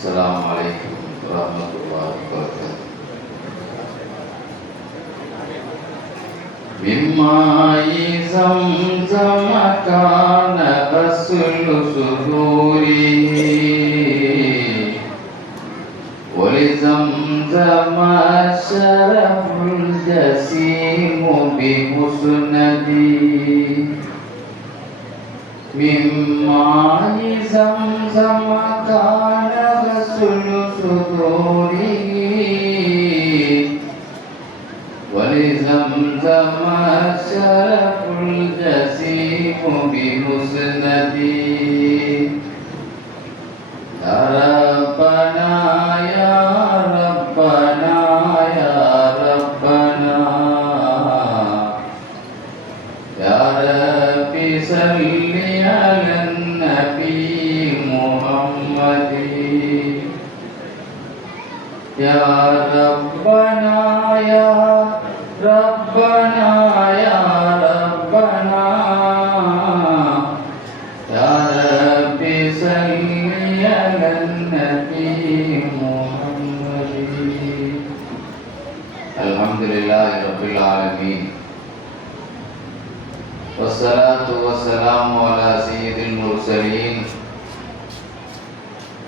السلام عليكم ورحمة الله وبركاته. من ماء زمزم كان غسل صدوري ولزمزم الشرف الجسيم بمسندي. من ماء زمزم كان غسل صدوري ولزمزم الشرف الجسيم بمسندي. يا ربنا يا ربنا يا ربنا يا ربي صل على النبي محمد. يا ربنا يا ربنا يا ربنا يا ربي صل على النبي محمد. الحمد لله رب العالمين والصلاة والسلام على سيد المرسلين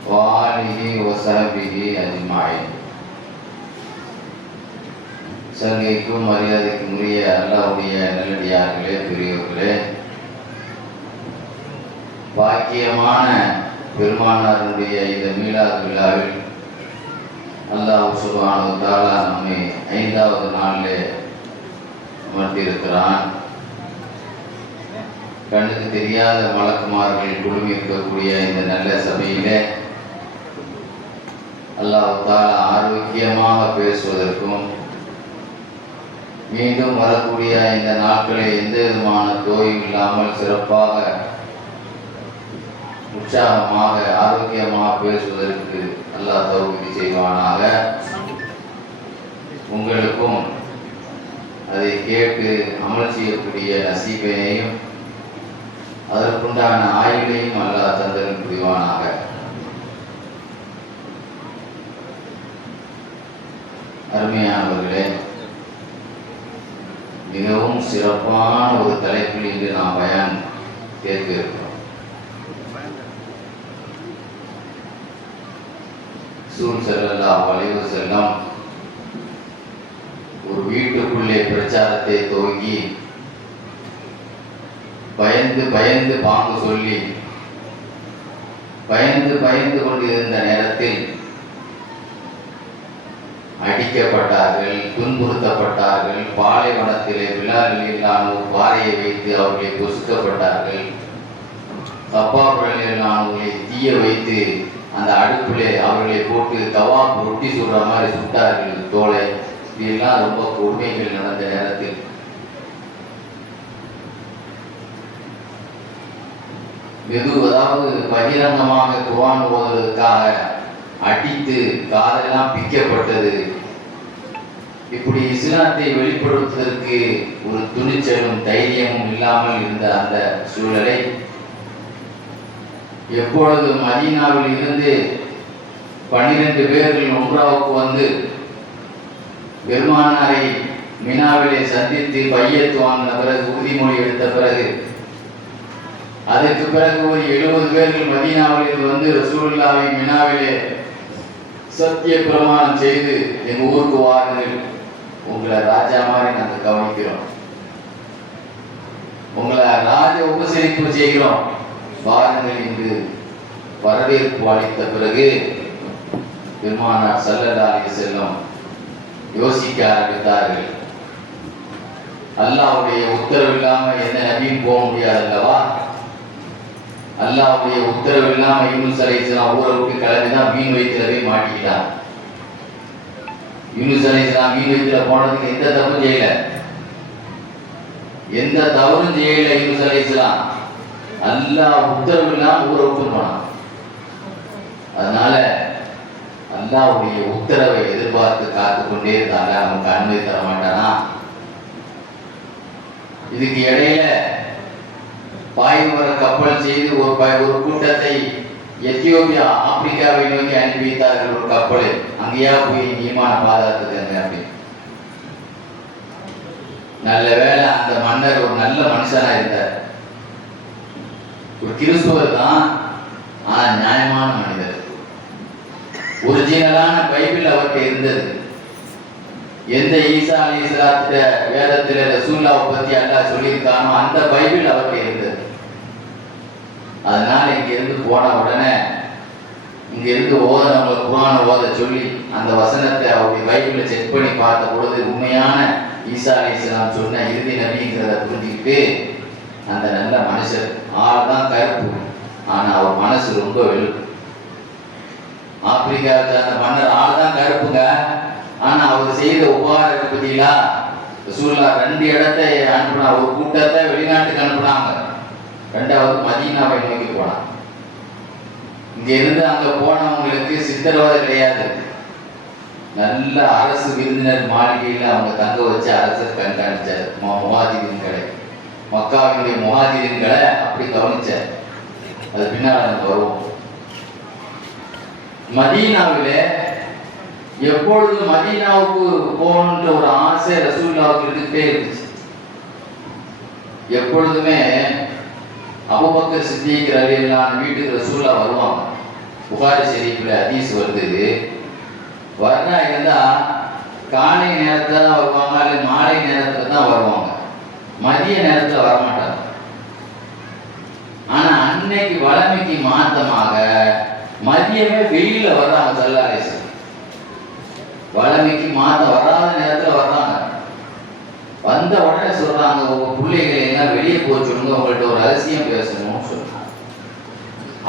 وآله وصحبه أجمعين. சங்கைக்கும் மரியாதைக்கும் உரிய அல்லாஹ்வுடைய நல்லடியார்களே, பெரியவர்களே, பாக்கியமான பெருமானாருடைய இந்த மீலாது விழாவில் அல்லாஹ் சுப்ஹானஹு வ தஆலா நம்மை 5வது நாளிலே அமர்த்தியிருக்கிறான். கண்ணுக்கு தெரியாத மலக்குமார்கள் குழுமி இருக்கக்கூடிய இந்த நல்ல சபையிலே அல்லாஹ் தஆலா ஆரோக்கியமாக பேசுவதற்கும் மீண்டும் வரக்கூடிய இந்த நாட்களை எந்த விதமான தோய்வும் இல்லாமல் சிறப்பாக உற்சாகமாக ஆரோக்கியமாக பேசுவதற்கு அல்லாஹ் தௌஃபீக் செய்வானாக. உங்களுக்கும் அதை கேட்டு அமல் செய்யக்கூடிய நசீபையையும் அதற்குண்டான ஆயுளையும் அல்லாஹ் தந்தல் புரிவானாக. அருமையானவர்களே, மிகவும் சிறப்பான ஒரு தலைப்பில் இன்று நாம் பயான் கேட்க இருக்கிறோம். ரசூல் ஸல்லல்லாஹு அலைஹி வஸல்லம் ஒரு வீட்டுக்குள்ளே பிரச்சாரத்தை துவங்கி பயந்து பயந்து பாங்கு சொல்லி பயந்து பயந்து கொண்டிருந்த நேரத்தில் அடிக்கப்பட்டார்கள், துன்புறுத்தப்பட்டார்கள். பாலைவனத்திலே பிலால் ஒரு பாறையை வைத்து அவர்களை பொசுக்கப்பட்டார்கள். கப்பாப்களை தீய வைத்து அந்த அடுப்பிலே அவர்களை போட்டு கவாப் ரொட்டி சுடுற மாதிரி சுட்டார்கள் தோலை. இதெல்லாம் ரொம்ப கொடுமைகள் நடந்த நேரத்தில் அதாவது பகிரங்கமாக குர்ஆன் ஓதுவதற்காக அடித்து காதெல்லாம் பிக்கப்பட்டது. இப்படி இஸ்லாத்தை வெளிப்படுத்துவதற்கு ஒரு துணிச்சலும் தைரியமும் இல்லாமல் இருந்த அந்த சூழலை எப்பொழுது மதீனாவில் இருந்து 12 பேர்கள் உம்ராவுக்கு வந்து பெருமானாரை மினாவிலே சந்தித்து பையத்து வாங்கின பிறகு, உறுதிமொழி எடுத்த பிறகு, அதற்கு பிறகு ஒரு 70 பேர்கள் மதீனாவில் வந்து ரசூலுல்லாஹி மினாவிலே சத்திய பிரமாணம் செய்து எங்க ஊருக்கு வாருங்கள், உங்களை ராஜா மாதிரி நாங்கள் கவனிக்கிறோம், உங்களை ராஜ உபசரிப்பு செய்கிறோம், வாருங்கள் என்று வரவேற்பு அளித்த பிறகு பெருமானார் ஸல்லல்லாஹு அலைஹி வஸல்லம் யோசிக்க ஆரம்பித்தார்கள். அல்லாஹ்வுடைய உத்தரவு இல்லாம எந்த நபியும் போக முடியாது அல்லவா? அல்லாஹ்வுடைய உத்தரவு இல்லாம யூனுஸ் அலைஹிஸ்ஸலாம் ஊரை விட்டு கிளம்பிதான் மீன் வயிற்றுல போய் மாட்டிக்கிட்டான். யூனுஸ் அலைஹிஸ்ஸலாம் மீன் வயிற்றுல போனதுக்கு எந்த தப்பும் செய்யல, எந்த தவறும் செய்யல. யூனுஸ் அலைஹிஸ்ஸலாம் அல்லாஹ் உத்தரவு இல்லாம ஊரை விட்டு போனான். அதனால அல்லாஹ்வுடைய உத்தரவை எதிர்பார்த்து காத்து கொண்டே இருந்தாங்க. நமக்கு அனுமதி தர மாட்டானா? இதுக்கு இடையில பாய்மர கப்பல் செய்து ஒரு கூட்டத்தை எத்தியோப்பியா ஆப்பிரிக்காவை நோக்கி அனுப்பி வைத்தார்கள் ஒரு கப்பலை. அங்கேயா போய் ஈமான பாதுகாத்துக்கங்க அப்படின்னு. நல்ல வேளை அந்த மன்னர் ஒரு நல்ல மனுஷனா இருந்தார். ஒரு கிறிஸ்துவர் தான், ஆனா நியாயமான மனிதர். ஒரிஜினலான பைபிள் அவர்கிட்ட இருந்தது. எந்த ஈசா அலைஹிஸ்ஸலாத்து வேதத்துல ரசூலுல்லாஹ் பத்தி அல்லாஹ் சொல்லியிருக்கானோ அந்த பைபிள் அவர்கிட்ட இருந்தது. அதனால இங்க இருந்து போன உடனே இங்க இருந்து ஓதனவங்களை குர்ஆனை ஓத சொல்லி அந்த வசனத்தை அவருடைய பைபிளை செக் பண்ணி பார்த்த பொழுது உண்மையான ஈசா அலைஹிஸ்ஸலாம் சொன்ன இறுதி நபிங்கிறத புரிஞ்சுக்கிட்டு அந்த நல்ல மனுஷர் ஆள் தான் கருப்பு, ஆனா அவர் மனசு ரொம்ப வெளுப்பு. ஆப்பிரிக்காவுக்கு அந்த மன்னர் ஆள் தான் கருப்புங்க, ஆனா அவர் செய்த உபகாரத்தை பத்தியா ரசூலுல்லாஹ் 2 இடத்தை அனுப்புனா. ஒரு கூட்டத்தை வெளிநாட்டுக்கு அனுப்புனாங்க, 2வது மதீனாவை நோக்கி போனாங்க. இங்க இருந்து அங்க போனவங்களுக்கு சித்திரவதை கிடையாது. நல்ல அரசு விருந்தினர் மாளிகையில் அவங்க தங்க வச்சு அரசர் கண்காணிச்சார். முஹாஜிரின்களை, மக்காவினுடைய முஹாஜிரின்களை அப்படி கவனிச்சார். அது பின்னால் நம்ம வருவோம். மதீனாவிலே எப்பொழுதும் மதீனாவுக்கு போகணுன்ற ஒரு ஆசை ரசூலுல்லாஹ்வுக்கு இருந்துகிட்டே இருந்துச்சு. எப்பொழுதுமே அபூபக்கர் சித்திக் ரலியல்லாஹு வீட்டுக்கு ரசூலுல்லாஹ் வருவாங்க. புகாரி ஷரீஃப்ல ஹதீஸ் வருது. வரனா இருந்தா காலை நேரத்துல தான் வருவாங்க, அல்லது மாலை நேரத்துல தான் வருவாங்க, மதிய நேரத்துல வரமாட்டாங்க. ஆனா அன்னைக்கு வளமைக்கு மாற்றமாக மதியமே வெயில வர்றாங்க. சல்லாலேசன் வளமைக்கு மாற்றம் வராத நேரத்துல வர்றாங்க. வந்த உடனே சொல்றாங்க, உங்க பிள்ளைகளை எல்லாம் வெளியே போய் சொல்லுங்க, உங்கள்ட்ட ஒரு ரகசியம் பேசணும்னு சொல்றாங்க.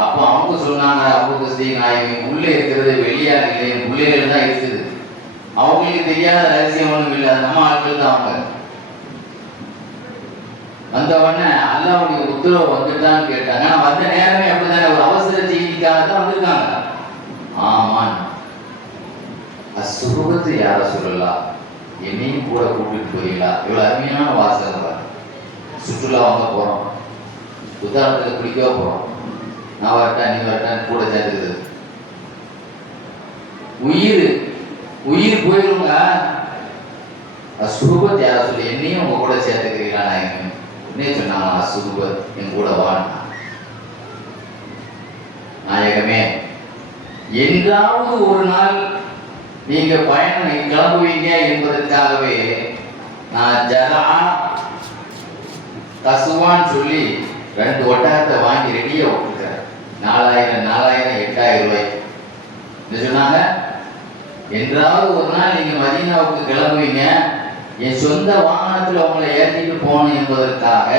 அப்போ அவங்க சொன்னாங்க, அவங்க நாயகி உள்ளே இருக்கிறது வெளியா இல்லை, என் பிள்ளைகள் தான் இருக்குது, அவங்களுக்கு தெரியாத ரகசியம் ஒன்றும் இல்லை, நம்ம ஆட்கள் தான் அவங்க. வந்த உடனே அல்லாஹ்வுடைய உத்தரவு வந்துட்டான்னு கேட்டாங்க. ஆனா வந்த நேரமே அப்படித்தானே, ஒரு அவசர செய்திக்காக தான் வந்திருக்காங்க. ஆமான் அசுபத்து யார சொல்லலாம், என்னையும் கூட கூப்பிட்டு போறீங்களா? இவ்வளவு அருமையான வாசகம். சுற்றுலா வாங்க போறோம், புத்தாண்டத்துல குளிக்க போறோம், நான் வரட்டா நீ வரட்டான்னு கூட சேர்ந்துக்குது. உயிர் போயிருங்க. அசுபத் யார சொல்லி என்னையும் உங்க கூட சேர்த்துக்கிறீங்களா? நான் உடனே சொன்னாங்க, அசுபத் என் கூட வாங்க. நாயகமே, என்றாவது ஒரு நாள் நீங்க பயணம் கிளம்புவீங்க என்பதற்காகவே நான் ஜரா கசுவான்னு சொல்லி 2 ஒட்டகத்தை வாங்கி ரெடியா விட்டுருக்கிறேன். 4000 8000 ரூபாய் சொன்னாங்க. என்றாவது ஒரு நாள் நீங்க மதீனாவுக்கு கிளம்புவீங்க, என் சொந்த வாகனத்துல உங்களை ஏற்றிட்டு போகணும் என்பதற்காக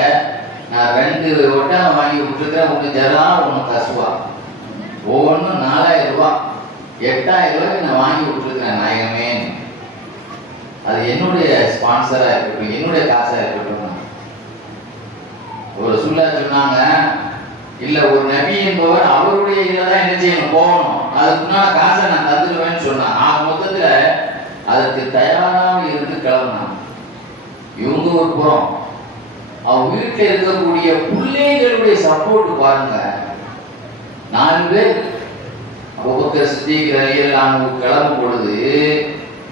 நான் 2 ஒட்டகம் வாங்கி விட்டுருக்கிறேன். ஒன்று ஜரா, ஒன்று கசுவா, ஒவ்வொன்றும் 4000 ரூபாய். 8000 ரூபாய்க்கு நான் வாங்கி விட்டுருக்கிறேன் நாயகமே. அது என்னுடைய ஸ்பான்சரா இருக்கட்டும், என்னுடைய காசா இருக்கட்டும். ஒரு சொல்ல சொன்னாங்க, இல்ல ஒரு நபி என்பவர் அவருடைய இதில் என்ன செய்யணும், போகணும், அதுக்குன்னா காசை நான் தந்துடுவேன்னு சொன்னாங்க. மொத்தத்துல அதற்கு தயாராக இருந்து கிளம்பினாங்க. இவங்க ஒரு புறம், அவங்க வீட்டில் இருக்கக்கூடிய பிள்ளைகளுடைய சப்போர்ட் பாருங்க. 4 பேர் அபூபக்கர் சித்திக் ரலியல்லாஹு அன்ஹு கிளம்பும் பொழுது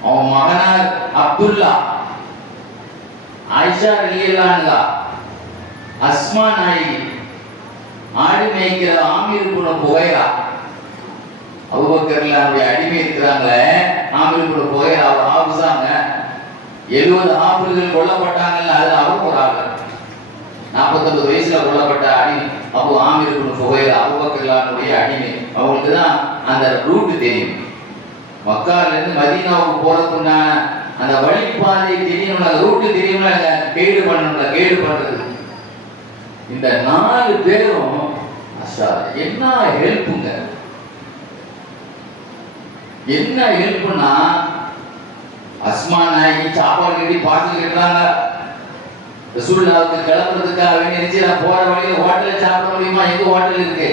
அவன் மகனார் அப்துல்லா, ஆயிஷா ரலியல்லாஹு அன்ஹா, அஸ்மா நாயகி, ஆடு மேய்க்கிற ஆமீர் இப்னு புகைரா, அபூபக்கர்லாவுடைய அடிமை இருக்கிறாங்களே ஆமீர் இப்னு புகைரா, அவர் ஆபுசாங்க. 70 ஆபுர்கள் கொல்லப்பட்டாங்கல்ல, அது அவரும் ஒரு ஆள். 49 வயசுல கொல்லப்பட்ட அடிமை அபு ஆமீர் இப்னு புகைரா, அபூபக்கர்லாவுடைய அடிமை. அவங்களுக்கு தான் அந்த ரூட் தெரியும். மக்கால இருந்து மதீனாவுக்கு போறதுக்குண்டான அந்த வழிபாதை தெரியணும்ல, ரூட்டு தெரியும்ல, கைடு பண்ணணும்ல, கைடு பண்றது. இந்த 4 பேரும் என்ன ஹெல்ப்புங்க, என்ன ஹெல்ப்னா, அஸ்மா நாயகி சாப்பாடு கட்டி பார்சல் கட்டுறாங்க. ரசூலுல்லாஹ்வுக்கு கிளம்புறதுக்காக வேண்டி போற வழியில ஹோட்டல்ல சாப்பிட முடியுமா? எங்க ஹோட்டல் இருக்கு?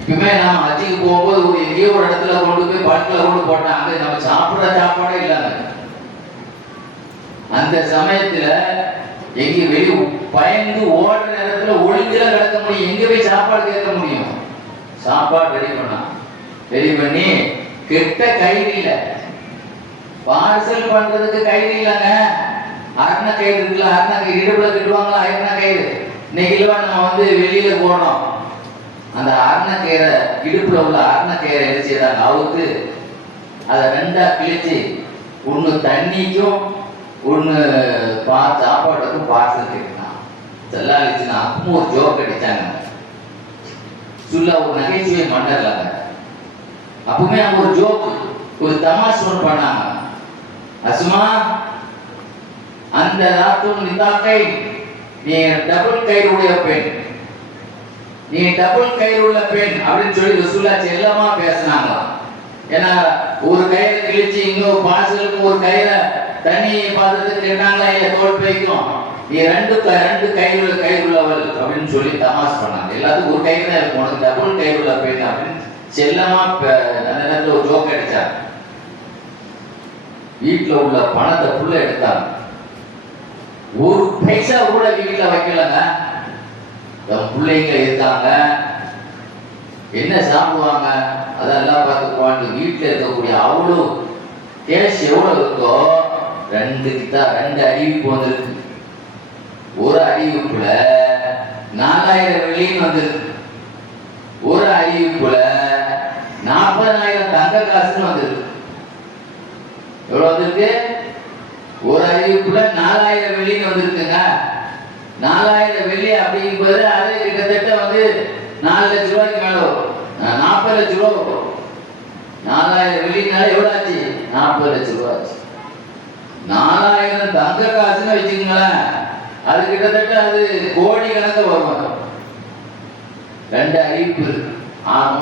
இப்பவுமே நாம ஹஜ்ஜுக்கு போகும்போது ஒரு எங்கேயோ ஒரு இடத்துல கொண்டு போய் பட்டில கொண்டு போட்டாங்க, நம்ம சாப்பிட்ற சாப்பாடே இல்லாம. அந்த சமயத்துல எங்க வெளியே பயந்து ஓடுற நேரத்துல ஒளிஞ்சில கிடக்க முடியும், எங்க போய் சாப்பாடு கேட்க முடியும்? சாப்பாடு ரெடி பண்ணி கெட்ட கைதியில பார்சல் பண்றதுக்கு கயிறு இல்லைங்க, அரண கயிறு இருக்குல்ல, அரண கயிறு இடுப்புல கட்டுவாங்களா, அரண கயிறு. இன்னைக்கு நம்ம வெளியில போனோம், அந்த அரண கயிறை இடுப்புல உள்ள அரண கயிறை என்ன செய்யறாங்க, அவுத்து அதை ரெண்டா கிழிச்சு ஒண்ணு தண்ணிக்கும் ஒண்ணு சாப்பாட்டுக்கும் பார்சல் கேட்டான். செல்லாலிச்சுன்னா அப்பவும் ஒரு ஜோக் அடிச்சாங்க, சொல்ல ஒரு நகைச்சுவை மன்னர்லாங்க. அப்பவுமே அவங்க ஒரு ஜோக், ஒரு தமாஷ் ஒன்று பண்ணாங்க. அசுமா அந்த ராத்தும் நிதாக்கை, நீ டபுள் கயிறுடைய பெண், நீ டபுள் கயிறு உள்ள பெண் அப்படின்னு சொல்லி ரசூலுல்லாஹ் செல்லமா பேசினாங்களாம். ஏன்னா ஒரு கயிறு கிழிச்சு இன்னொரு பார்சலுக்கு ஒரு கயிறை தண்ணி பாத்திரத்துக்கு கேட்டாங்களா, இல்ல தோல் பைக்கும், நீ ரெண்டு கயிறு உள்ளவள் அப்படின்னு சொல்லி தமாஷ் பண்ணாங்க. எல்லாத்துக்கும் ஒரு கயிறு தான் இருக்கும், உனக்கு டபுள் கயிறு உள்ள பெண் அப்படின்னு செல்லமா அந்த நேரத்தில் ஒரு ஜோக் அடிச்சாங்க. வீட்டுல உள்ள பணத்தை புள்ள எடுத்தாங்க, ஒரு பைசா கூட வீட்டுல வைக்கலங்க. பிள்ளைங்க இருக்காங்க, என்ன சாப்பிடுவாங்க அதெல்லாம் பார்த்துக்குவாங்க. வீட்டுல இருக்கக்கூடிய அவ்வளோ கேஷ் எவ்வளவு இருக்கோ, ரெண்டு அறிவிப்பு வந்திருக்கு. ஒரு அறிவிப்புல 4000 வெள்ளின்னு வந்திருக்கு, ஒரு அறிவிப்புல 40,000 தங்க காசுன்னு வந்திருக்கு. எவ்வளவு வந்திருக்கு? ஒரு அறிவிப்புல 4000 வெள்ளின்னு வந்திருக்குங்க. 4000 வெள்ளி அப்படிங்கும்போது அது கிட்டத்தட்ட 4 லட்ச ரூபாய்க்கு மேல வரும், 40 லட்ச ரூபா வரும். 4000 வெள்ளினால எவ்வளவு ஆச்சு? 40 லட்ச ரூபாய் ஆச்சு. 4000 தங்க காசுன்னு வச்சுக்கோங்களேன், அது கிட்டத்தட்ட அது கோடி கணக்கு வரும். ரெண்டு அறிவிப்பு இருக்கு.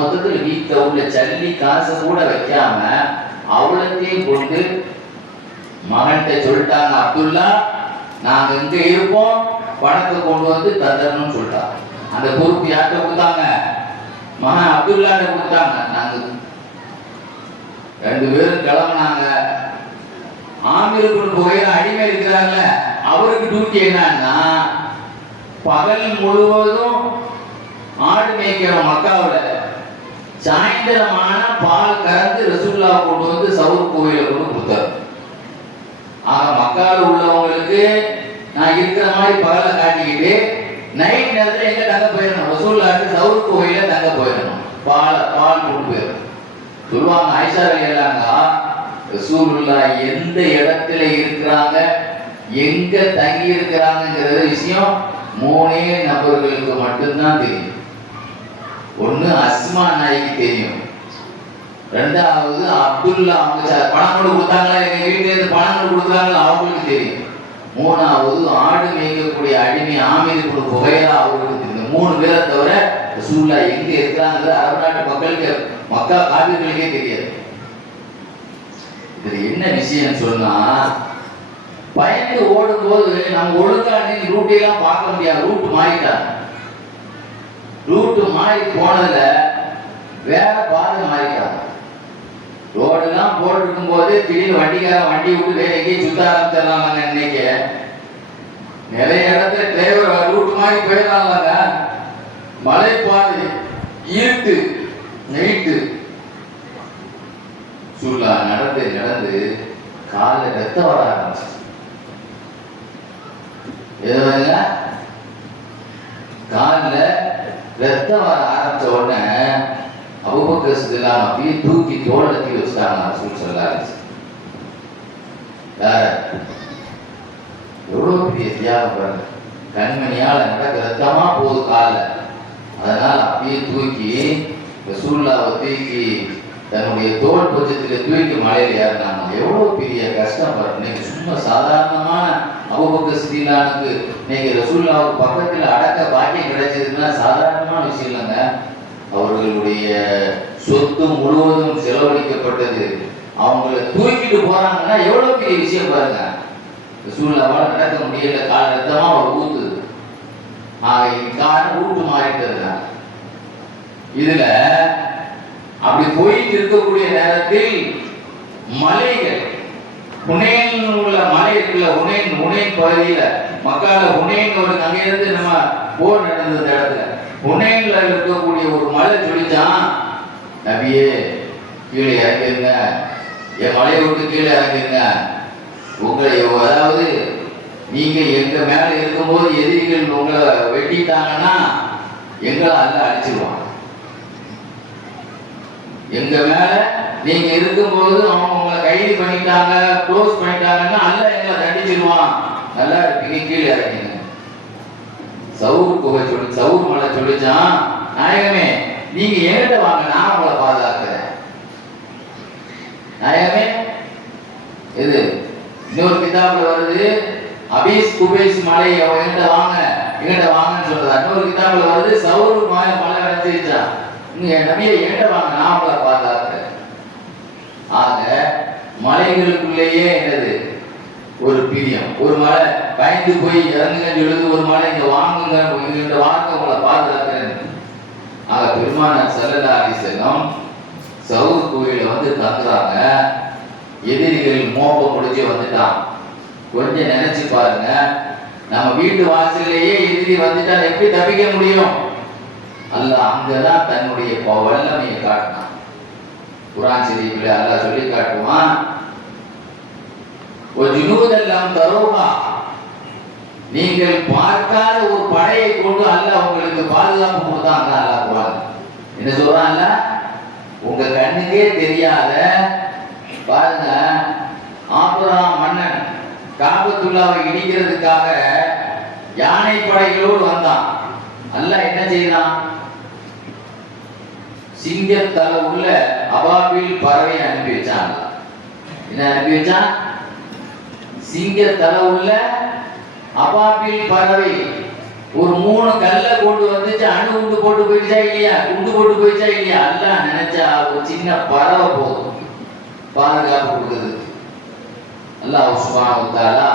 மொத்தத்தில் வீட்டில் உள்ள சல்லி காசு கூட வைக்காம அவ்வளத்தையும் கொண்டு மகன்கிட்ட சொல்லிட்டாங்க, அப்துல்லா நாங்க இங்க இருப்போம், பணத்தை கொண்டு தந்தரணும்னு சொல்லிட்டாங்க. அந்த பொறுப்பு யார்கிட்ட கொடுத்தாங்க? மகன் அப்துல்லாட்ட கொடுத்தாங்க. நாங்க 2 பேரும் கிளம்புனாங்க. ஆமிருக்கு புகையில அடிமை இருக்கிறாங்கல்ல, அவருக்கு டியூட்டி என்னன்னா பகல் முழுவதும் ஆடு மேய்க்கிறோம் மக்காவுல. சாயந்தரமான பால் கறந்து ரசூலுல்லாஹ் கொண்டு சவுர் கோயில கொண்டு கொடுத்தாரு. ஆக மக்காவில் உள்ளவங்களுக்கு நான் இருக்கிற மாதிரி பகலை காட்டிக்கிட்டு நைட் நேரத்தில் எங்க தங்க போயிடணும், ரசூலுல்லாஹ் சவுர் கோயில தங்க போயிடணும், பால் கொண்டு போயிடணும். சொல்லுவாங்க ஆயிஷா ரலியல்லாஹு ரசூலுல்லாஹ் எந்த இடத்துல இருக்கிறாங்க, எங்க தங்கி இருக்கிறாங்கிற விஷயம் 3 நபர்களுக்கு மட்டும்தான் தெரியும். ஒண்ணு அஸ்மா நாய்க்கு தெரியும், 2வது அப்துல்லா, அவங்க பணம் கொண்டு கொடுத்தாங்களா, எங்க வீட்டுல இருந்து பணம் கொடுக்குறாங்களா அவங்களுக்கு தெரியும். 3வது ஆடு மேய்க்கக்கூடிய அடிமை ஆமீர் கொண்டு புகையா அவங்களுக்கு தெரியும். 3 பேரை தவிர ரசூலுல்லாஹ் எங்க இருக்கிறாங்க அரபு நாட்டு மக்களுக்கு, மக்கா காபிர்களுக்கே தெரியாது. இதுல என்ன விஷயம் சொன்னா, பயந்து ஓடும் போது நம்ம ஒழுங்கா ரூட் எல்லாம் பார்க்க முடியாது. ரூட் மாறிட்டாங்க, ரூட் மாறி போனதுல வேற பாதை மாறிட்டாங்க. ரோடு எல்லாம் போட்டு இருக்கும் போது திடீர்னு வண்டி விட்டு வேற எங்கேயும் சுத்த ஆரம்பிச்சிடலாங்க. இன்னைக்கு நிறைய இடத்துல டிரைவர் ரூட் மாறி போயிடலாங்க. மலை பாதை, இருட்டு, நைட்டு, சுல்லா நடந்து காலில் ரத்தம் வர ஆரம்பிச்சு. எதுவாங்க காலில் ரத்தம் வர ஆரம்பிச்ச உடனே அபூபக்கர் சித்திலாம் அப்படியே தூக்கி தோளத்தி வச்சுட்டாங்க. ரசூல் ஸல்லல்லாஹு அலைஹி வஸல்லம் எவ்வளவு பெரிய தியாகம் பாருங்க. கண்மணியால நடக்க ரத்தமா போகுது காலில், அதனால அப்படியே தூக்கி ரசூலுல்லாஹ்வை தூக்கி தன்னுடைய தோல் பட்சத்தில் தூக்கி மலையில் ஏறினாங்க. எவ்வளவு பெரிய கஷ்டம் பாருங்க. நீங்க சும்மா சாதாரணமான அபூபக்கர் சித்திலானுக்கு நீங்க ரசூலுல்லாஹ்வுக்கு பக்கத்தில் அடக்க பாக்கியம் கிடைச்சதுன்னா சாதாரணமான விஷயம் இல்லைங்க. அவர்களுடைய சொத்து முழுவதும் செலவழிக்கப்பட்டது. அவங்கள தூக்கிட்டு போறாங்கன்னா எவ்வளவு பெரிய விஷயம் பாருங்க. ரசூலுல்லாஹ்வால நடக்க முடியல, கால் ரத்தமா அவர் ஊத்துது. காரணம் ரூட்டு மாறிட்டது. இதுல அப்படி போயிட்டு இருக்கக்கூடிய நேரத்தில் மலைகள், ஹுனைன் உள்ள மலை இருக்குல்ல, ஹுனைன் பகுதியில மக்கால ஹுனைன் ஒரு அங்கிருந்து நம்ம போர் நடந்த இடத்துல புனேல இருக்கக்கூடிய ஒரு மலை சொல்லிச்சான், நபியே கீழே இறங்கிருங்க, என் மலையை விட்டு கீழே இறங்கிருங்க. உங்களை அதாவது நீங்க எங்க மேல இருக்கும்போது எதிரிகள் உங்களை வெட்டிட்டாங்கன்னா எங்களை அல்ல அடிச்சிருவான். எங்க மேல நீங்க இருக்கும்போது அவங்க உங்களை கைது பண்ணிட்டாங்க, க்ளோஸ் பண்ணிட்டாங்கன்னா அல்ல எங்களை தண்டிச்சிருவான். நல்லா இருப்பீங்க, கீழே இறங்கிங்க. சவுர் மலை சொல்லிச்சான், நாயகமே நீங்க என்கிட்ட வாங்க, நான் உங்களை பாதுகாக்கிறேன். நாயகமே இது இன்னொரு கிதாபுல வருது, அபீஸ் குபேஸ் மலை என்கிட்ட வாங்கன்னு சொல்றதா. இன்னொரு கிதாபுல வருது, சவுர் மலை அடைச்சிருச்சான், என் நபியை என்கிட்ட வாங்க, நான் உங்களை பாதுகாக்கிறேன். ஆக மலைகளுக்குள்ளேயே என்னது ஒரு பிரியம். ஒரு மலை பயந்து போய் இறங்குங்கன்னு சொல்லுது, ஒரு மலை இங்க வாங்குங்க, இந்த வாங்க உங்களை பாதுகாக்கிறேன். ஆக பெருமானார் ஸல்லல்லாஹு அலைஹி வஸல்லம் சவுர் கோயில வந்து தங்குறாங்க. எதிரிகள் மோப்பம் முடிச்சு வந்துட்டான். கொஞ்சம் நினைச்சு பாருங்க, நம்ம வீட்டு வாசல்லையே எதிரி வந்துட்டா எப்படி தப்பிக்க முடியும்? அல்லாஹ் அங்கதான் தன்னுடைய வல்லமையை காட்டினான். குர்ஆன் ஷரீஃபில் அல்லாஹ் சொல்லி காட்டுவான், நீங்கள் பார்க்காத ஒரு படையை கொண்டு அல்லாஹ் உங்களுக்கு பாதுகாப்பு கொடுத்தாங்க. அல்லாஹ் குர்ஆன் என்ன சொல்றான்ல, உங்க கண்ணுக்கே தெரியாத பாருங்க, ஆபிரகாம் மன்னன் காபத்துல்லாவை இடிக்கிறதுக்காக யானை படைகளோடு வந்தான். அல்லாஹ் என்ன செய்தான்? சிங்கத்தலை உள்ள அபாபில் பறவை அனுப்பி வச்சான். என்ன அனுப்பி வச்சான்? சிங்கத்தலை உள்ள அபாபில் பறவை ஒரு 3 கல்ல கொண்டு வந்துச்சு. அணு குண்டு போட்டு போயிடுச்சா இல்லையா? குண்டு போட்டு போயிடுச்சா இல்லையா? அல்லாஹ் நினைச்சா ஒரு சின்ன பறவை போதும் பாதுகாப்பு கொடுக்குது. அல்லாஹ் சுப்ஹானஹு வ தஆலா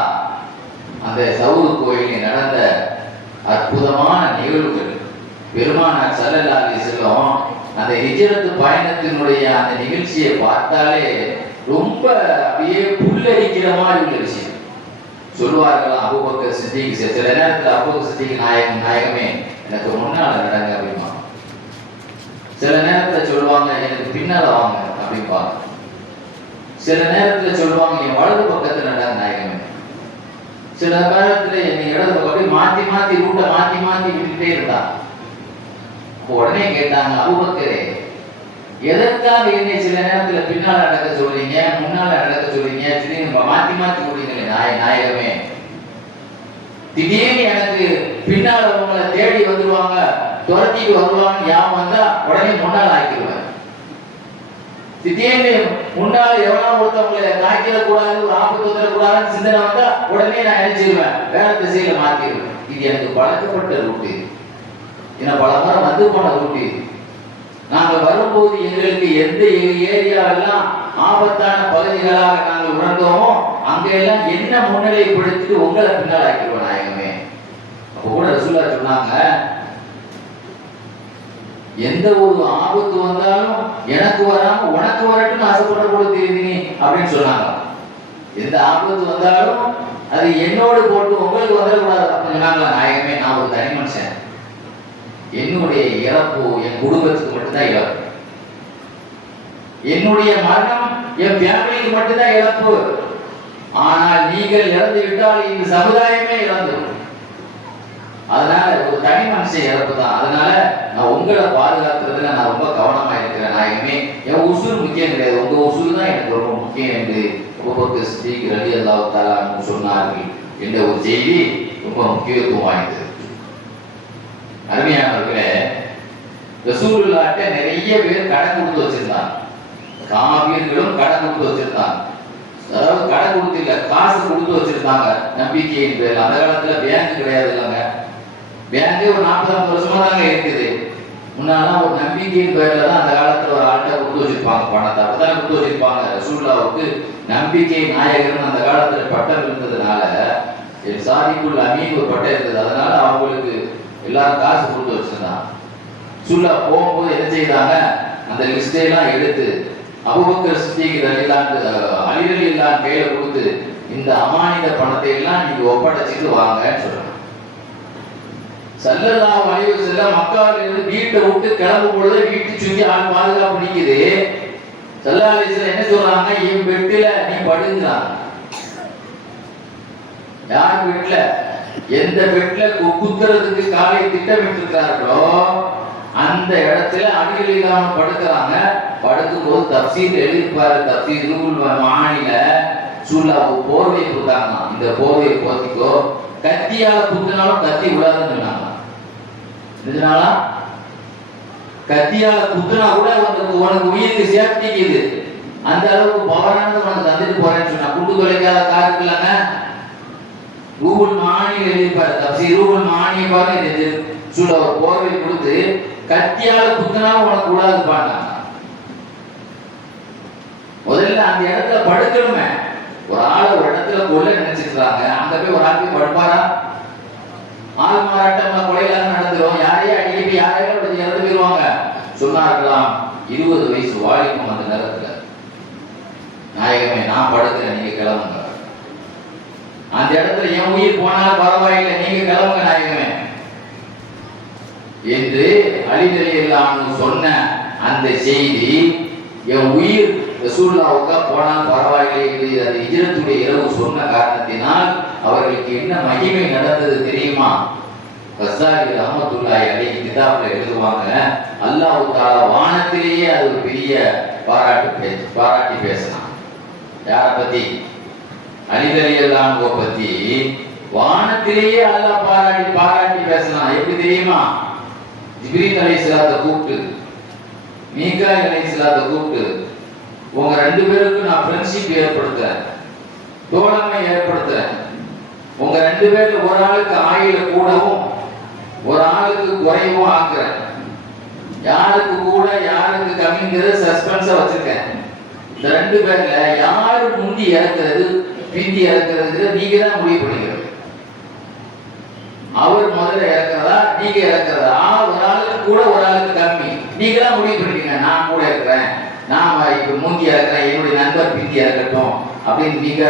அந்த சவுர் கோயிலில் நடந்த அற்புதமான நிகழ்வுகள், பெருமானார் ஸல்லல்லாஹு அலைஹி வஸல்லம் அந்த ஹிஜ்ரத் பயணத்தினுடைய அந்த நிகழ்ச்சியை பார்த்தாலே ரொம்ப அப்படியே புல்லரிக்கிற மாதிரி உள்ள விஷயம். சொல்லுவார்கள் அபூபக்கர் சித்திக், சில நேரத்தில் அபூபக்கர் சித்திக் நாயகமே எனக்கு முன்னால நடங்க அப்படிமா, சில நேரத்தில் சொல்லுவாங்க எனக்கு பின்னால வாங்க அப்படிம்பாங்க, சில நேரத்தில் சொல்லுவாங்க என் வலது பக்கத்தில் நடங்க நாயகமே, சில காலத்துல என்னை இடது பக்கம் மாத்தி மாத்தி ரூட்டை மாத்தி விட்டுட்டே இருந்தா. உடனே கேட்டாங்க, அபூபக்கரே எதற்காக என்னை சில நேரத்துல பின்னால நடக்க சொல்றீங்க, முன்னால நடக்க சொல்றீங்க, திடீர்னு மாத்தி விடுறீங்களே நாயகமே, திடீர்னு எனக்கு பின்னால உங்களை தேடி வந்துருவாங்க, துரத்திட்டு வருவாங்க, ஞாபகம் வந்தா உடனே முன்னால ஆக்கிடுவேன். திடீர்னு முன்னால எவனா ஒருத்தவங்களை தாக்கிடக்கூடாது, ஒரு ஆபத்து வந்துடக்கூடாதுன்னு சிந்தனை வந்தா உடனே நான் நினைச்சிருவேன், வேற திசையில மாத்திடுவேன். இது எனக்கு பழக்கப்பட்ட ரூட்டு, ஏன்னா பல முறை வந்து போன ரூட்டு. நாங்கள் வரும்போது எங்களுக்கு எந்த ஏரியாவெல்லாம் ஆபத்தான பகுதிகளாக நாங்கள் உணர்ந்தோமோ அங்கெல்லாம் என்ன முன்னிலைப்படுத்திட்டு உங்களை பின்னால் ஆக்கிடுவோம் நாயகமே. அப்போ கூட ரசூலுல்லாஹ் சொன்னாங்க, எந்த ஒரு ஆபத்து வந்தாலும் எனக்கு வராம உனக்கு வரட்டும்னு ஆசைப்பட கூட தெரியுது அப்படின்னு சொன்னாங்க. எந்த ஆபத்து வந்தாலும் அது என்னோடு போட்டு உங்களுக்கு வந்துடக்கூடாது அப்படின்னு சொன்னாங்களா நாயகமே. நான் ஒரு தனி மனுஷன், என்னுடைய இறப்பு என் குடும்பத்துக்கு மட்டும்தான் இழப்பு, என்னுடைய மரணம் என் ஃபேமிலிக்கு மட்டும்தான் இழப்பு. ஆனால் நீங்கள் இறந்து விட்டால் இந்த சமுதாயமே இழந்துடும். அதனால ஒரு தனி மனுஷன் இறப்பு தான். அதனால நான் உங்களை பாதுகாக்கிறதுல நான் ரொம்ப கவனமா இருக்கிறேன் நாயகமே. என் உசூல் முக்கியம் கிடையாது, உங்க உசூல் தான் எனக்கு ரொம்ப முக்கியம் என்று அபூபக்கர் சித்திக் ரலியல்லாஹு தஆலா அன்ஹு சொன்னார்கள் என்ற ஒரு செய்தி ரொம்ப முக்கியத்துவம் வாய்ந்தது. அருமையானவர்களே, ரசூலுல்லாஹ்ட்ட நிறைய பேர் கடன் கொடுத்து வச்சிருந்தாங்க, காபீர்களும் கடன் கொடுத்து வச்சிருந்தாங்க. அதாவது கடன் கொடுத்து இல்ல, காசு கொடுத்து வச்சிருந்தாங்க நம்பிக்கையின் பேர். அந்த காலத்துல பேங்க் கிடையாது இல்லைங்க, பேங்கே ஒரு 40-50 வருஷமா தாங்க இருக்குது. முன்னாலாம் ஒரு நம்பிக்கையின் பேர்ல தான் அந்த காலத்துல ஒரு ஆள்கிட்ட கொடுத்து வச்சிருப்பாங்க பணத்தை, அப்பதானே கொடுத்து வச்சிருப்பாங்க. ரசூலுல்லாஹ்வுக்கு நம்பிக்கை நாயகர்னு அந்த காலத்துல பட்டம் இருந்ததுனால, சாதிக்குள் அமீன் ஒரு பட்டம் இருந்தது, அதனால அவங்களுக்கு எல்லாரும் காசு கொடுத்து வச்சிருந்தாங்க. ரசூலுல்லாஹ் போகும்போது என்ன செய்தாங்க, அந்த லிஸ்டையெல்லாம் எடுத்து அபூபக்கர் சித்திக் அலி ரலியல்லாஹு கையில கொடுத்து இந்த அமானித பணத்தை எல்லாம் நீங்க ஒப்படைச்சிட்டு வாங்கன்னு சொல்றாங்க. ஸல்லல்லாஹு அலைஹி வஸல்லம் மக்காவில இருந்து வீட்டை விட்டு கிளம்பும் பொழுது வீட்டு சுத்தி ஆள் பாதுகாப்பு நிக்குது. ஸல்லல்லாஹு அலைஹி வஸல்லம் என்ன சொல்றாங்க, என் பெட்டில நீ படுங்கிறாங்க. யார் பெட்ல, எந்த பெட்ல குத்துறதுக்கு காலை திட்டமிட்டு இருக்கார்களோ அந்த இடத்துல அடிகளிலாம படுக்கிறாங்க. படுக்கும் போது தப்சீர் எழுதிப்பாரு, தப்சீர் மாநில சூழ்நாவு போர்வை கொடுத்தாங்க. இந்த போர்வையை போத்திக்கோ, கத்தியால குத்துனாலும் கத்தி விடாதுன்னு சொன்னாங்க. இதனால கத்தியால குத்துனா கூட உனக்கு உயிருக்கு சேஃப்டிக்குது, அந்த அளவுக்கு பவரானது உனக்கு தந்துட்டு போறேன்னு சொன்னா. குண்டு தொலைக்காத காருக்கு இல்லைங்க, கூகுள் மானியில் எழுதிப்பாரு, தப்சீர் கூகுள் மானியை பாருங்க. சூழ ஒரு போர்வை கொடுத்து கத்தியால குத்துனாலும் உனக்கு கூடாது பாட்டாங்க. முதல்ல அந்த இடத்துல படுக்கணுமே. ஒரு ஆளை ஒரு இடத்துல கொள்ள நினைச்சிருக்காங்க, அங்க போய் ஒரு ஆள் போய் படுப்பாரா? ஆள் மாறாட்டம் கொலையிலாக நடந்துரும். யாரையும் அடிக்கடி யாரையும் இறந்து போயிருவாங்க. சொன்னார்களாம் 20 வயசு வாலிபம் அந்த நேரத்துல, நாயகமே நான் படுக்கிறேன், நீங்க கிளம்புங்க. அந்த இடத்துல என் உயிர் போனாலும் பரவாயில்லை, நீங்க கிளம்புங்க நாயகமே என்று அலி ரலியல்லாஹு அன்ஹு சொன்ன அந்த செய்தி, என் உயிர் ரசூலுல்லாஹ்வுக்கு போனால் பரவாயில்லை என்று அந்த ஹிஜ்ரத்துடைய இரவு சொன்ன காரணத்தினால் அவர்களுக்கு என்ன மகிமை நடந்தது தெரியுமா? கஸ்ஸாலி ரஹ்மத்துல்லாஹி அலைஹி கிதாப்ல எழுதுவாங்க, அல்லாஹ் தஆலா வானத்திலேயே அது ஒரு பெரிய பாராட்டி பேசினான். யாரை பத்தி? அலி ரலியல்லாஹு அன்ஹு பத்தி வானத்திலேயே அல்லாஹ் பாராட்டி பேசினான். எப்படி தெரியுமா? ஜிப்ரீல் அலைஹிஸ்ஸலாத்தை கூப்பிட்டு, மீகாயில் அலைஹிஸ்ஸலாத்தை கூப்பிட்டு, உங்க 2 பேருக்கும் நான் ஃப்ரெண்ட்ஷிப் ஏற்படுத்துறேன், தோழமை ஏற்படுத்துறேன். உங்க 2 பேர்ல ஒரு ஆளுக்கு ஆயுள கூடவும் ஒரு ஆளுக்கு குறைவும் ஆக்குறேன். யாருக்கு கூட யாருக்கு கம்மிங்கிறது சஸ்பென்ஸா வச்சிருக்கேன். இந்த 2 பேர்ல யாரு முந்தி இறக்குறது பிந்தி இறக்குறது நீங்க தான் முடிவு பண்ணிக்கிறது. அவர் முதல்ல இறக்குறதா நீங்க இறக்குறதா? ஒரு ஆளுக்கு கூட ஒரு ஆளுக்கு கம்மி, நீங்க தான் முடிவு பண்ணிக்கங்க. நான் கூட இருக்கிறேன், நான் இப்ப மூந்தி இறக்குறேன், என்னுடைய நண்பர் பிந்தி இறக்கட்டும் அப்படின்னு நீங்க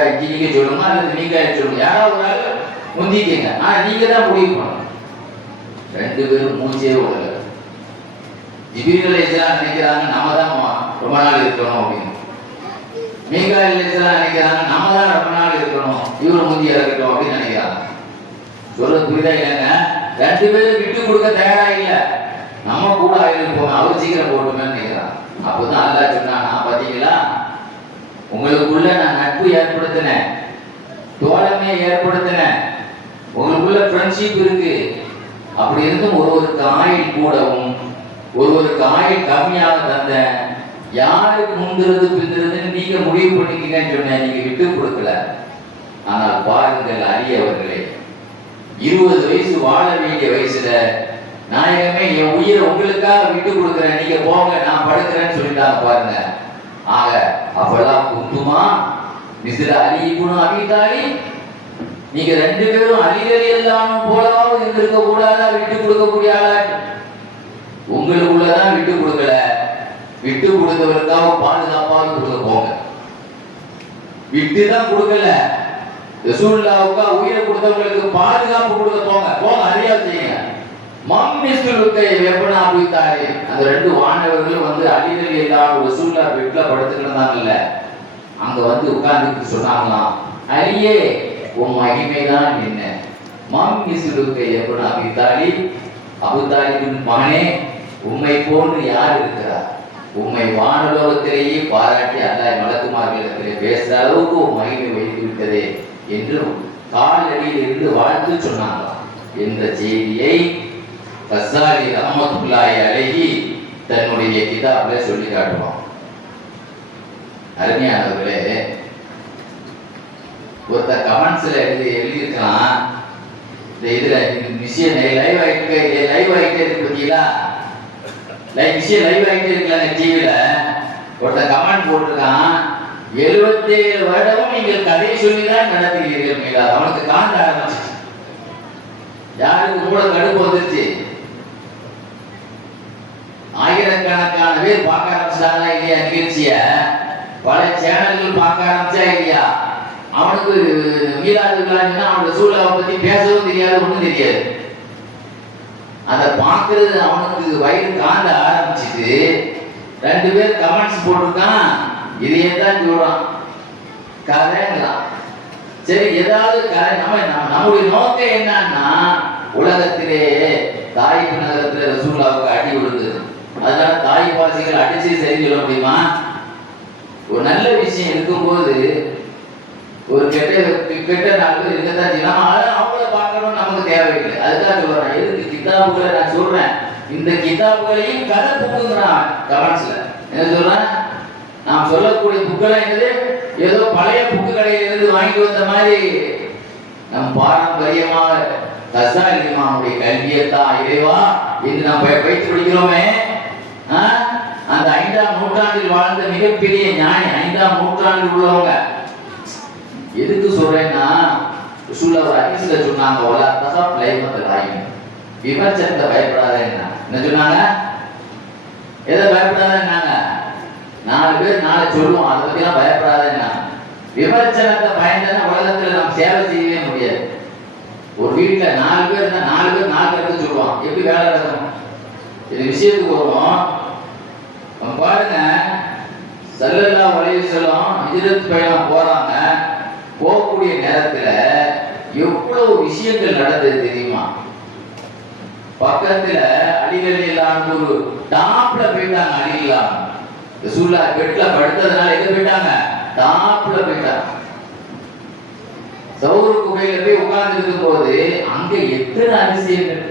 சொல்லுங்க, அல்லது நீங்க சொல்லுங்க. யாராவது ஒரு ஆள் முந்திக்கங்க, நீங்க தான் முடிவு பண்ணணும். 2 பேரும் மூச்சே விடல. ஜிப்ரீல் அலைஹிஸ்ஸலாம் நினைக்கிறாங்க நம்ம தான் ரொம்ப நாள் இருக்கணும் அப்படின்னு. மீகாயில் அலைஹிஸ்ஸலாம் நினைக்கிறாங்க நம்ம தான் ரொம்ப நாள் இருக்கணும், இவர் முந்தி இறக்கட்டும் அப்படின்னு நினைக்கிறாங்க. சொல்றது புரியுதா இல்லைங்க? 2 பேரும் விட்டு கொடுக்க தயாரா இல்ல. நம்ம கூட ஆயிருப்போம், அவர் சீக்கிரம் போட்டுமே நினைக்கிறான். அப்போதான் அல்லாஹ் சொன்னானா, பாத்தீங்களா, உங்களுக்குள்ள நான் நட்பு ஏற்படுத்தினேன், தோழமையை ஏற்படுத்தினேன், உங்களுக்குள்ள ஃப்ரெண்ட்ஷிப் இருக்கு. அப்படி இருந்தும் ஒருவருக்கு ஆயுள் கூடவும் ஒருவருக்கு ஆயுள் கம்மியாக தந்தேன். யாருக்கு முந்துறது பிந்துறதுன்னு நீங்க முடிவு பண்ணிக்கங்கன்னு சொன்னேன், நீங்க விட்டு கொடுக்கல. ஆனால் பாருங்கள் அரியவர்களே, 20 வயசு வாழ வேண்டிய வயசுல நாயகமே என் உயிரை உங்களுக்காக விட்டு கொடுக்குறேன், நீங்க போங்க நான் படுக்கிறேன்னு சொல்லிட்டாங்க பாருங்க. ஆக அப்பெல்லாம் குந்துமா மிஸ்ர அலி இப்னு அபீ தாலிப், நீங்க 2 பேரும் அலி ரலியல்லாஹு போலவாவது இருந்திருக்க கூடாதா? விட்டு கொடுக்கக்கூடிய ஆளா? உங்களுக்குள்ளதான் விட்டு கொடுக்கல, விட்டு கொடுத்தவருக்காக பாதுகாப்பாக கொடுக்க போங்க. விட்டுதான் கொடுக்கல, ரசூலுல்லாஹ்வுக்கு உயிரை கொடுத்தவங்களுக்கு பாதுகாப்பு கொடுக்க போங்க அறியா செய்யுங்க. மம்மிஸ்லுக்கை வெப்பனா அபித்தாலே, அந்த 2 வானவர்களும் வந்து அலி ரலியல்லாஹு ரசூலுல்லாஹ் பெட்ல படுத்துட்டு இருந்தாங்கல்ல, அங்க வந்து உட்கார்ந்துட்டு சொன்னாங்களாம், அலியே உன் மகிமைதான் என்ன? மம்மிஸ்லுக்கை வெப்பனா அபித்தாலே, அபூ தாலிபின் மகனே, உம்மை போன்று யார் இருக்கிறார்? உம்மை வானலோகத்திலேயே பாராட்டி அல்லாஹ் மலக்குமார்களிடத்திலே பேசுற அளவுக்கு மகிமை வைத்து விட்டதே என்று காலடியில் இருந்து வாழ்த்து சொன்னாங்களாம் என்ற செய்தியை கஸ்ஸாலி ரஹ்மத்துல்லாஹி அலைஹி தன்னுடைய கிதாப்ல சொல்லி காட்டுவான். அருமையானவர்களே, ஒருத்த கமெண்ட்ஸ்ல எழுதியிருக்கலாம், இந்த இதுல விஷயம் லைவ் ஆகிட்டே இருக்கு பார்த்தீங்களா, விஷயம் லைவ் ஆகிட்டே இருக்கல டிவில. ஒருத்த கமெண்ட் போட்டிருக்கான், 77 வருடமும் நீங்கள் கதை சொல்லிதான் நடத்துகிறீர்கள் மீளா. அவனுக்கு காண்ட ஆரம்பிச்சு, யாருக்கு கூட கடுப்பு வந்துருச்சு. ஆயிரக்கணக்கான பேர் பார்க்க ஆரம்பிச்சாங்களா இல்லையா நிகழ்ச்சிய? பல சேனல்கள் பார்க்க ஆரம்பிச்சா இல்லையா? அவனுக்கு மீளாது விழான்னா அவனோட சூழலை பத்தி பேசவும் தெரியாது, ஒன்றும் தெரியாது. அதை பார்க்கறது அவனுக்கு வயிறு காந்த ஆரம்பிச்சுட்டு 2 பேர் கமெண்ட்ஸ் போட்டிருக்கான், இதையே தான் சொல்றான் கதைங்கிறான். சரி, ஏதாவது கதை நம்முடைய நோக்கம் என்னன்னா, உலகத்திலே தாயிப் நகரத்துல ரசூலுல்லாஹ்வுக்கு அடி விழுந்தது. அதனால தாய் வாசிகள் அடிச்சு சரி சொல்ல முடியுமா? ஒரு நல்ல விஷயம் இருக்கும்போது ஒரு கெட்ட நாட்கள் இருக்கத்தான் செய்யலாம். அவங்கள பார்க்கணும் நமக்கு தேவையில்லை. அதுதான் சொல்றேன். எதுக்கு கிதாபுகளை நான் சொல்றேன், இந்த கிதாபுகளையும் கதை புக்குங்கிறான் கமெண்ட்ஸ்ல. என்ன சொல்றேன், நாம் சொல்லக்கூடிய புக்கெல்லாம் என்னது, ஏதோ பழைய புக்கு கடையிலிருந்து வாங்கிட்டு வந்த மாதிரி நம் பாரம்பரியமாக கசாலி இமாமுடைய கல்வியத்தான் இறைவா என்று நாம் வைத்து பிடிக்கிறோமே. அந்த 5ஆம் நூற்றாண்டில் வாழ்ந்த மிகப்பெரிய ஞானி, 5ஆம் நூற்றாண்டில் உள்ளவங்க. எதுக்கு சொல்றேன்னா, ரசூலுல்லாஹ் ஒரு ஹதீஸ்ல சொன்னாங்க, வலா தஹப் லைமத்துல் ஆயின், விமர்சனத்தை பயப்படாதேன்னா. என்ன சொன்னாங்க? எதை பயப்படாதேன்னாங்க? 4 பேர் 4 சொல்லுவோம், அதை பத்திலாம் பயப்படாதேன்னா. விமர்சனத்தை பயந்தா உலகத்துல நம்ம சேவை செய்யவே முடியாது. ஒரு வீட்டுல 4 பேர் இருந்தா 4 பேர் 4 கருத்து சொல்லுவான், எப்படி வேலை நடக்கும்? இது விஷயத்துக்கு வரும். பாருங்க, ஸல்லல்லாஹு அலைஹி வஸல்லம் ஹிஜ்ரத் பயணம் போறாங்க. போகக்கூடிய நேரத்துல எவ்வளவு விஷயங்கள் நடந்தது தெரியுமா? பக்கத்துல அலிகள்லாம் ஒரு டாப்ல போயிட்டாங்க. அலிகலாம் ரசூலுல்லாஹ் பெட்ல படுத்ததுனால எங்க போயிட்டாங்க? டாப்ல போயிட்டாங்க. சௌர் குகையில போய் உட்கார்ந்து இருக்கும் போது அங்க எத்தனை அதிசயங்கள்,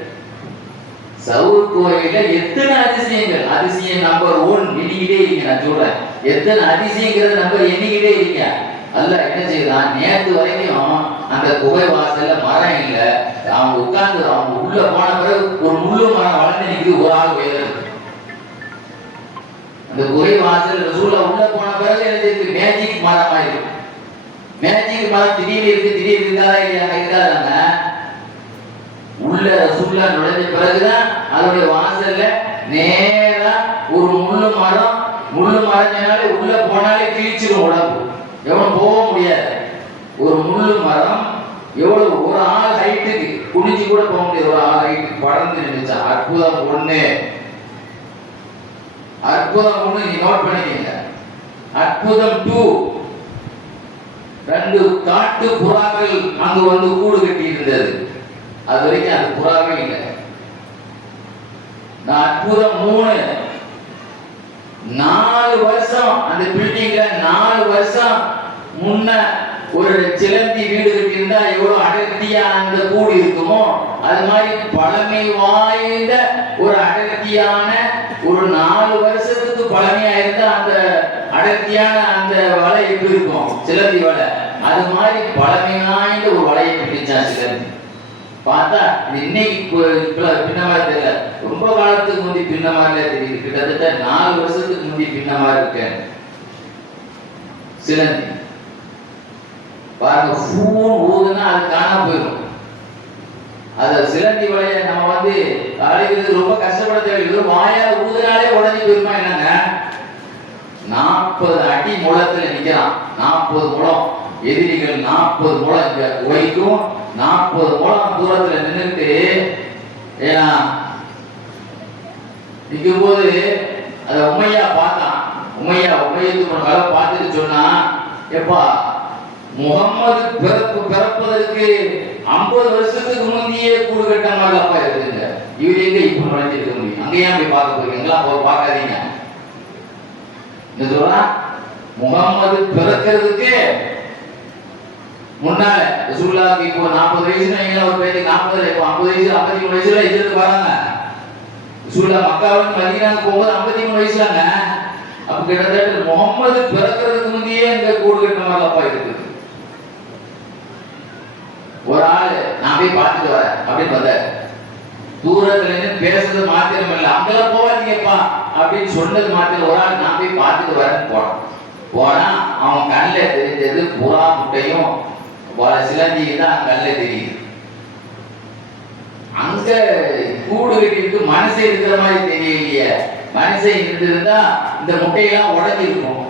சௌர் கோயில எத்தனை அதிசயங்கள். அதிசயம் நம்பர் 1 எண்ணிக்கிட்டே இருங்க. நான் சொல்றேன், எத்தனை அதிசயங்கிறது நம்பர் எண்ணிக்கிட்டே இருங்க. அல்ல என்ன செய்யலாம், நேற்று வரைக்கும் அந்த குகை வாசல்ல மரம் இல்ல. அவங்க உட்கார்ந்து அவங்க உள்ள போன பிறகு ஒரு முள்ளு மரம் வளர்ந்து நிற்குது, ஒரு ஆள் உயர்றது. அந்த குகை வாசல் ரசூலுல்லாஹ் உள்ள போன பிறகு என்ன செய்யுது, மேஜிக் மரம் ஆயிருக்கு. மேஜிக் மரம் திடீர்னு இருக்கு, திடீர்னு இருக்காதா இல்லையா? இருக்காதாங்க. உள்ள ரசூலுல்லாஹ் நுழைஞ்ச பிறகுதான் அதோடைய வாசல்ல நேரா ஒரு முள்ளு மரம். முள்ளு மரத்தினாலே உள்ள போனாலே கிழிச்சிடும் உடம்பு, எவனும் போக முடியாது. ஒரு முள்ளு மரம் எவ்வளவு, ஒரு ஆள் ஹைட்டுக்கு குனிஞ்சு கூட போக முடியாது, ஒரு ஆள் ஹைட்டுக்கு படர்ந்து நின்றுச்சா. அற்புதம் 1. அற்புதம் 1 நீ நோட் பண்ணிக்கங்க. அற்புதம் 2, 2 காட்டு புறாக்கள் அங்கு வந்து கூடு கட்டி இருந்தது. அது வரைக்கும் அந்த புறாவே இல்லை. அற்புதம் 3, 4 வருஷம் அந்த பில்டிங்ல 4 வருஷம் முன்ன ஒரு சிலந்தி வீடு கட்டி இருந்தா எவ்வளவு அடர்த்தியா அந்த கூடு இருக்குமோ, அது மாதிரி பழமை வாய்ந்த ஒரு அடர்த்தியான ஒரு 4 வருஷத்துக்கு பழமையா இருந்தா அந்த அடர்த்தியான அந்த வலை எப்படி இருக்கும், சிலந்தி வலை, அது மாதிரி பழமை வாய்ந்த ஒரு வலையை கட்டிச்சா சிலந்தி. பார்த்தா இன்னைக்கு பின்னமா தெரியல, ரொம்ப காலத்துக்கு முந்தி பின்னமாரில தெரியுது. கிட்டத்தட்ட 4 வருஷத்துக்கு முந்தி பின்னமா இருக்க சிலந்தி. பாருங்க, ஃபூன் ஊதுனா அது காணா போயிடும். அது சிலந்தி வலைய நம்ம வந்து அழைக்கிறது ரொம்ப கஷ்டப்பட தேவையில்லை. வாயால ஊதுனாலே உடஞ்சி போயிருமா என்னங்க? 40 அடி முழத்துல நிக்கிறான். 40 முழம். எதிரிகள் 40 முழம் இங்க வைக்கும், 40 முழம் தூரத்துல நின்றுட்டு ஏன்னா நிற்கும் போது அத உமையா பார்த்தான். உமையத்து பார்த்துட்டு சொன்னா, எப்பா முகம்மது பிறப்பதற்கு 50 வருஷத்துக்கு முந்தையே கூடு கட்ட மாதிரி அப்பா இருக்குங்க. இவர் எங்க இப்ப நுழைஞ்சிருக்க முடியும்? அங்கேயா போய் பார்க்க போறீங்களா? போய் பார்க்காதீங்க. என்ன சொல்றா, முகம்மது பிறக்கிறதுக்கு முன்னால ரசூலுல்லாஹ்க்கு இப்போ 40 வயசுல ஒரு பேருக்கு 40, இப்போ 50 வயசு 53 வயசுல இதுக்கு வராங்க. ரசூலுல்லாஹ் மக்காவுக்கு மதீனாவுக்கு போகும்போது 53 வயசுலங்க. அப்ப கிட்டத்தட்ட முகம்மது பிறக்கிறதுக்கு முந்தையே இந்த கூடு கட்ட மாதிரி அப்பா இருக்குது. ஒரு ஆளு நான் போய் பார்த்துட்டு வரேன் அப்படின்னு வந்த, தூரத்துல இருந்து பேசுறது மாத்திரம் இல்ல, அங்கெல்லாம் போவாதீங்கப்பா அப்படின்னு சொன்னது மாத்திரம். ஒரு ஆள் நான் போய் பார்த்துட்டு வரேன்னு போனா அவன் கண்ணில் தெரிஞ்சது புறா முட்டையும் சிலந்தி தான் கண்ணில் தெரியுது. அங்க கூடு கட்டிட்டு மனசை இருக்கிற மாதிரி தெரியலையே. மனசை இருந்திருந்தா இந்த முட்டையெல்லாம் உடஞ்சிருக்கும்.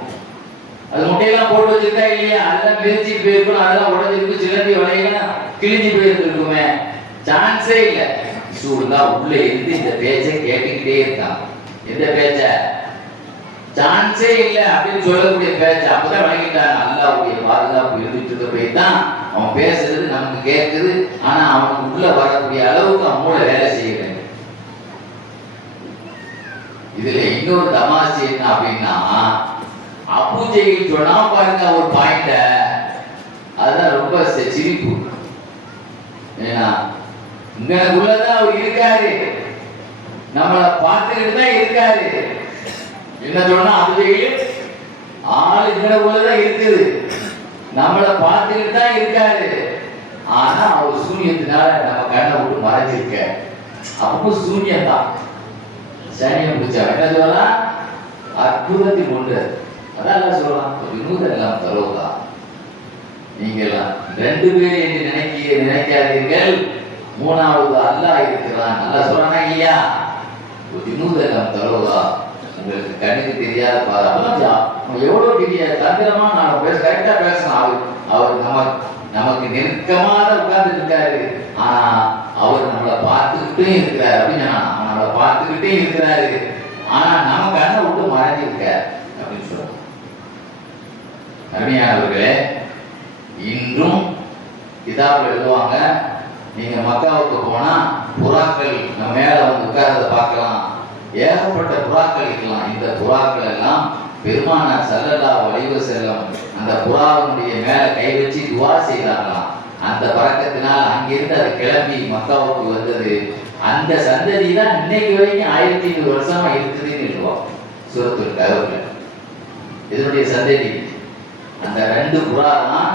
அது முட்டையெல்லாம் போட்டு வச்சிருக்கா இல்லையா, அதெல்லாம் மிதிச்சு போயிருக்கும், அதெல்லாம் உடஞ்சிருக்கு. சிலந்தி வலையெல்லாம் கிழிஞ்சு போயிருக்குமே. சான்ஸே இல்லை. ரசூலுல்லா உள்ள இருந்து இந்த பேச்சை கேட்டுக்கிட்டே இருக்கான். எந்த பேச்ச? சான்ஸே இல்லை அப்படின்னு சொல்லக்கூடிய பேச்ச. அப்பதான் வழங்கிட்டாங்க. அல்லாஹ்வுடைய பாதுகாப்பு இருந்துட்டு போய் தான் அவன் பேசுறது நமக்கு கேட்குது. ஆனா அவனுக்கு உள்ள வரக்கூடிய அளவுக்கு அவன் மூளை வேலை செய்யல. இதுல இன்னொரு தமாசி என்ன அப்படின்னா, அபூஜையில் சொன்னா பாருங்க ஒரு பாயிண்ட, அதுதான் ரொம்ப சிரிப்பு. ஏன்னா இங்கனக்குள்ளதான் அவர் இருக்காரு, நம்மளை பார்த்துக்கிட்டு தான் இருக்காரு. என்ன சொன்னா அபூஜையில் ஆள் இங்கனக்குள்ளதான் இருக்குது, நம்மளை பார்த்துக்கிட்டு தான் இருக்காரு. ஆனா அவர் சூரியத்தினால நம்ம கண்ணை விட்டு மறைஞ்சிருக்க. அப்போ சூரியன் தான் சனியம் பிடிச்சா என்ன சொல்லலாம், அற்புதத்தை கொண்டு. அதான் சொல்லலாம் வினூதம் எல்லாம் தருவதா. நீங்க எல்லாம் ரெண்டு பேர் என்று நினைக்காதீர்கள், மூணாவது அல்லாஹ் இருக்கிறான். நல்லா சொல்றானா இல்லையா? வினூதம் எல்லாம் தருவதா. உங்களுக்கு கண்ணுக்கு தெரியாத பாரு. அப்பதான் எவ்வளவு தெரியாது தந்திரமா நான் கரெக்டா பேசணும். அவர் நமக்கு நெருக்கமாக உட்கார்ந்து இருக்காரு. ஆனா அவர் நம்மளை பார்த்துக்கிட்டே இருக்கிறார் அப்படின்னு சொன்னா, நம்மளை பார்த்துக்கிட்டே இருக்கிறாரு. ஆனா நம்ம கண்ணை விட்டு மறைஞ்சிருக்கார் அப்படின்னு சொல்றோம். அருமையானவர்களே, இன்றும் கிதாபுல எழுதுவாங்க, நீங்க மக்காவுக்கு போனா புறாக்கள் நம்ம மேல வந்து உட்கார்றத பார்க்கலாம். ஏகப்பட்ட புறாக்கள் இருக்கலாம். இந்த புறாக்கள் எல்லாம் பெருமானார் ஸல்லல்லாஹு அலைஹி வஸல்லம் அந்த புறாவினுடைய மேல கை வச்சு துவா செய்தாங்களாம். அந்த பழக்கத்தினால் அங்கிருந்து அது கிளம்பி மக்காவுக்கு வந்தது. அந்த சந்ததி தான் இன்னைக்கு வரைக்கும் 1500 வருஷமா இருக்குதுன்னு சொல்லுவோம் சூரத்துல் கஹ்ஃப்ல. இதனுடைய சந்ததி அந்த 2 புறா தான்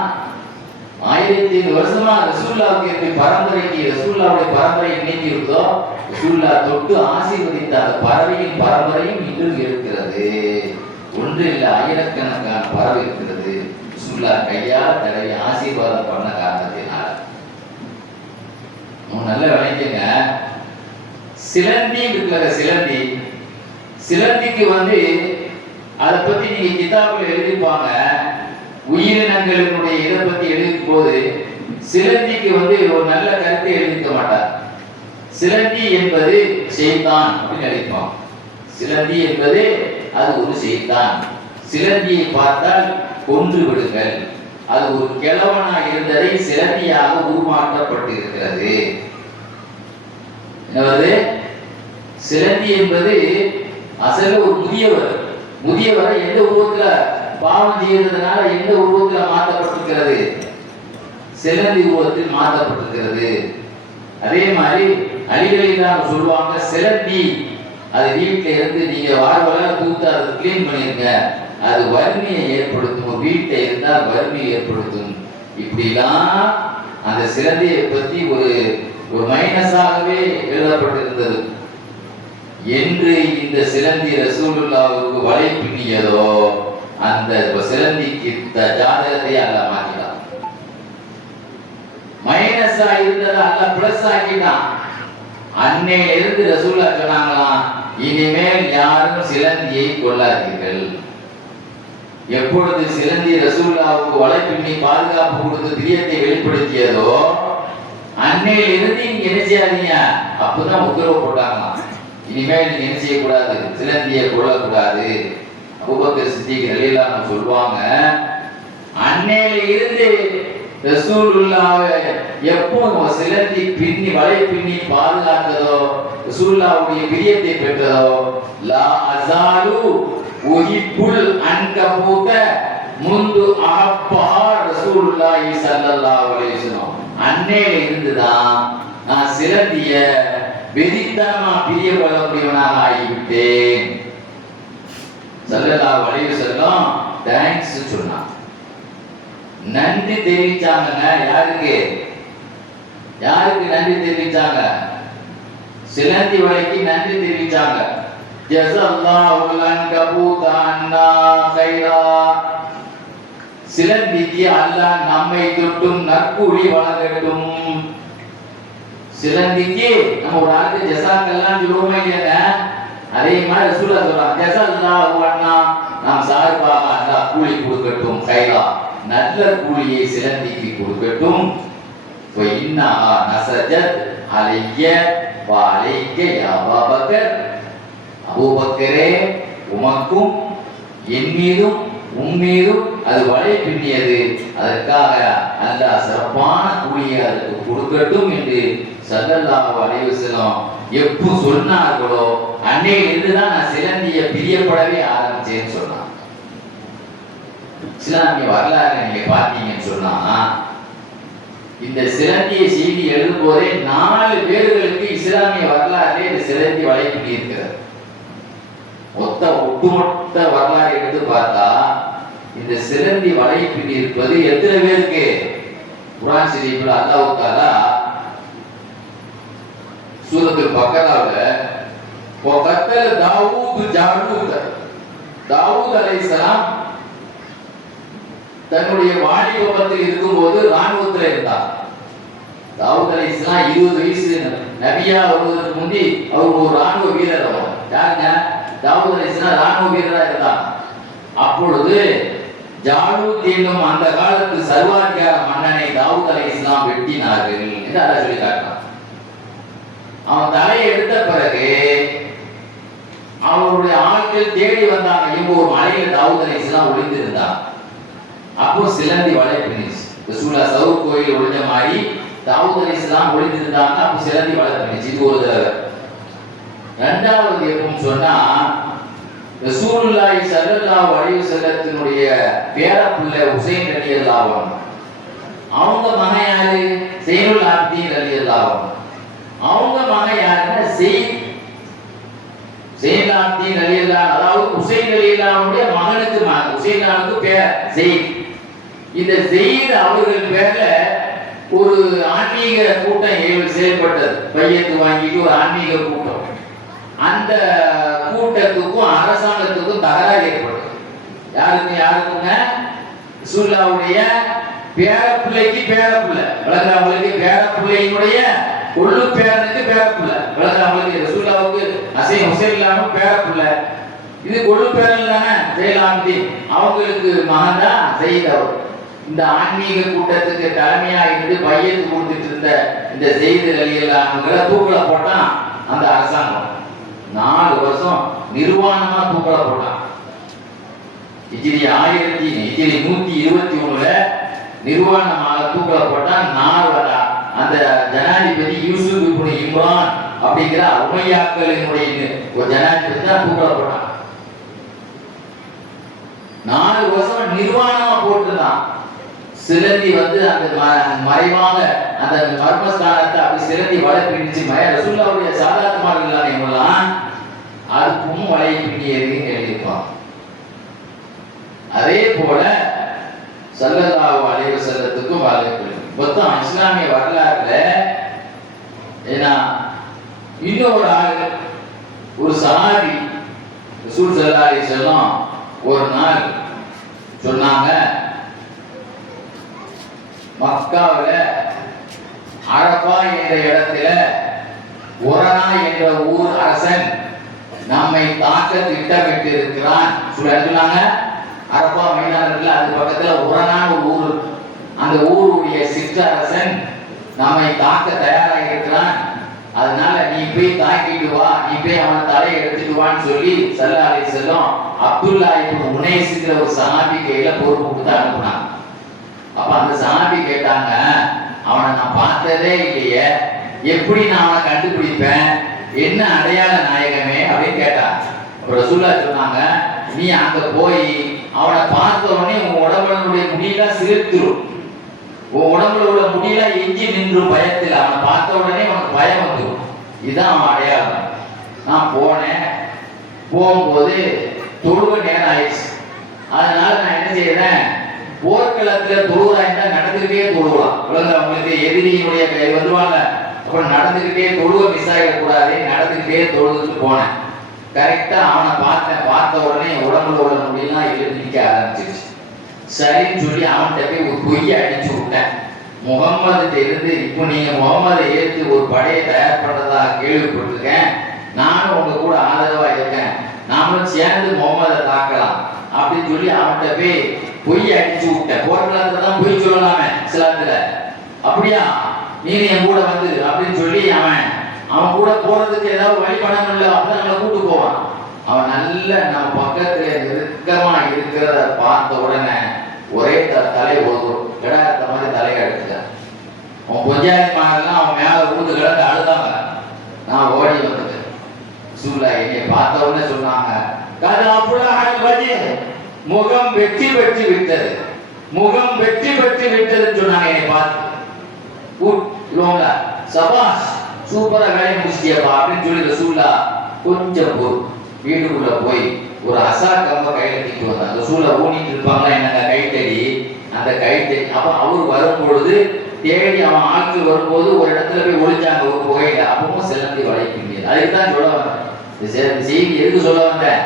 1500 வருஷமா ரசூலுல்லாஹ்வுக்கு எப்படி பரம்பரைக்கு ரசூலுல்லாஹ்வுடைய பரம்பரை இன்னைக்கு இருக்குதோ, ரசூலுல்லாஹ் தொட்டு ஆசீர்வதித்த அந்த பறவையின் பரம்பரையும் இன்றும் இருக்கிறது. ஒன்று இல்லை, ஆயிரக்கணக்கான பறவை இருக்கிறது. ரசூலுல்லாஹ் கையால் தடவி ஆசீர்வாதம் பண்ண காரணத்தினால. நல்ல விளைஞ்சுங்க. சிலந்தி இருக்கிற சிலந்திக்கு அதை பத்தி நீங்க கிதாபுல எழுதிப்பாங்க. உயிரினங்களினுடைய இதை பத்தி எழுதிக்கும் போது சிலந்திக்கு ஒரு நல்ல கருத்தை எழுதிக்க மாட்டார். சிலந்தி என்பது ஷைத்தான் அப்படின்னு எழுதிப்பான். சிலந்தி என்பது அது ஒரு ஷைத்தான். சிலந்தியை பார்த்தால் கொன்று விடுங்கள். அது ஒரு கிழவனா இருந்ததை சிலந்தியாக உருமாற்றப்பட்டிருக்கிறது. என்னது? சிலந்தி என்பது அசல ஒரு முதியவரை எந்த உருவத்துல பாவம் செய்யறதுனால எந்த உருவத்துல மாற்றப்பட்டிருக்கிறது? சிலந்தி உருவத்தில் மாற்றப்பட்டிருக்கிறது. அதே மாதிரி அலிகளில் சொல்லுவாங்க, சிலந்தி அது வீட்டில இருந்து நீங்க வாழ்வெல்லாம் தூத்து அதை கிளீன் பண்ணிருங்க, அது வறுமையை ஏற்படுத்தும். வீட்டை இருந்தால் வறுமையை ஏற்படுத்தும். இப்படிலாம் அந்த சிலந்தியை பற்றி ஒரு மைனஸாகவே எழுதப்பட்டிருந்தது. என்று இந்த சிலந்தி ரசூலுல்லாஹ்வுக்கு வலை பின்னியதோ அந்த சிலந்திக்கு ஜாதகத்தை அல்லாஹ் மாற்றிட்டான். மைனஸா இருந்ததை அல்லாஹ் பிளஸ் ஆக்கிட்டான். அன்னையில இருந்து ரசூலுல்லாஹ் சொன்னாங்களாம், இனிமேல் யாரும் சிலந்தியை கொள்ளாதீர்கள். எப்பொழுது சிலந்தி ரசூலுல்லாஹ்வுக்கு வலை பின்னி பாதுகாப்பு கொடுத்து பிரியத்தை வெளிப்படுத்தியதோ அன்னையில இருந்து நீங்க என்ன செய்யாதீங்க. அப்பதான் உத்தரவு போட்டாங்களாம், இனிமேல் நீங்க என்ன செய்யக்கூடாது, சிலந்தியை கொள்ளக்கூடாது. அபூபக்கர் சித்திக் ரலியல்லாஹு அன்ஹு சொல்வாங்க, அன்னையில இருந்து ரசூலுல்லாஹ் எப்போ சிலந்தி பின்னி வலை பின்னி பாதுகாத்ததோ, ரசூலுல்லாஹ்வுடைய பிரியத்தை பெற்றதோ, லா அஸாலு உஹிப்புல் அன்கபூத முந்து அஹப்பா ரசூலுல்லாஹி ஸல்லல்லாஹு அலைஹி வஸல்லம். அன்னையில இருந்துதான் நான் சிலந்திய வெறித்தனமா பிரிய கொள்ளக்கூடியவனாக ஆகிவிட்டேன். ஸல்லல்லாஹு அலைஹி வஸல்லம் தேங்க்ஸ் சொன்னான், நன்றி தெரிவிச்சாங்க. யாருக்கு நன்றி தெரிவிச்சாங்க? சிலந்தி வலைக்கு நன்றி தெரிவிச்சாங்க. ஜஸல்லாஹு அன்கபூத அன்னா கைரா. சிலந்திக்கு அல்லாஹ் நம்மை தொட்டும் நற்கூலி வழங்கட்டும். சிலந்திக்கு நம்ம ஒரு ஆளுக்கு ஜஸாக்கெல்லாம் சொல்லுவோமே இல்லையாங்க, அதே மாதிரி ரசூலுல்லாஹ் சொல்றாங்க, ஜஸல்லாஹு அன்னா, நாம் சார்பாக அல்லாஹ் கூலி கொடுக்கட்டும், கைரா, நல்ல கூலியை சிலந்திக்கு கொடுக்கட்டும். இன்னஹா நஸஜத் அலைய வாலைக்க யா அபூபக்கர், அபூபக்கரே உமக்கும் என் மீதும் உன் மீதும் அது வலை பின்னியது, அதற்காக அல்லாஹ் சிறப்பான கூலியை அதற்கு கொடுக்கட்டும் என்று ஸல்லல்லாஹு அலைஹி வஸல்லம் எப்போ சொன்னார்களோ அன்னையிலிருந்து தான் நான் சிலந்தியை பிரியப்படவே ஆரம்பிச்சேன்னு சொன்னான். இஸ்லாமிய வரலாறு நீங்க பார்த்தீங்கன்னு சொன்னா, இந்த சிலந்தியை செய்தி எழுதும் போதே 4 பேர்களுக்கு இஸ்லாமிய வரலாறு இந்த சிலந்தி வலை பின்னி இருக்கிறது. ஒட்டுமொத்த வரலாறு எடுத்து பார்த்தா இந்த சிலந்தி வலை பின்னி இருப்பது எத்தனை பேருக்கு? குர்ஆன் ஷரீஃப்ல அல்லாஹ் தஆலா சூரத்துல் பக்கராவுல வகத்தல தாவூத் ஜாலூத், தாவூத் அலைஹிஸ்ஸலாம் தன்னுடைய வாலிபத்தில் இருக்கும்போது ராணுவத்தில் இருந்தார். தாவூத் அலைஹிஸ்ஸலாம் 20 வயசு நபியா வருவதற்கு முந்தி அவர் ஒரு ராணுவ வீரர். அவர் யாருங்க? தாவூத் அலைஹிஸ்ஸலாம் ராணுவ வீரரா இருந்தார். அப்பொழுது ஜாலூத் என்னும் அந்த காலத்து சர்வாதிகார மன்னனை தாவூத் அலைஹிஸ்ஸலாம் வெட்டினார்கள் என்று அல்லாஹ் சொல்லி காட்டுறான். அவன் தலையை எடுத்த பிறகு அவருடைய ஆட்கள் தேடி வந்தாங்க. இவங்க ஒரு மலையில தாவூத் அலைஹிஸ்ஸலாம் ஒளிந்திருந்தார். அப்போ சிலந்தி வலை பின்னிச்சு. ரசூலா சவுர் கோயில் ஒளிஞ்ச மாதிரி தாவூத் அலைஹிஸ்ஸலாம் ஒளிந்திருந்தாங்க. அப்போ சிலந்தி வலை பின்னிச்சு. இது ஒரு தடவை. இரண்டாவது எப்பவும் சொன்னா, ரசூலுல்லாஹி ஸல்லல்லாஹு அலைஹி வஸல்லத்தினுடைய பேரப்புள்ள ஹுசைன் ரலியல்லாஹு அன்ஹு, அவங்க மகன் யாரு? ஸைனுல் ஆபிதீன் ரலியல்லாஹு அன்ஹு. அவங்க மகன் யாருன்னா ஸைனுல் ஆபிதீன் ரலியல்லாஹு, அதாவது ஹுசைன் ரலியல்லாஹுடைய மகனுக்கு மகன். ஹுசைனுக்கு பேர் ஸெயித். இந்த ஸெயித் அவர்கள் பேர்ல ஒரு ஆன்மீக கூட்டம் செயல்பட்டது. பையத்து வாங்கிட்டு ஒரு ஆன்மீக கூட்டம். அந்த கூட்டத்துக்கும் அரசாங்கத்துக்கும் தகராறு ஏற்பட்டது. யாருக்குங்க? ரசூலுல்லாஹ்வுடைய பேரப்பிள்ளைக்கு பேரப்பிள்ளை வளர்ந்தவங்களுக்கு, பேரப்பிள்ளையினுடைய கொள்ளு பேரனுக்கு பேரப்பிள்ளை வளர்ந்தவங்களுக்கு. ரசூலுல்லாஹ்வுக்கு ஹுசைன் இல்லாம பேரப்பிள்ளை. இது கொள்ளு பேரன் தானே ஜெயலாமதி. அவங்களுக்கு மகன் தான் ஸெயித். அவர் இந்த ஆன்மீக கூட்டத்துக்கு தலைமையா இருந்து பையத்து கொடுத்துட்டு இருந்த இந்த ஸெயித் ரலியல்லாஹு தூக்கில போட்டான் அந்த அரசாங்கம். 4 வருஷம் நிர்வாணமா தூக்கில போட்டான். ஹிஜ்ரி 121ல நிர்வாணமாக தூக்கில போட்டான். 4 வருடம் அந்த ஜனாதிபதி யூசுப் இப்னு இம்ரான் அப்படிங்கிற உமையாக்களினுடைய ஒரு ஜனாதிபதி தான் தூக்கில போட்டான். 4 வருஷம் நிர்வாணமா போட்டுதான். சிலந்தி வந்து அந்த மறைவாக அந்த மர்மஸ்தானத்தை அப்படி சிலந்தி வலை பிடிச்சு ரசூலுல்லாஹ்வுடைய சாதாத்துமார்கள் எல்லாம் அதுக்கும் வலை பிடியதுன்னு எழுதியிருப்பான். அதே போல ஸல்லல்லாஹு அலைஹி வஸல்லத்துக்கும் வலை பிடி. மொத்தம் இஸ்லாமிய வரலாறுல ஏன்னா இன்னொரு ஆள், ஒரு சஹாபி ரசூல் ஸல்லல்லாஹு அலைஹி வஸல்லம் ஒரு நாள் சொன்னாங்க, மக்காவுல அரபா என்ற இடத்துல ஒரனா என்ற ஊர் அரசன் நம்மை தாக்க திட்டமிட்டு இருக்கிறான். சொன்னாங்க அரபா மைதானத்துல அது பக்கத்துல ஒரனா ஒரு ஊர், அந்த ஊருடைய சிற்றரசன் நம்மை தாக்க தயாராக இருக்கிறான். அதனால நீ போய் தாக்கிட்டு வா, நீ போய் அவன் தலையை எடுத்துட்டு வான்னு சொல்லி ஸல்லல்லாஹு அலைஹி வஸல்லம் அப்துல்லா இப்னு உனைஸ்ங்கிற ஒரு சஹாபி கையில பொறுப்பு கொடுத்து அனுப்புனாங்க. அப்ப அந்த சஹாபி கேட்டாங்க, அவனை நான் பார்த்ததே இல்லையே, எப்படி நான் அவனை கண்டுபிடிப்பேன், என்ன அடையாள நாயகமே அப்படின்னு கேட்டான். ரசூலுல்லாஹ் சொன்னாங்க, நீ அங்க போய் அவனை பார்த்த உடனே உன் உடம்புடைய முடியெல்லாம் சிரித்துரும், உன் உடம்புல உள்ள முடியெல்லாம் எஞ்சி நின்று பயத்தில், அவனை பார்த்த உடனே உனக்கு பயம் வந்துடும். இதுதான் அவன் அடையாளம். நான் போனேன். போகும்போது தொழுவ நேரம் ஆயிடுச்சு. அதனால நான் என்ன செய்யறேன், போர்க்களத்துல தொழுவாய்ந்தா நடந்துகிட்டே தொழுவலாம். அவங்களுக்கு எதிரியினுடைய வருவாங்க, அப்புறம் நடந்துகிட்டே தொழுவ மிஸ் ஆகிடக்கூடாது, நடந்துகிட்டே தொழுதுட்டு போனேன். கரெக்டா அவனை பார்த்தேன். பார்த்த உடனே உடம்புல உள்ள முடியெல்லாம் எழுதி நிற்க ஆரம்பிச்சிருச்சு. சரின்னு சொல்லி அவன்கிட்ட போய் ஒரு பொய்யை அடிச்சு விட்டேன். முகம்மது இருந்து இப்போ நீங்க முகம்மதை ஏற்று ஒரு படையை தயார் பண்றதா கேள்விப்பட்டிருக்கேன், நானும் உங்க கூட ஆதரவா இருக்கேன், நாமளும் சேர்ந்து முகம்மதை தாக்கலாம் அப்படின்னு சொல்லி அவன்கிட்ட போய் பொய் அடிச்சு விட்டேன். போர்க்களத்துல தான் பொய் சொல்லலாமே இஸ்லாத்துல. அப்படியா, நீ என் கூட வந்து அப்படின்னு சொல்லி அவன் அவன் கூட போறதுக்கு ஏதாவது வழி பண்ணணும் இல்லை, அப்பதான் நம்மளை கூட்டு போவான். அவன் நல்ல நம்ம பக்கத்துல நெருக்கமா இருக்கிறத பார்த்த உடனே ஒரே தலை ஒதுவும் கிடாத்த மாதிரி தலையை அடிச்சுட்டான். அவன் பொஞ்சாயத்து மாரெல்லாம் அவன் மேல ஊந்து கிடந்து அழுதாங்க. நான் ஓடி வந்துட்டேன். சூழ்நிலை என்னை பார்த்த உடனே சொன்னாங்க, முகம் வெற்றி பெற்று விட்டது, முகம் வெற்றி பெற்று விட்டதுன்னு சொன்னாங்க. என்னை பார்த்து சபாஷ் சூப்பரா வேலை முடிச்சிட்டியப்பா அப்படின்னு சொல்லி ரசூல்லா கொஞ்சம் வீட்டுக்குள்ள போய் ஒரு அசா கம்ப கையில தூக்கிட்டு வந்தாங்க. ரசூல்லா ஊனிட்டு இருப்பாங்களா என்னங்க கைத்தடி, அந்த கைத்தடி. அப்ப அவர் வரும்பொழுது தேடி அவன் ஆட்கள் வரும்போது ஒரு இடத்துல போய் ஒளிஞ்சாங்க ஒரு புகையில. அப்பவும் சிலந்தி வலை பின்னியது. அதுக்கு தான் சொல்ல வந்தேன், இந்த செய்தி எதுக்கு சொல்ல வந்தேன்?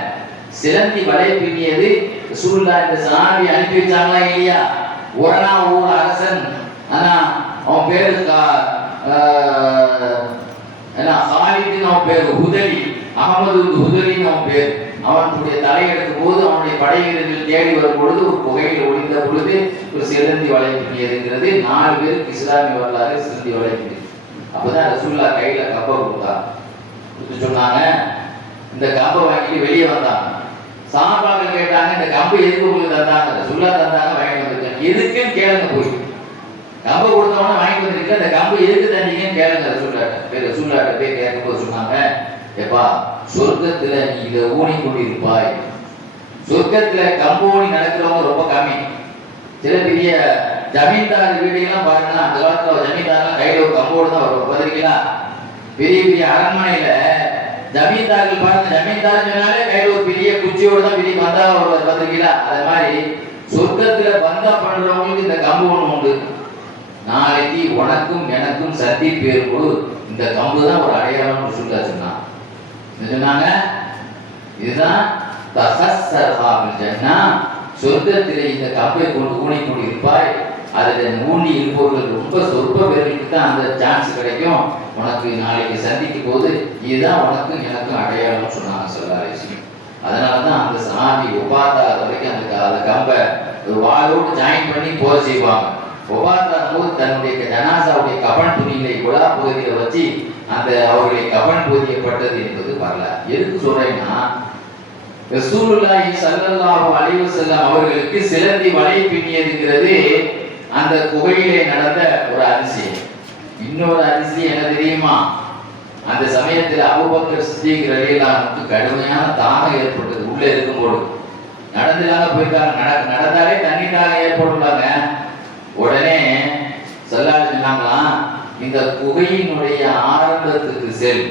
சிலந்தி வலை பின்னியது ரசூல்லா இந்த சஹாபி அனுப்பி வச்சாங்களா இல்லையா? ஒரணா ஊர் அரசன், ஆனா அவன் பேரு ஹாலித்னு அவன் பேரு, ஹுதலி, அகமது ஹுதலின்னு அவன் பேர். அவனுடைய தலையெடுக்கும் போது அவனுடைய படை வீரர்கள் தேடி வரும் பொழுது ஒரு புகையில் ஒளிந்த பொழுது ஒரு சிலந்தி வலை பின்னியதுங்கிறது 4 பேருக்கு இஸ்லாமிய வரலாறு சிலந்தி வலை பின்னியது. அப்பதான் ரசூல்லா கையில கப்பை கொடுத்தாங்க. சொன்னாங்க, இந்த கம்பை வாங்கிட்டு வெளியே வந்தாங்க. சஹாபாக்கள் கேட்டாங்க, இந்த கம்பை எதுக்கு உங்களுக்கு தந்தாங்க? ரசூல்லா தந்தாங்க, வாங்கிட்டு வந்திருக்கேன். எதுக்குன்னு கேளுங்க. போய் கம்பை கொடுத்தவொடனே வாங்கிட்டு வந்திருக்க, இந்த கம்பை எதுக்கு தந்தீங்கன்னு கேளுங்க. ரசூல்லாட்ட போய் கேட்கும்போது சொன்னாங்க, எப்பா சொர்க்கத்துல நீ இதை ஊனி கொண்டிருப்பாய். சொர்க்கத்துல கம்பு ஊனி நடக்கிறவங்க ரொம்ப கம்மி. சில பெரிய ஜமீன்தார் வீடுகள்லாம் பாருங்க, அந்த காலத்துல ஜமீன்தார்லாம் கையில ஒரு கம்போடு தான் வரும். பார்த்திருக்கீங்களா? பெரிய பெரிய அரண்மனையில ஜமீன்தார்கள் பாருங்க, ஜமீன்தார் சொன்னாலே கையில ஒரு பெரிய குச்சியோடு தான் பெரிய பந்தா வருவார். பார்த்திருக்கீங்களா? அது மாதிரி சொர்க்கத்துல பந்தா பண்றவங்களுக்கு இந்த கம்பு ஒண்ணு உண்டு. நாளைக்கு உனக்கும் எனக்கும் சந்திப்பு ஏற்படும், இந்த கம்பு தான் ஒரு அடையாளம்னு சொல்ல சொன்னான். சொன்னாங்க, இதுதான் சொர்க்கத்திலே இந்த கம்பை கொண்டு ஊனி கொண்டு இருப்பாய். அதுல ஊனி இருப்பவர்கள் ரொம்ப சொற்ப பேருக்கு தான் அந்த சான்ஸ் கிடைக்கும். உனக்கு நாளைக்கு சந்திக்கும் போது இதுதான் உனக்கும் எனக்கும் அடையாளம் சொன்னாங்க சொல்லாச்சு. அதனாலதான் அந்த சஹாபி ஒபாத்தா வரைக்கும் அந்த கம்பை ஒரு வாளோடு ஜாயின் பண்ணி போக செய்வாங்க. ஒபாத்தா போது தன்னுடைய ஜனாசாவுடைய கபன் துணிகளை குலா பகுதியை வச்சு அந்த அவர்களை கபன் பொதியப்பட்டது என்பது வரலாறு. எதுக்கு சொல்றேன்னா, ரசூலுல்லாஹி ஸல்லல்லாஹு அலைஹி வஸல்லம் அவர்களுக்கு சிலந்தி வலை பின்னியதுங்கிறது அந்த குகையிலே நடந்த ஒரு அதிசயம். இன்னொரு அதிசயம் என்ன தெரியுமா? அந்த சமயத்தில் அபூபக்கர் சித்திக் ரலியல்லாஹு அன்ஹுக்கு கடுமையான தாகம் ஏற்பட்டது. உள்ள இருக்கும்போது நடந்துலாக போயிருக்காங்க, நடந்தாலே தண்ணி தாகம் ஏற்பட்டுள்ளாங்க. உடனே ஸல்லல்லாஹு சொன்னாங்களாம், இந்த குகையினுடைய ஆரம்பத்துக்கு செல்,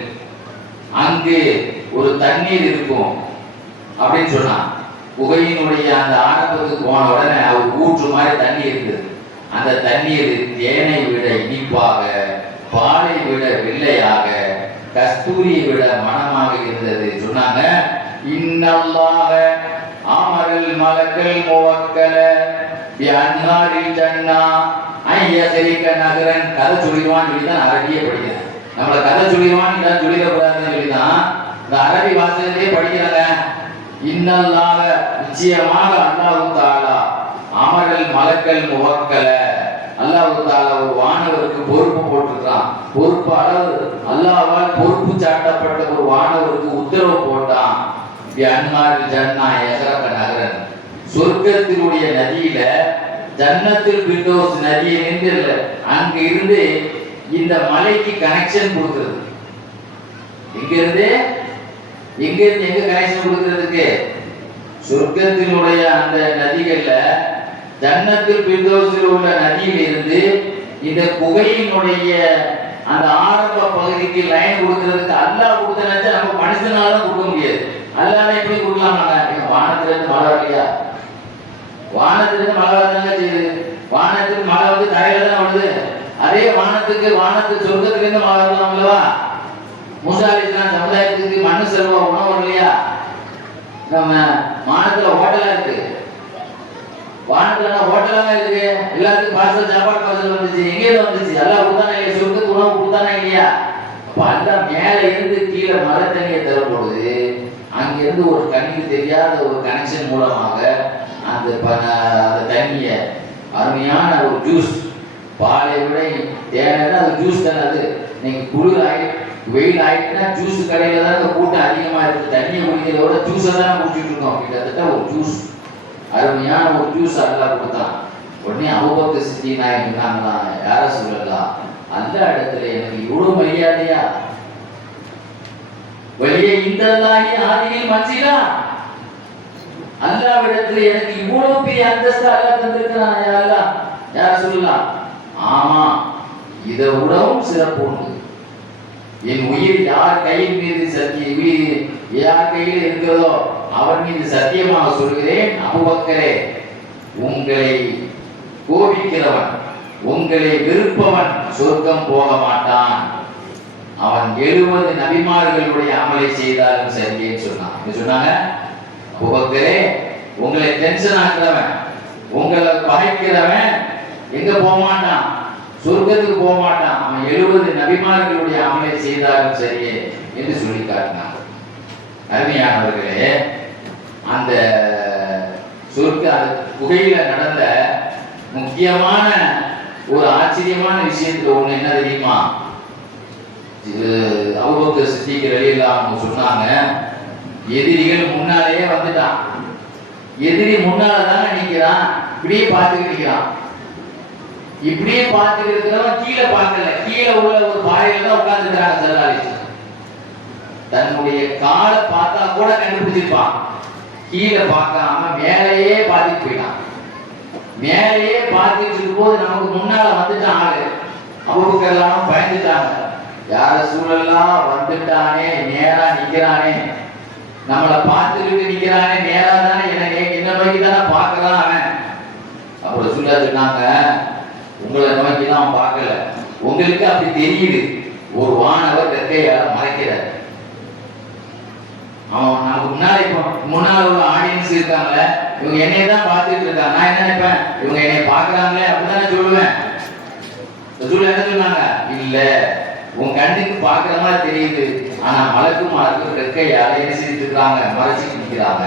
அங்கு ஒரு தண்ணீர் இருக்கும் அப்படின்னு சொன்னான். குகையினுடைய அந்த ஆரம்பத்துக்கு போன உடனே அவர் ஊற்று மாதிரி தண்ணி இருக்குது. அந்த தண்ணீர் தேனை விட இனிப்பாக, பாலை விட வெள்ளையாக, கஸ்தூரியை விட மனமாக இருந்தது. சொன்னாங்க, இன்னல்லாஹ அமரல் மலக்கல் முவக்கல பி அன்ஹாரில் ஜன்னா ஐயசரிக்க நகரன். கதை சொல்லிடுவான்னு சொல்லி தான் அரபியே படிக்கிறேன். நம்மளை கதை சொல்லிடுவான்னு தான் சொல்லிடக்கூடாதுன்னு சொல்லி தான் இந்த அரபி வாசகத்தையே படிக்கிறாங்க. இன்னல்லாக நிச்சயமாக அல்லாஹு தஆலா அமரல் மலக்கல் முவக்கல, அல்லாஹு தஆலா ஒரு வானவருக்கு பொறுப்பு போட்டுருக்கான். பொறுப்பு அளவு அல்லாஹ்வால் பொறுப்பு சாட்டப்பட்ட ஒரு வானவருக்கு உத்தரவு போட்டான். அன்ஹாரில் ஜன்னா யஸரக நகரன், சொர்க்கத்தினுடைய நதியில ஜன்னத்துல் ஃபிர்தௌஸ் நதியை நின்று அங்க இருந்து இந்த மலைக்கு கனெக்ஷன் கொடுக்கிறது. எங்க இருந்து எங்க கனெக்ஷன் கொடுக்கிறதுக்கு? சொர்க்கத்தினுடைய அந்த நதிகள்ல ஜன்னத்துல் ஃபிர்தௌஸில் உள்ள நதியில் இருந்து இந்த குகையினுடைய அந்த ஆரம்ப பகுதிக்கு லைன் கொடுக்கிறதுக்கு அல்லாஹ் கொடுத்தா நம்ம மனுஷனால தான் கொடுக்க முடியாது. அல்லாஹ் எப்படி கொடுக்கலாம்? வானத்துல இருந்து மழை வரலையா? வானத்திலிருந்து மழை வரதாங்க செய்யுது. வானத்துக்கு மழை வந்து தரையில தான் வருது. அதே வானத்து சொர்க்கத்திலிருந்து மழை வரலாம் அல்லவா? மூசா அலைஹிஸ்ஸலாம் சமுதாயத்துக்கு மண்ணு செல்வா உணவு வரலையா? நம்ம வானத்துல ஹோட்டலா இருக்கு, வானத்துல ஹோட்டலா இருக்கு, எல்லாத்துக்கும் பார்சல் சாப்பாடு பார்சல் வந்துச்சு. எங்கேயில வந்துச்சு? எல்லாம் கொடுத்தானே இல்லையா? சொர்க்கத்துக்கு உணவு கொடுத்தானே இல்லையா? அப்ப அந்த மேல இருந்து கீழே மழை தண்ணியை தரப்படுது. அங்கிருந்து ஒரு கண்ணுக்கு தெரியாத ஒரு கனெக்ஷன் மூலமாக அந்த தண்ணியை அருமையான ஒரு ஜூஸ், பாலை விட தேனை அது ஜூஸ் தானே. அது நீங்க குளிர் ஆகி வெயில் ஆயிட்டுனா ஜூஸ் கடையில தான் கூட்டம் அதிகமா இருக்கு. தண்ணியை குடிக்கிறதோட ஜூஸை தான் குடிச்சிட்டு இருக்கோம். கிட்டத்தட்ட ஒரு ஜூஸ், அருமையான ஒரு ஜூஸ் அல்லாஹ் கொடுத்தான். உடனே அபூபக்கர் சித்திக் நாயகம் சொன்னாங்களா, யார சொல்லலாம், அந்த இடத்துல எனக்கு இவ்வளவு மரியாதையா, வெளியே இந்த ஆதியில் மன்சிலா, அல்லாஹ்விடத்துல எனக்கு இவ்வளவு பெரிய அந்தஸ்து அல்லாஹ் தந்திருக்கிறான். அல்லாஹ் யார சொல்லலாம், ஆமா இதை விடவும் சிறப்பு உண்டு. என் உயிர் யார் கையின் மீது யார் கையில் இருக்கிறதோ அவர் மீது சத்தியமாக சொல்கிறேன், அபூபக்கரே, உங்களை கோபிக்கிறவன், உங்களை வெறுப்பவன் சொர்க்கம் போக மாட்டான். அவன் 70 நபிமார்களுடைய அமலை செய்தாலும் சரின்னு சொன்னான். சொன்னாங்க, அபூபக்கரே, உங்களை டென்ஷன் ஆக்குறவன், உங்களை பகைக்கிறவன் எங்க போக மாட்டான், சொர்க்கத்துக்கு போக மாட்டான். அவன் 70 நபிமார்களுடைய அமலை செய்தாலும் சரியே என்று சொல்லி காட்டினான். அருமையானவர்களே, அந்த சொர்க்க குகையில நடந்த முக்கியமான ஒரு ஆச்சரியமான விஷயத்துல ஒண்ணு என்ன தெரியுமா, அபூபக்கர் சித்திக் ரலியல்லாஹு அன்ஹு சொன்னாங்க, எதிரிகள் முன்னாலேயே வந்துட்டான். எதிரி முன்னாலதான் நிக்கிறான், இப்படியே பார்த்துக்கிட்டு நிக்கிறான். இப்படியே பார்த்துட்டு இருக்கிறவன் கீழே பார்க்கல, கீழே உள்ள ஒரு பாறையில தான் உட்கார்ந்துருக்காங்க. சல்லாலி தன்னுடைய காலை பார்த்தா கூட கண்டுபிடிச்சிருப்பான். கீழே பார்க்காம மேலேயே பார்த்துட்டு போயிட்டான். மேலேயே பார்த்துட்டு இருக்கும் போது நமக்கு முன்னால வந்துட்டான் ஆளு. அபூபக்கர்லாம் பயந்துட்டாங்க. யார சூழல்லாம் வந்துட்டானே, நேரா நிக்கிறானே, நம்மளை பார்த்துக்கிட்டு நிக்கிறானே, நேரா தானே என்ன நோக்கி தானே பார்க்கலாம் அவன். அப்புறம் சொன்னாங்க, உங்களை நோக்கி தான் பார்க்கல, உங்களுக்கு அப்படி தெரியுது, ஒரு வானவர் ரெக்கையால மறைக்கிறார். அவன் நமக்கு முன்னால உள்ள ஆடியன்ஸ் இருக்காங்கள, இவங்க என்னைய தான் பார்த்துட்டு இருக்காங்க. நான் என்ன நினைப்பேன், இவங்க என்னை பார்க்கறாங்களே அப்படிதானே சொல்லுவேன். என்ன சொன்னாங்க, இல்ல உன் கண்ணுக்கு பார்க்கற மாதிரி தெரியுது, ஆனா மலக்கும் ரெக்கையால என்ன செஞ்சுட்டு இருக்காங்க, மறைச்சிட்டு நிக்கிறாங்க.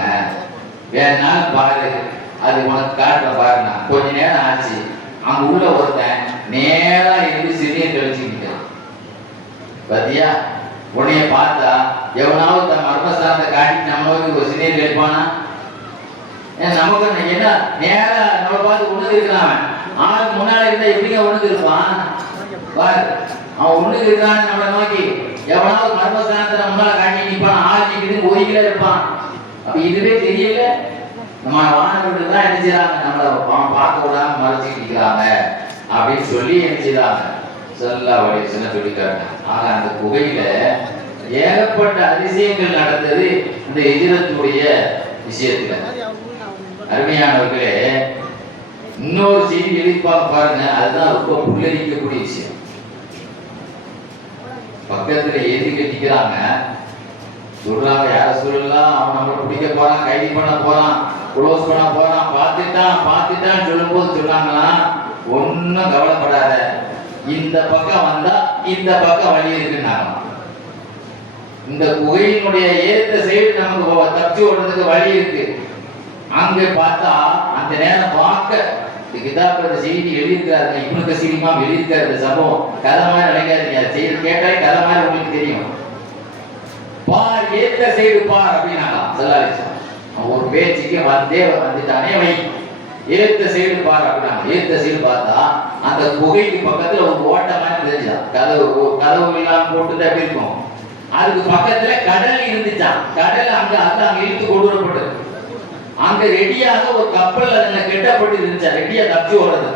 வேணாலும் பாரு, அது உனக்கு காட்டுற பாருண்ணா. கொஞ்ச நேரம் ஆச்சு, அங்க உள்ள ஒருத்தன் நேரா இருந்து சிறிய கழிச்சு நிற்கிறான். பாத்தியா, உன்னைய பார்த்தா எவனாவது தன் மர்மஸ்தானத்தை காட்டிட்டு நம்ம நோக்கி ஒரு சிறிய கழிப்பானா? நமக்கு என்ன நேரா நம்ம பார்த்து ஒண்ணுக்கு இருக்கிறான். அவனுக்கு முன்னால இருந்தா எப்படிங்க ஒண்ணுக்கு இருப்பான் பாரு. அவன் ஒண்ணுக்கு இருக்கான்னு நம்மளை நோக்கி எவனாவது மர்மஸ்தானத்தை நம்மளால காட்டி நிற்பான். ஆள் நிற்கிறது ஒதுக்கில இருப்பான். அப்ப இதுவே தெரியல, நம்ம வானவர்கள் தான் என்ன செய்யறாங்க, நம்மளை பார்க்க விடாம மறைச்சிட்டு நிற்கிறாங்க அப்படின்னு சொல்லி என்ன செய்யறாங்க, ஸல்லல்லாஹு அலைஹி வஸல்லம் சொல்லிட்டாங்க. ஆக அந்த குகையில ஏகப்பட்ட அதிசயங்கள் நடந்தது இந்த ஹிஜ்ரத்துடைய விஷயத்துல. அருமையானவர்களே, இன்னொரு செய்தி எழுதிப்பாங்க பாருங்க, அதுதான் ரொம்ப புல்லரிக்கக்கூடிய விஷயம். பக்கத்துல ஏற்றி கட்டிக்கிறாங்க, சொல்றாங்க, யார சொல்லலாம், அவன் நம்மளை பிடிக்க போறான், கைது பண்ண போறான், க்ளோஸ் பண்ண போறான், பார்த்துட்டான்னு சொல்லும் போது சொன்னாங்களா, ஒன்னும் கவலைப்படாத, இந்த பக்கம் வந்தா இந்த பக்கம் வழி இருக்குன்னாங்க. இந்த குகையினுடைய ஏத்த சைடு நமக்கு தப்பி ஓடுறதுக்கு வழி இருக்கு. அங்க பார்த்தா அந்த நேரம் பார்க்க கிதாபுல செய்தி எழுதியிருக்காரு, இப்னு கஸீர் இமாம் எழுதியிருக்காரு. இந்த சம்பவம் கதை மாதிரி நினைக்காதீங்க, செய்தி கேட்டாலே கதை மாதிரி உங்களுக்கு தெரியும். பார், ஏத்த சைடு பார் அப்படின்னாங்க ஸல்லல்லாஹு அலைஹி வஸல்லம். ஒரு பேச்சுக்கு வந்துட்டானே வை, ஏத்த சைடு பார் அப்படின்னாங்க. ஏத்த சைடு பார்த்தா அந்த குகைக்கு பக்கத்துல ஒரு ஓட்டை மாதிரி தெரிஞ்சுதான், கதவு இல்லாம போட்டுதான் எப்படி இருக்கும். அதுக்கு பக்கத்துல கடல் இருந்துச்சான். கடல் அங்க இழுத்து கொண்டு வரப்பட்டது. அங்க ரெடியாக ஒரு கப்பல் அதுல கெட்டப்பட்டு இருந்துச்சா, ரெடியா தப்பி ஓடுறது.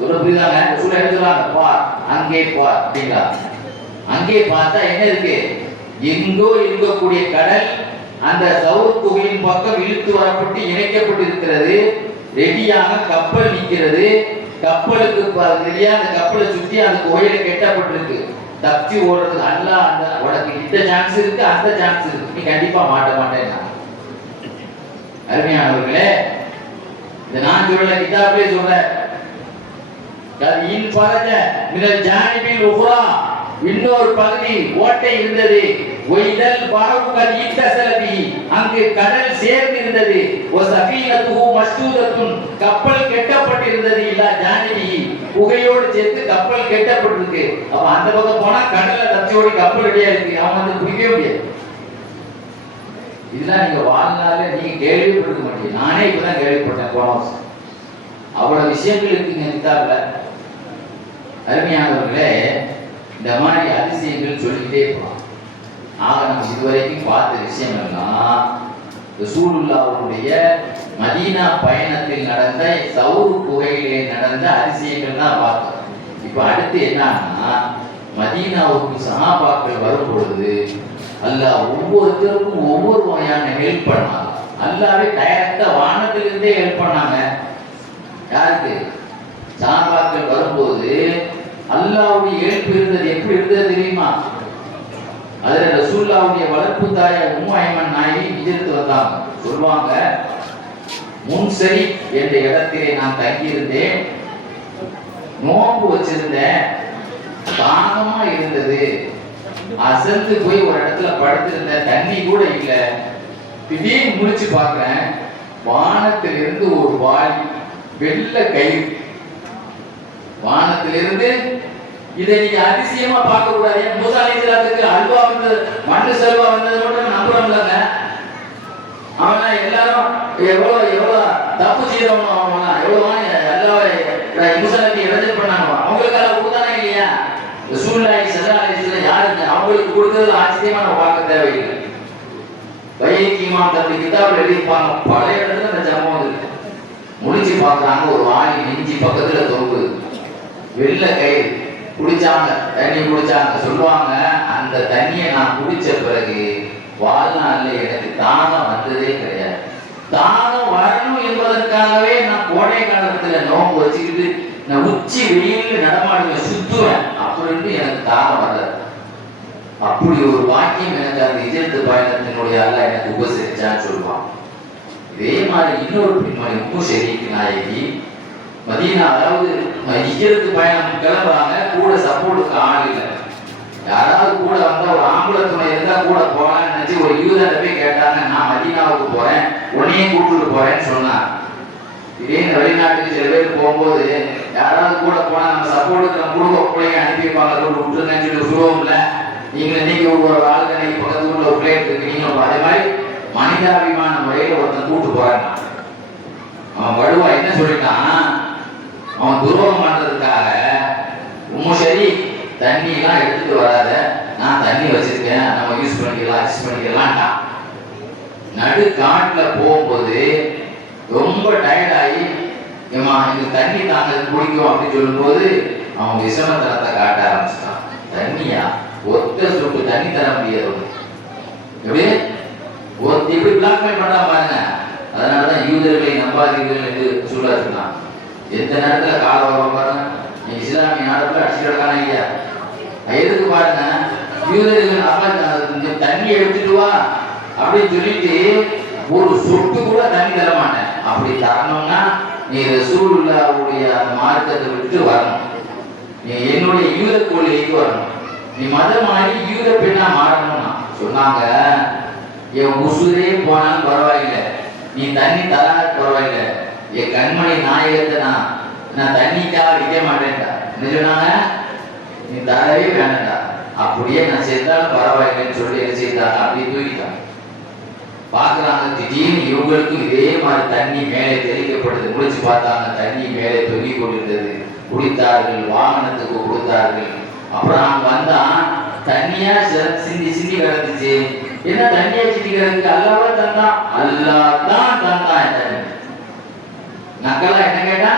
புரியுதாங்க, சொல்ல எடுத்துறாங்க, பார் அங்கே பார் அப்படிங்களா. அங்கே பார்த்தா என்ன இருக்கு, எங்கோ இருக்கக்கூடிய கடல் அந்த சவுர் குகையின் பக்கம் இழுத்து வரப்பட்டு இணைக்கப்பட்டு இருக்கிறது. ரெடியாக கப்பல் நிற்கிறது. கப்பலுக்கு ரெடியா அந்த கப்பலை சுற்றி அந்த குகையில கெட்டப்பட்டிருக்கு. தப்பி ஓடுறதுக்கு அல்லாஹ் அந்த உனக்கு இந்த சான்ஸ் இருக்கு, அந்த சான்ஸ் இருக்கு, நீ கண்டிப்பா மாட்டேன்னா. அருமையானவர்களே, இத நான் சொல்லல, கிதாபிலே சொல்றேன். இன் ஃபரஜ மினல் ஜானிபில் உக்ரா, இன்னொரு பகுதி ஓட்டை இருந்தது. ஒய்தல் பரவுகல் இத்தஸலபி, அங்கு கடல் சேர்ந்து இருந்தது. ஒ சஃபீனத்துஹு மஸ்தூதத்துன், கப்பல் கெட்டப்பட்டிருந்தது. இல்லா ஜானிபி, புகையோடு சேர்த்து கப்பல் கெட்டப்பட்டிருக்கு. அப்ப அந்த பக்கம் போனா கடல்ல தப்பியோடி கப்பல் ரெடியா இருக்கு, அவன் வந்து பிடிக்கவே முடியாது. இதெல்லாம் நீங்க வாழ்நாள நீங்க கேள்விப்பட்டிருக்க மாட்டீங்க. நானே இப்பதான் கேள்விப்பட்டேன் போன வருஷம். அவ்வளவு விஷயங்கள் இருக்குங்க கிதாப்ல. அருமையானவர்களே, இந்த மாதிரி அதிசயங்கள் சொல்லிக்கிட்டே போகலாம். ஆக நம்ம இதுவரைக்கும் பார்த்த விஷயம் எல்லாம் ரசூலுல்லாஹ்வுடைய மதீனா பயணத்தில் நடந்த சவுர் குகையிலே நடந்த அதிசயங்கள் தான் பார்த்தோம். இப்ப அடுத்து என்னன்னா, மதீனாவுக்கு சஹாபாக்கள் வரும் பொழுது அல்லாஹ் ஒவ்வொருத்தருக்கும் ஒவ்வொரு வகையான ஹெல்ப் பண்ணாங்க. அல்லாஹ்வே டைரக்டா வானத்திலிருந்தே ஹெல்ப் பண்ணாங்க. யாருக்கு? சஹாபாக்கள் வரும்போது அல்லாஹ்வுடைய ஹெல்ப் இருந்தது. எப்படி இருந்தது தெரியுமா? அதுல ரசூலுல்லாஹ்வுடைய வளர்ப்பு தாய உம்மு ஐமன் நாயகி ஹிஜ்ரத் வந்தாங்க. சொல்வாங்க, முன்சரி என்ற இடத்திலே நான் தங்கியிருந்தேன், நோன்பு வச்சிருந்தேன், தாகமா இருந்தது, அசந்து போய் ஒரு இடத்துல படுத்திருந்த, தண்ணி கூட இல்லை. திடீர்னு முடிச்சு பார்க்கிறேன், வானத்திலிருந்து ஒரு வாளி, வெள்ளை கயிறு வானத்திலிருந்து. இதை நீங்க அதிசயமா பார்க்க கூடாது. மூசா அலைஹிஸ்ஸலாத்துக்கு அல்வா வந்தது, மண்ணு செல்வா வந்தது மட்டும் நம்புறோம்லங்க. அவனா எல்லாரும் எவ்வளவு தப்பு செய்யறவங்க, அவனா எவ்வளவு எல்லா மூசாவுக்கு இடைஞ்சல் பண்ணாங்க. அவங்களுக்காக கொடுத்தானே இல்லையா? ரசூலுல்லாஹி ஸல்லல்லாஹு அலைஹி வஸல்லம் யாருக்கு அவங்களுக்கு கொடுத்தது ஆச்சரியமா நம்ம பார்க்க தேவையில்லை. பைஹகி இமாம் தன்னுடைய கிதாபில் எழுதியிருப்பாங்க, பல இடத்துல இந்த சம்பவம் இருக்கு. முடிச்சு பார்க்கறாங்க, ஒரு வாளி நெஞ்சி பக்கத்துல தொங்குது, வெள்ளை கயிறு. குடிச்சாங்க, தண்ணி குடிச்சாங்க. சொல்லுவாங்க, அந்த தண்ணியை நான் குடிச்ச பிறகு வாழ்நாள்ல எனக்கு தாகம் வந்ததே கிடையாது. தாகம் வரணும் என்பதற்காகவே நான் கோடை காலத்துல நோம்பு வச்சுக்கிட்டு நான் உச்சி வெயிலில் நடமாடுவேன், சுத்துவேன். அப்படின்னு எனக்கு தாகம் வரல. அப்படி ஒரு வாக்கியம் எனக்கு அந்த ஹிஜ்ரத் பயணத்தினுடைய அல்லாஹ் எனக்கு உபசரிச்சான்னு சொல்லுவான். இதே மாதிரி இன்னொரு பெண்மணி உம்மு ஷரீக் நாயகி மதீனா, அதாவது ஹிஜ்ரத் பயணம் கிளம்புறாங்க, கூட சப்போர்ட்டுக்கு ஆள் இல்லை. யாராவது கூட வந்தா ஒரு ஆம்பளை துணை இருந்தா கூட போகலான்னு நினைச்சு ஒரு யூதர்கிட்ட போய் கேட்டாங்க, நான் மதீனாவுக்கு போறேன், உன்னையும் கூப்பிட்டு போறேன்னு சொன்னாங்க. திடீர்னு வெளிநாட்டுக்கு சில பேர் போகும்போது யாராவது கூட போனா நம்ம சப்போர்ட்டுக்கு நம்ம குடும்ப பிள்ளைங்க அனுப்பி வைப்பாங்க, விட்டுருங்கன்னு சொல்லி சொல்லுவோம்ல. நீங்க ஒரு ஆளுக்கு அன்னைக்கு பக்கத்து ஊர்ல ஒரு பிளேட் இருக்கு, நீங்களும் அதே மாதிரி மனிதாபிமான முறையில ஒருத்தன் கூப்பிட்டு போறான். அவன் வடுவா என்ன சொல்லிட்டான், அவன் துரோகம் பண்றதுக்காக, உம்மு ஷரீக் தண்ணி எல்லாம் எடுத்துட்டு வராத, நான் தண்ணி வச்சிருக்கேன், நம்ம யூஸ் பண்ணிக்கலாம், அட்ஜஸ்ட் பண்ணிக்கலாம்ட்டான். நடு காட்டுல போகும்போது ரொம்ப டயர்ட் ஆகி, ஏமா எனக்கு தண்ணி தாங்க குடிக்கும் அப்படின்னு சொல்லும்போது அவன் விஷமத்தனத்தை காட்ட ஆரம்பிச்சிட்டான். தண்ணியா? ஒத்த சொட்டு தண்ணி தர முடியாது. எப்படி பிளாக்மெயில் பண்ணா பாருங்க. அதனாலதான் யூதர்களை நம்பாதீர்கள் என்று சொல்ல இருக்கலாம். எந்த நேரத்துல கால வரும் பாருங்க. நீங்க இஸ்லாமிய நாடுல அடிச்சுட்டானா இல்லையா? எதுக்கு பாருங்க, யூதர்கள் தண்ணி எடுத்துட்டு வா அப்படின்னு சொல்லிட்டு ஒரு சொட்டு கூட தண்ணி தர மாட்டேன். அப்படி தரணும்னா நீ ரசூலுல்லாஹ்வுடைய அந்த மார்க்கத்தை விட்டு வரணும், நீ என்னுடைய யூத கொள்கைக்கு வரணும், நீ மதம் மாறி யூத பெண்ணா மாறணும்னா சொன்னாங்க. என் உசுரே போனாலும் பரவாயில்லை, நீ தண்ணி தராத பரவாயில்லை, என் கண்மணி நாயகத்தை நான் தண்ணிக்காக விற்க மாட்டேன்டா. என்ன சொன்னாங்க? நீ தரவே வேண்டாம்டா, அப்படியே நான் சேர்த்தாலும் பரவாயில்லைன்னு சொல்லி என்ன செய்தாங்க, அப்படியே தூக்கிட்டாங்க. பார்க்குறாங்க, திடீர்னு இவங்களுக்கும் இதே மாதிரி தண்ணி மேலே தெளிக்கப்படுது. முடிச்சு பார்த்தாங்க, தண்ணி மேலே தொங்கி கொண்டிருந்தது. குடித்தார்கள், வாகனத்துக்கு கொடுத்தார்கள். அப்புறம் அவங்க வந்தா தண்ணியா சிந்தி சிந்தி கிடந்துச்சு. என்ன தண்ணியா சிந்தி கிடக்கு? அல்லாஹ் தந்தான், அல்லாஹ் தான் தந்தான் தண்ணி. நக்கலா என்ன கேட்டா,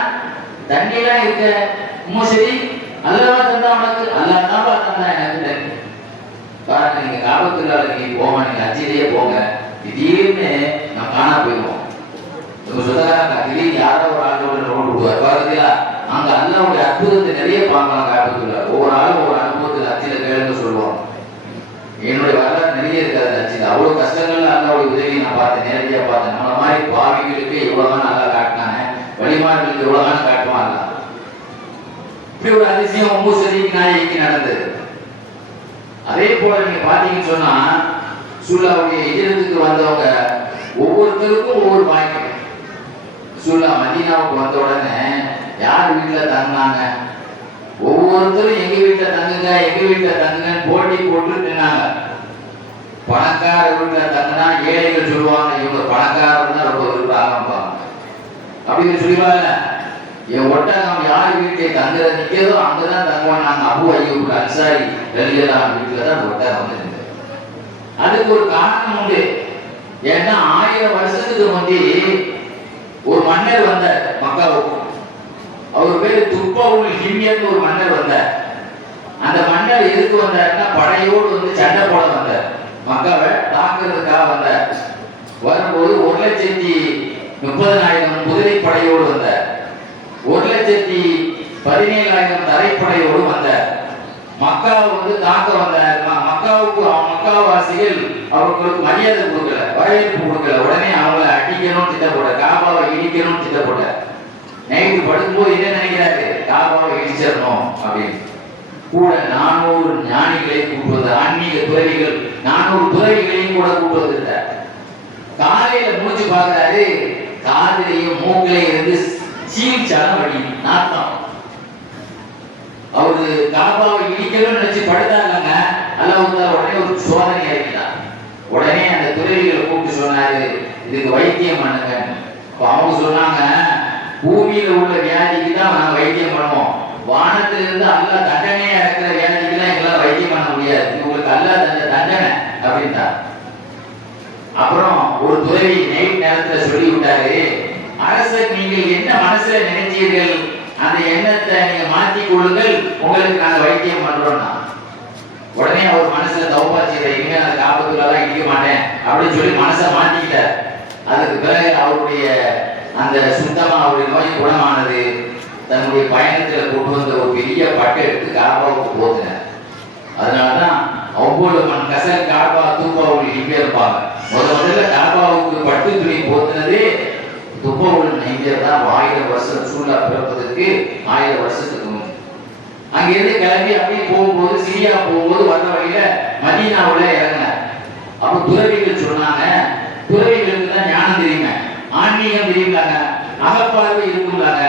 தண்ணியெல்லாம் இருக்க உம்மு ஷரீக் அல்லாஹ் தந்தா உனக்கு, அல்லாஹ் தான் தந்தா எனக்கு தண்ணி. பாருங்க, நீங்க காபத்துள்ளால நீங்க போங்க, நீங்க அஜிலேயே போங்க, திடீர்னு நான் காணா போயிடுவோம். சொந்தக்காரங்க திடீர்னு யாரோ ஒரு ஆளோட ரோடு விடுவார் பாருங்களா. அங்க அல்லாவுடைய அற்புதத்தை நிறைய பார்க்கலாம். காபத்துள்ளால ஒவ்வொரு ஆளும் ஒரு அனுபவத்தில் அச்சில கேளுங்க சொல்லுவாங்க. என்னுடைய வரலாறு நிறைய இருக்காது அச்சில. அவ்வளவு கஷ்டங்கள்ல அல்லாவுடைய உதவியை நான் பார்த்தேன், நேரடியா பார்த்தேன். நம்மள மாதிரி பாவிகளுக்கு எவ்வளவுதான் நல்லா காட்டினாங்க, வழிமார்களுக்கு எவ்வளவுதான் காட்டுவாங்க. இப்படி ஒரு அதிசயம் உம்மு ஷரீக் நாயகிக்கு நடந்தது. அதே போல நீங்க பாத்தீங்கன்னு சொன்னா, ரசூலுல்லாஹ்வுடைய ஹிஜ்ரத்துக்கு வந்தவங்க ஒவ்வொருத்தருக்கும் ஒவ்வொரு பாக்கியம். ரசூலுல்லாஹ் மதீனாவுக்கு வந்த உடனே யார் வீட்டுல தங்கினாங்க? ஒவ்வொருத்தரும் எங்க வீட்டுல தங்குங்க எங்க வீட்டுல தங்குங்கன்னு போட்டி போட்டு நின்னாங்க. பணக்கார வீட்டுல தங்கினா ஏழைகள் சொல்லுவாங்க, இவங்க பணக்காரர் தான் ரொம்ப விரும்புறாங்க அப்படின்னு சொல்லுவாங்க. என் ஒட்டகம் யார் வீட்டை தங்குற நிற்கிறதோ அங்கதான் தங்குவான். நாங்க அபு அய்யூப் அன்சாரி ரலியல்லாஹு வீட்டுல தான் ஒட்டகம் வந்து. அதுக்கு ஒரு காரணம் உண்டு. ஏன்னா 1000 வருஷத்துக்கு முந்தி ஒரு மன்னர் வந்தார் மக்காவுக்கு. அவர் பேரு துப்பவுல் ஹிம்யர்னு ஒரு மன்னர் வந்தார். அந்த மன்னர் எதுக்கு வந்தாருன்னா படையோடு வந்து சண்டை போட வந்தார். மக்காவை தாக்குறதுக்காக வந்தார். வரும்போது 1,30,000 குதிரை படையோடு வந்தார். 1,17,000 தரைப்படையோடு வந்தார். மக்காவை வந்து தாக்க வந்தார். மக்காவாசிகள் அவர்களுக்கு மரியாதை கொடுக்கல, வரவேற்பு கொடுக்கல. உடனே அவங்களை அடிக்கணும் திட்டப்போட, காபாவை இடிக்கணும் திட்டப்போட. நைட்டு படுக்கும்போது என்ன நினைக்கிறாரு? காபாவை இடிச்சிடணும் அப்படின்னு. கூட 400 ஞானிகளை கூட்டுவது, ஆன்மீக துறவிகள் 400 துறவிகளையும் கூட கூட்டுவது இல்லை. காலையில முடிச்சு பார்க்கிறாரு, காதிலையும் மூக்கிலையும் இருந்து சீழ்ச்சாலம் வழி நாத்தம். அவரு காபாவை இடிக்கணும்னு நினைச்சு படுத்தாங்க. அல்லாஹ் உடனே ஒரு சோதனை இறக்கினார். உடனே அந்த துறவிகளை கூப்பிட்டு சொன்னாரு, இதுக்கு வைத்தியம் பண்ணுங்க. அவங்க சொன்னாங்க, பூமியில உள்ள வியாதிக்கு தான் நாங்க வைத்தியம் பண்ணுவோம், வானத்திலிருந்து அல்லாஹ் தண்டனையா இருக்கிற வியாதிக்கு எல்லாம் எங்களால வைத்தியம் பண்ண முடியாது, உங்களுக்கு அல்லாஹ் தந்த தண்டனை அப்படின்ட்டா. அப்புறம் ஒரு துறவி நைட் நேரத்துல சொல்லி விட்டாரு, அரசர் நீங்கள் என்ன மனசுல நினைச்சீர்கள் அந்த எண்ணத்தை நீங்க மாத்தி கொள்ளுங்கள், உங்களுக்கு நாங்க வைத்தியம் பண்றோம்னா. உடனே அவர் மனசுல தௌபா செய்த, இனிமே அந்த காபத்துலாம் இடிக்க மாட்டேன் அப்படின்னு சொல்லி மனசை மாத்திக்கிட்டார். அதுக்கு பிறகு அவருடைய அந்த சுத்தமா அவருடைய நோய் குணமானது. தன்னுடைய பயணத்துல கொண்டு வந்த ஒரு பெரிய பட்டை எடுத்து காபாவுக்கு போத்தினார். அதனாலதான் ஒவ்வொரு மண் கசல் காபா தூப்பாவுள் இங்கே இருப்பாங்க. முதல்ல காபாவுக்கு பட்டு துணி போத்தினது துப்பவுள் நெஞ்சர் தான். 1000 வருஷம் சூழலா பிறப்பதற்கு 1000 வருஷத்துக்கு முன் அங்கிருந்து கிளம்பி அப்படியே போகும்போது, சிரியா போகும்போது வர வழியில மதீனாவுல இறங்கினார். அப்ப துறவிகள் சொன்னாங்க, துறவிகளுக்கு தான் ஞானம் தெரியுமே, ஆன்மீகம் தெரியும்லாங்க, அகப்பார்வை இருக்கும்லாங்க.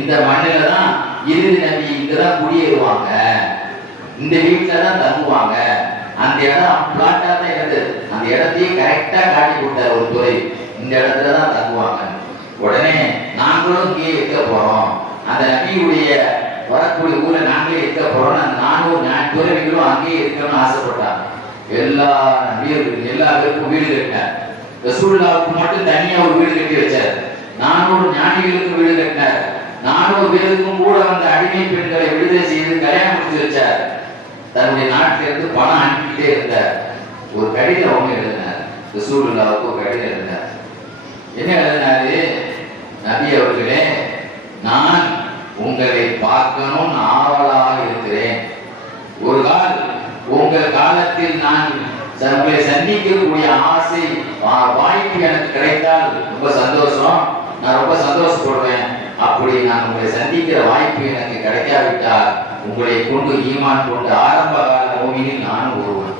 இந்த மண்ணில தான் இறுதி நபி இங்கதான் குடியேறுவாங்க, இந்த வீட்டுல தான் தங்குவாங்க. அந்த இடம் பிளாட்டா தான் இருந்தது. அந்த இடத்தையும் கரெக்டா காட்டி கொடுத்தார் ஒரு துறை, இந்த இடத்துல தான் தங்குவாங்க. உடனே நாங்களும் இங்கே இருக்க போறோம், அந்த நபியுடைய வரக்கூடிய ஊர்ல நாங்களே இருக்க போறோம். அந்த 400 துறவிகளும் அங்கேயே இருக்கணும்னு ஆசைப்பட்டாங்க. எல்லா நபியர்களுக்கும் எல்லா பேருக்கும் வீடு கட்டினார். ரசூலுல்லாஹ்வுக்கு மட்டும் தனியா ஒரு வீடு கட்டி வச்சார். 400 ஞானிகளுக்கு வீடு கட்டினார். 400 பேருக்கும் கூட வந்த அடிமை பெண்களை விடுதலை செய்து கல்யாணம் முடிச்சு வச்சார். தன்னுடைய நாட்டில இருந்து பணம் அனுப்பிக்கிட்டே இருந்தார். ஒரு கடிதம் அவங்க எழுதினார், ரசூலுல்லாஹ்வுக்கு ஒரு கடிதம் எழுதினார். என்ன எழுதினாரு? நபி அவர்களே, நான் உங்களை பார்க்கணும் ஆவலாக இருக்கிறேன். ஒரு கால் உங்கள் காலத்தில் நான் உங்களை சந்திக்கக்கூடிய ஆசை வாய்ப்பு எனக்கு கிடைத்தால் ரொம்ப சந்தோஷம், நான் ரொம்ப சந்தோஷப்படுவேன். அப்படி நான் உங்களை சந்திக்கிற வாய்ப்பு எனக்கு கிடைக்காவிட்டால் உங்களை கொண்டு ஈமான் கொண்டு ஆரம்ப கால மூமினில் நானும் ஒருவன்.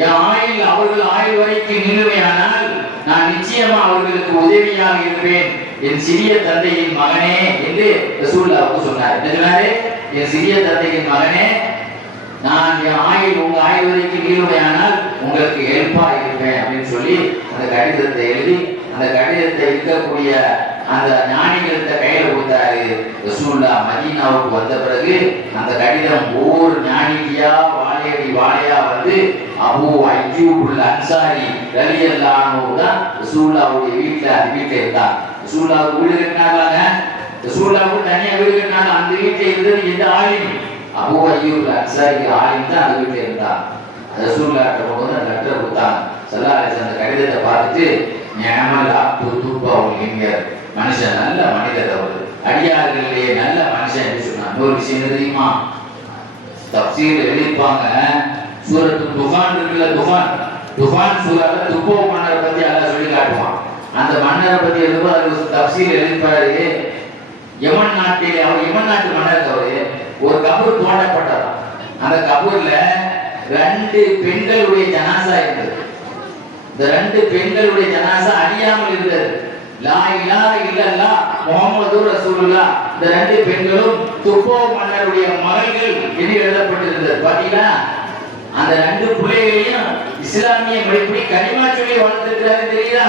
என் ஆயுள் அவர்கள் ஆயுள் வரைக்கும் நிலுவையானால் நான் நிச்சயமா அவர்களுக்கு உதவியாக இருப்பேன், என் சிறிய தந்தையின் மகனே என்று ரசூலுல்லாஹ் சொன்னார். என்ன சொன்னாரு? என் சிறிய தந்தையின் மகனே, நான் என் ஆயுள் உங்க ஆயுள் வரைக்கும் நிலுவையானால் உங்களுக்கு ஹெல்ப்பா இருப்பேன் அப்படின்னு சொல்லி அந்த கடிதத்தை எழுதி, அந்த கடிதத்தை இருக்கக்கூடிய அந்த ஞானிகள்கிட்ட கையில கொடுத்தாரு. ரசூலுல்லாஹ் மதீனாவுக்கு வந்த பிறகு அந்த கடிதம் ஒவ்வொரு ஞானியா வாழையடி வாழையா வந்து அபு அய்யூப் அன்சாரி ரலியல்லாஹு அன்ஹு தான் ரசூலுல்லாஹ்வுடைய வீட்டுல அந்த வீட்டுல இருந்தார். ரசூலுல்லாஹ் வீடு கட்டினாங்க, ரசூலுல்லாஹ் தனியா வீடு கட்டினாங்க. அந்த வீட்டுல இருந்தது எந்த ஆலிம்? அபு அய்யூப் அன்சாரி ஆலிம் தான் அந்த வீட்டுல இருந்தார். ரசூலுல்லாஹ் கொண்டு வந்து அந்த லெட்டர் கொடுத்தாங்க. ஸல்லல்லாஹு அலைஹி வஸல்லம் அந்த கடிதத்தை பார்த்துட்டு, நிஅமல் அப்து துப்பவுல் ஹிம்யர், மனுஷன் நல்ல மனிதர், அவர் அடியார்களிலேயே நல்ல மனுஷன் என்று சொன்னார். இன்னொரு விஷயம் தெரியுமா? தப்சீர் எழுதிப்பாங்க, சூரத்து துஃபான் இருக்குல்ல, துஃபான் சூறால துப்போ மன்னரை பத்தி அல்லாஹ் சொல்லி காட்டுவான். அந்த மன்னரை பத்தி எழுதும்போது அது தப்சீர் எழுதிப்பாரு. யமன் நாட்டிலே, அவர் யமன் நாட்டு மன்னர், அவரு ஒரு கபூர் தோண்டப்பட்டதாம். அந்த கபூர்ல 2 பெண்களுடைய ஜனாசா இருந்தது. இந்த 2 பெண்களுடைய ஜனாசா அழியாமல் இருந்தது. லா இலாஹ இல்லல்லாஹ் முஹம்மது ரசூலுல்லாஹ் இந்த ரெண்டு பெண்களும் துப்போ மன்னருடைய மகள்கள் என்று எழுதப்பட்டிருந்தது. பாத்தீங்களா? அந்த ரெண்டு பிள்ளைகளையும் இஸ்லாமிய முறைப்படி கலிமா சொல்லி வளர்த்திருக்கிறாரு. தெரியுதா?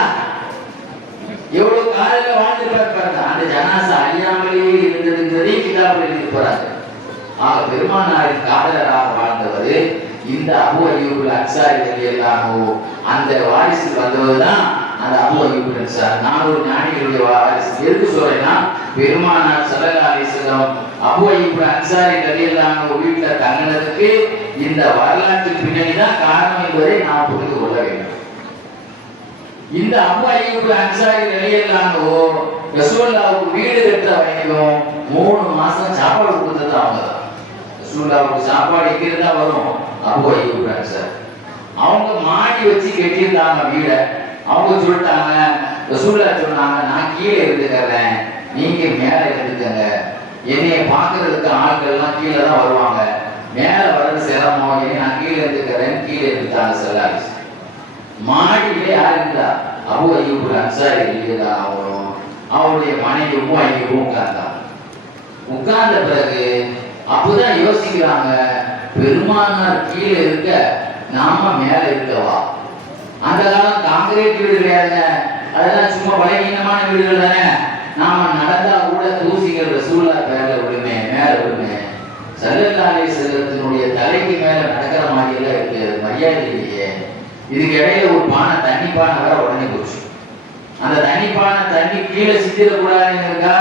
எவ்வளவு காலையில வாழ்ந்துருப்பாரு பாருங்க. அந்த ஜனாசா அழியாமலேயே இருந்ததுங்கிறதே கிதாபில் எழுதி போறாங்க. ஆக பெருமானாரின் காதலராக வாழ்ந்தவர் இந்த அபூ அய்யூப் அன்சாரி ரலியல்லாஹு அந்த வாரிசு வந்தவர் தான் அந்த அபூ அய்யூப் அன்சாரி. நான் ஒரு ஞானிகளுடைய வாரிசு. எதுக்கு சொல்றேன்னா, பெருமானார் ஸல்லல்லாஹு அலைஹி வஸல்லம் அபூ அய்யூப் அன்சாரி ரலியல்லாஹு வீட்டுல தங்கினதுக்கு இந்த வரலாற்று பின்னணி தான் காரணம் என்பதை நாம் புரிந்து கொள்ள வேண்டும். இந்த அபூ அய்யூப் அன்சாரி ரலியல்லாஹு ரசூலுல்லாஹ்வுக்கு வீடு கட்ட வரைக்கும் 3 மாசம் சாப்பாடு கொடுத்தது அவங்க தான். ரசூலுல்லாஹ்வுக்கு சாப்பாடு எங்க இருந்தா வரும்? அபூ அய்யூப் அன்சாரி. அவங்க மாடி வச்சு கட்டியிருந்தாங்க வீட. அவங்க சொல்லிட்டாங்க, ரசூலுல்லாஹ் சொன்னாங்க, நான் கீழே இருந்துக்கிறேன், நீங்க மேல இருந்துக்கங்க. என்னைய பாக்குறதுக்கு ஆட்கள் எல்லாம் கீழே தான் வருவாங்க, மேல வர்றது சிரமம், நான் கீழே இருந்துக்கிறேன். கீழே இருந்துட்டாங்க. செல்லாரி மாடியிலே யார் இருந்தா? அபூ அய்யூப் அன்சாரி ரலியல்லாஹு அவரும் அவருடைய மனைவி உம்மு அய்யூபும் உட்கார்ந்தாங்க. உட்கார்ந்த பிறகு அப்பதான் யோசிக்கிறாங்க, பெருமானார் கீழே இருக்க, நாம மேல இருக்கவா? அந்த காலம் காங்கிரீட் வீடு கிடையாதுங்க, அதெல்லாம் சும்மா பலகீனமான வீடுகள் தானே. நாம நடந்தா கூட தூசிகள் ரசூலுல்லாஹ் பேர்ல விடுமே, மேல விடுமே. ஸல்லல்லாஹு அலைஹி வஸல்லத்தினுடைய தலைக்கு மேல நடக்கிற மாதிரி எல்லாம் இருக்கு, மரியாதை இல்லையே. இதுக்கு இடையில ஒரு பானை, தண்ணி பானை வேற உடனே போச்சு. அந்த தண்ணி பானை தண்ணி கீழே சித்திரக்கூடாதுன்னு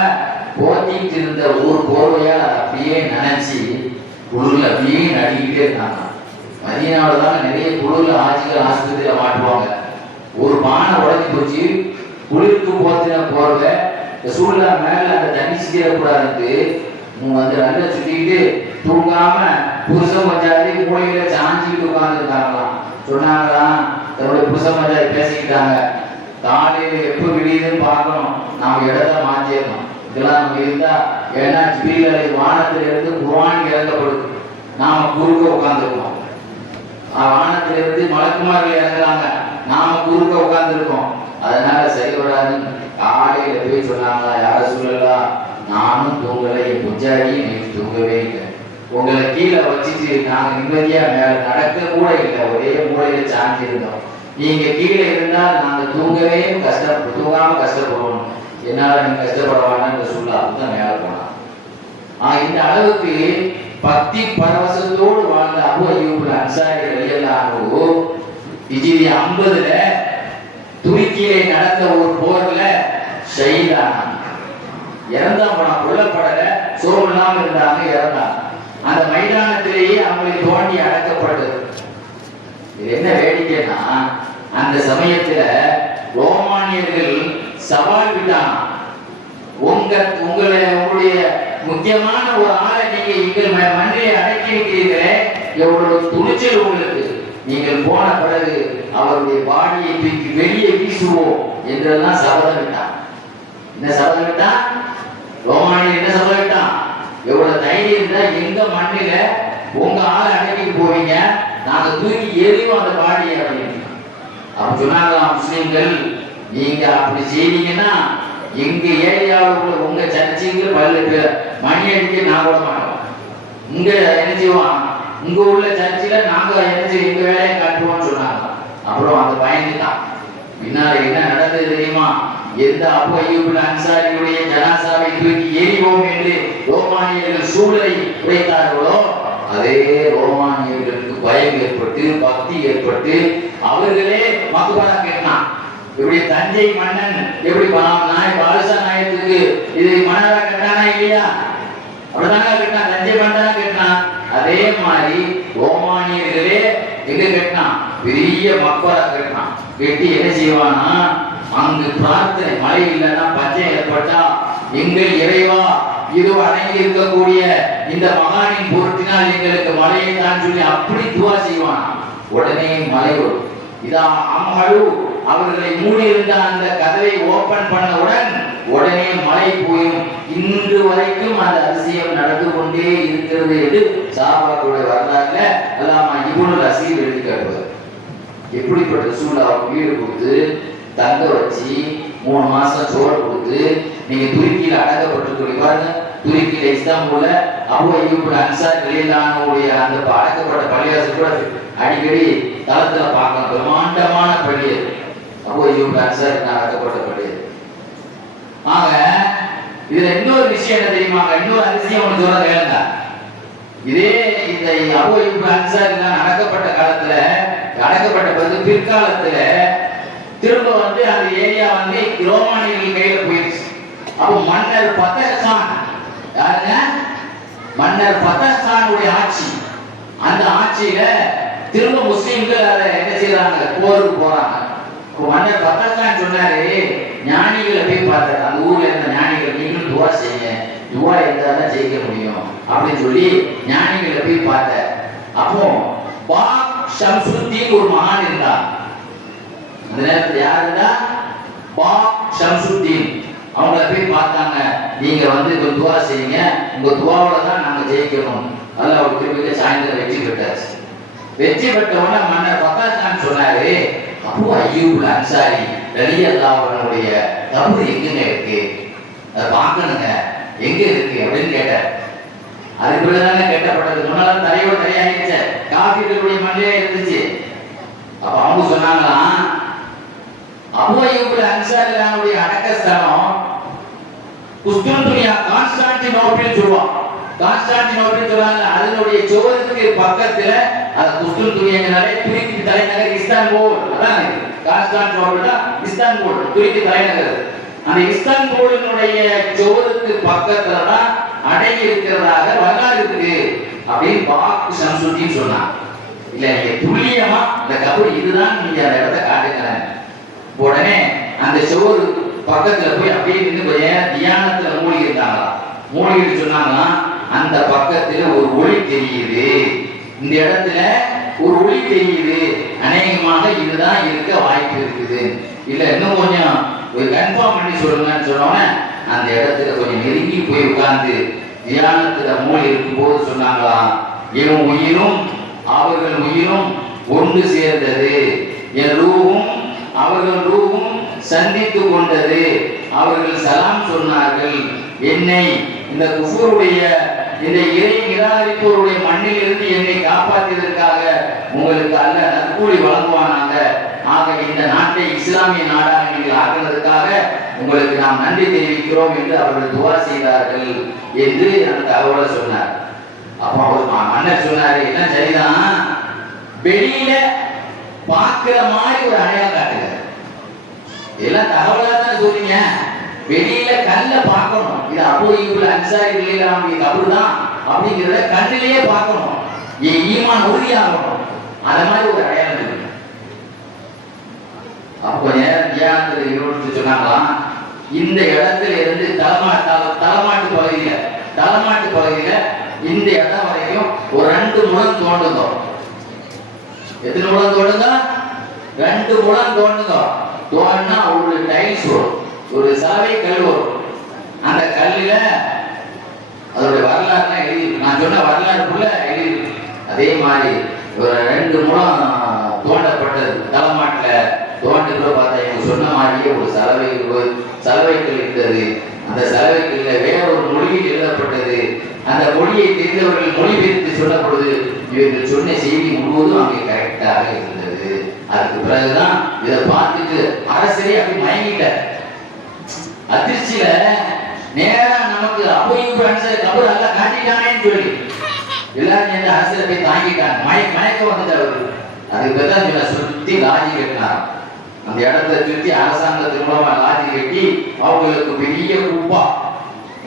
போத்திட்டு இருந்த ஒரு போர்வையால் அதை அப்படியே நினைச்சு குளிர்ல அப்படியே நடிக்கிட்டே இருந்தாங்க. மதீனாவில் தான் நிறைய குளிர்ல ஆட்சிகள் ஆஸ்பத்திரியில மாட்டுவாங்க. ஒரு பானை உடஞ்சி போச்சு, குளிருக்கு போத்தின போர்வை ரசூலுல்லாஹ் மேல அந்த தண்ணி சித்திரக்கூடாதுன்னு வந்து நல்லா சுத்திக்கிட்டு தூங்காம புருஷன் மஞ்சாதி மூளையில சாஞ்சிக்கிட்டு உட்கார்ந்துருக்காங்களாம். சொன்னாங்களாம், தன்னுடைய புருஷன் மஞ்சாதி பேசிக்கிட்டாங்க, காலையில எப்ப விடியுதுன்னு பார்க்கணும், நாம இடத்த மாற்றிடணும். இதெல்லாம் நம்ம இருந்தா, ஏன்னா ஜிப்ரீல் வானத்திலிருந்து குர்ஆன் இறங்கப்படுது, நாம குறுக்க உட்கார்ந்துருக்கோம். வானத்திலிருந்து மலக்குமார்கள் இறங்குறாங்க, நாம குறுக்க உட்கார்ந்துருக்கோம். அதனால சரி வராதுன்னு காலையில போய் சொன்னாங்களா, யார சொல்லலாம், நானும் தூங்கலை, என் புஜாரியும் நீங்க தூங்கவே இல்லை, உங்களை கீழே வச்சுட்டு நாங்க நிம்மதியா மேல நடக்க கூட இல்லை, ஒரே மூளையில சாஞ்சி இருந்தோம். நீங்க கீழே இருந்தால் நாங்க தூங்கவே தூங்காம கஷ்டப்படுவோம், என்னால நீங்க கஷ்டப்பட வேண்டாம்னு சொல்ல அப்படிதான் மேல போனான். இந்த அளவுக்கு பக்தி பரவசத்தோடு வாழ்ந்த அபூ அய்யூப் அன்சாரி ரலியல்லாஹு ஹிஜ்ரி 50ல துருக்கியிலே நடந்த ஒரு போர்ல ஷஹீதானாங்க. இறந்தா போனா, கொல்லப்படல, சோகம் இல்லாம இருந்தாங்க, இறந்தாங்க. அந்த மைதானத்திலேயே அவங்களை தோண்டி அடக்கப்பட்டது. இது என்ன வேடிக்கைன்னா, அந்த சமயத்துல ரோமானியர்கள் சவால் விட்டாங்க, உங்களுடைய முக்கியமான ஒரு ஆளை நீங்க எங்கள் மண்ணிலே அடக்கி இருக்கிறீர்களே, எவ்வளவு துணிச்சல் உங்களுக்கு, நீங்கள் போன பிறகு அவருடைய பாடியை தூக்கி வெளியே வீசுவோம் என்றெல்லாம் சபதம் விட்டான். என்ன சபதம் விட்டான்? ரோமானியர் என்ன சபதம் விட்டான்? எவ்வளவு தைரியம் இருந்தா எங்க மண்ணில உங்க ஆளை அடக்கிட்டு போவீங்க, நாங்க தூக்கி எறிவோம் அந்த பாடியை அப்படின்னு. அப்ப சொன்னாங்களாம் முஸ்லிம்கள், நீங்க அப்படி செய்வீங்கன்னா எங்க ஏரியாவில் உள்ள உங்க சர்ச்சைக்கு பல்லு மணி அடிக்க நான் கூட மாட்டோம், இங்க என்ன செய்வோம், உங்க உள்ள சர்ச்சையில நாங்க என்ன செய்ய எங்க வேலையை காட்டுவோம்னு சொன்னாங்க. அப்புறம் அந்த பயந்துட்டான். பின்னால என்ன நடந்தது தெரியுமா? எந்த அபூ அய்யூப் அன்சாரியுடைய ஜனாசாவை தூக்கி எறிவோம் என்று ரோமானியர்கள் சூழலை உடைத்தார்களோ, அதே ரோமானியர்களுக்கு பயம் ஏற்பட்டு பக்தி ஏற்பட்டு அவர்களே மக்பரா கட்டினான். இப்படி தஞ்சை மன்னன் எப்படி பாதுஷா நாயத்துக்கு இது மன்னரா கட்டானா இல்லையா? அப்படிதாங்க கட்டினான், தஞ்சை மன்னன் கட்டினான். அதே மாதிரி ரோமானியர்களே எங்க கட்டினான்? பெரிய மக்பரா கட்டினான். கட்டி என்ன செய்வானா, அங்கு பிரார்த்தனை, மழை இல்லைன்னா பஞ்சம் ஏற்பட்டா, எங்கள் இறைவா இது அடங்கி இருக்கக்கூடிய இந்த மகானின் பொருட்டினால் எங்களுக்கு மழையை தான் சொல்லி அப்படி துவா செய்வானா. உடனே மழை வரும். இதா அம்ஹலு, அவர்களை மூடி இருந்த அந்த கதவை ஓபன் பண்ணவுடன் உடனே மழை போயும். இன்று வரைக்கும் அந்த அதிசயம் நடந்து கொண்டே இருக்கிறது என்று சஹாபாக்களுடைய வரலாறுல அல்லாமா இப்னுல் அசீர் எழுதி காட்டுவார். எப்படிப்பட்ட சூழ்நிலை வீடு கொடுத்து தங்க வச்சு 3 மாசம் சோறு கொடுத்து நீங்க துருக்கியில அடக்கப்பட்டு சொல்லி பாருங்க. துருக்கியில இஸ்தாம்பூல்ல அபூ அய்யூப் அன்சாரி ரலியல்லாஹுவுடைய அந்த அடக்கப்பட்ட பள்ளிவாசல் கூட அடிக்கடி தளத்துல பார்க்கலாம். பிரம்மாண்டமான பள்ளி அபூ அய்யூப் அன்சாரி அடக்கப்பட்ட பள்ளி. ஆக இதுல இன்னொரு விஷயம் என்ன தெரியுமாங்க? இன்னொரு அதிசயம் ஒன்று சொல்ல கேளுங்க. இதே இந்த அபூ அய்யூப் அன்சாரி அடக்கப்பட்ட காலத்துல அடக்கப்பட்ட பிற்காலத்துல திரும்ப வந்து அந்த ஏரியா வந்து ரோமானியர்கள் கையில போயிடுச்சு. அப்போ மன்னர் ஃபதஹ் கான், யாருங்க? மன்னர் ஃபதஹ் கானுடைய ஆட்சி. அந்த ஆட்சியில திரும்ப முஸ்லிம்கள் அதை என்ன செய்யறாங்க? போருக்கு போறாங்க. மன்னர் ஃபதஹ் கான் சொன்னாரு, ஞானிகளை போய் பார்த்தாரு. அந்த ஊர்ல இருந்த ஞானிகள், நீங்களும் துவா செய்யுங்க, துவா இருந்தாதான் ஜெயிக்க முடியும் அப்படின்னு சொல்லி ஞானிகளை போய் பார்த்தார். அப்போ பாக் ஷம்சுத்தீன் ஒரு மகான் இருந்தார். அந்த நேரத்தில் யார் இருந்தா? பாக் ஷம்சுத்தீன். அவங்கள போய் பார்த்தாங்க. நீங்க வந்து துவா செய்யுங்க, உங்க துவாவோட தான் நாங்க ஜெயிக்கணும். அதில் அவர் திரும்பிக்க சாயந்தரம் வெற்றி பெற்றாச்சு. வெற்றி பெற்றவன மன்னர் ஃபதஹ் கான் சொன்னாரு, அபூ அய்யூப் அன்சாரி ரலியல்லாஹு அன்ஹுடைய கபர் எங்கங்க இருக்கு, அதை பார்க்கணுங்க, எங்க இருக்கு அப்படின்னு கேட்டார். அதுக்கு பிறகுதானே கேட்டப்பட்டது. முன்னால தலையோட தலையாகிடுச்சு, காஃபிர்களுடைய மண்ணிலே இருந்துச்சு. அப்ப அவங்க சொன்னாங்களாம், அபூ அய்யூப் அன்சாரியுடைய அடக்க ஸ்தலம் குஸ்துன்துனியா, கான்ஸ்டான்டினோப்பிள் சொல்லுவாங்க. கான்ஸ்டான்டினோப்பிள் சொல்றாங்க. அதனுடைய சுவருக்கு பக்கத்துல அது குஸ்துன்துனியாங்கனாலே துருக்கி தலைநகர் இஸ்தான்புல். அதான் கான்ஸ்டான்டினோப்பிள் தான் இஸ்தான்புல், துருக்கி தலைநகர். அந்த இஸ்தான்புலினுடைய சுவருக்கு பக்கத்துல தான் அடங்கி இருக்கிறதாக வரலாறு இருக்கு அப்படின்னு பாக் ஷம்சுத்தீன் சொன்னாங்க. இல்ல நீங்க துல்லியமா இந்த கபர் இதுதான், நீங்க அந்த இடத்தை காட்டுங்க. உடனே அந்த சுவர் பக்கத்துல போய் அப்படியே நின்று கொஞ்சம் தியானத்துல மூழ்கி இருந்தாங்களா. மூழ்கிட்டு சொன்னாங்களா, அந்த பக்கத்துல ஒரு ஒளி தெரியுது, இந்த இடத்துல ஒரு ஒளி தெரியுது, அநேகமாக இதுதான் இருக்க வாய்ப்பு இருக்குது. இல்ல இன்னும் கொஞ்சம் ஒரு கன்ஃபார்ம் பண்ணி சொல்லுங்கன்னு சொன்னோன்னே அந்த இடத்துல கொஞ்சம் நெருங்கி போய் உட்கார்ந்து தியானத்துல மூழ்கி இருக்கும் போது சொன்னாங்களாம், என் உயிரும் அவர்கள் உயிரும் ஒன்று சேர்ந்தது, என் ரூவும் அவர்கள் ரூவும் சந்தித்து கொண்டது, அவர்கள் சலாம் சொன்னார்கள், என்னை இந்த குஃபருடைய இந்த இறை நிராகரிப்போருடைய மண்ணில் இருந்து என்னை காப்பாற்றியதற்காக உங்களுக்கு அல்ல நற்கூலி வழங்குவானாங்க. ஆக இந்த நாட்டை இஸ்லாமிய நாடாக நீங்கள் ஆக்குனதுக்காக உங்களுக்கு நாம் நன்றி தெரிவிக்கிறோம் என்று அவர்கள் துவா செய்தார்கள் என்று அந்த தகவலை சொன்னார். அப்போ அவர் மன்னர் சொன்னாரு, எல்லாம் சரிதான், வெளியில பார்க்கிற மாதிரி ஒரு அடையாளம் காட்டுங்க. எல்லாம் தகவலா தான் சொல்றீங்க, வெளியில கல்ல பார்க்கணும். இது அபூ அய்யூப் அன்சாரி ரலியல்லாஹு கபர் தான் அப்படிங்கிறத கண்ணிலேயே பார்க்கணும், ஈமான் உறுதியாகணும். அந்த மாதிரி ஒரு அடையாளம் இருக்கு. அப்போ நேரம் தியானத்தில் ஈடுபட்டு சொன்னாங்களாம், இந்த இடத்துல இருந்து தலமாட்டு பகுதியில இந்த இடம் வரைக்கும் ஒரு 2 முழம் தோண்டுங்க. எத்தனை முழம் தோண்டுங்க? 2 முழம் தோண்டுங்க. தோண்டா ஒரு டைல்ஸ் வரும், ஒரு சலவை கல் வரும். அந்த கல்லுல அதோட வரலாறுலாம் எழுதியிருக்கு. நான் சொன்ன வரலாறுக்குள்ள எழுதியிருக்கு. அதே மாதிரி ஒரு 2 முழம் தோண்டப்பட்டது தலமாட்டில் தோண்டுகிற பார்த்தா இவங்க சொன்ன மாதிரியே ஒரு சலவைக்கல் இருந்தது. அந்த சலவைக்கல்ல வேற ஒரு மொழியில் எழுதப்பட்டது. அந்த மொழியை தெரிந்தவர்கள் மொழிபெயர்த்து சொன்ன பொழுது இவர்கள் சொன்ன செய்தி முழுவதும் அங்கே கரெக்டாக இருந்தது. அதுக்கு பிறகுதான் இதை பார்த்துட்டு அரசரே அப்படி மயங்கிட்டார். அதிர்ச்சியில நேரா நமக்கு அபூ அய்யூப் அன்சாரி கபர் அல்ல காட்டிட்டானேன்னு சொல்லி எல்லாரும் இந்த அரசரை போய் தாங்கிட்டாங்க. மயக்க வந்துட்டு அவரு. அதுக்கு பிறகு சுத்தி லாஜி கட்டினார். அந்த இடத்துல சுத்தி அரசாங்கத்தின் மூலமா லாஜி கட்டி அவங்களுக்கு பெரிய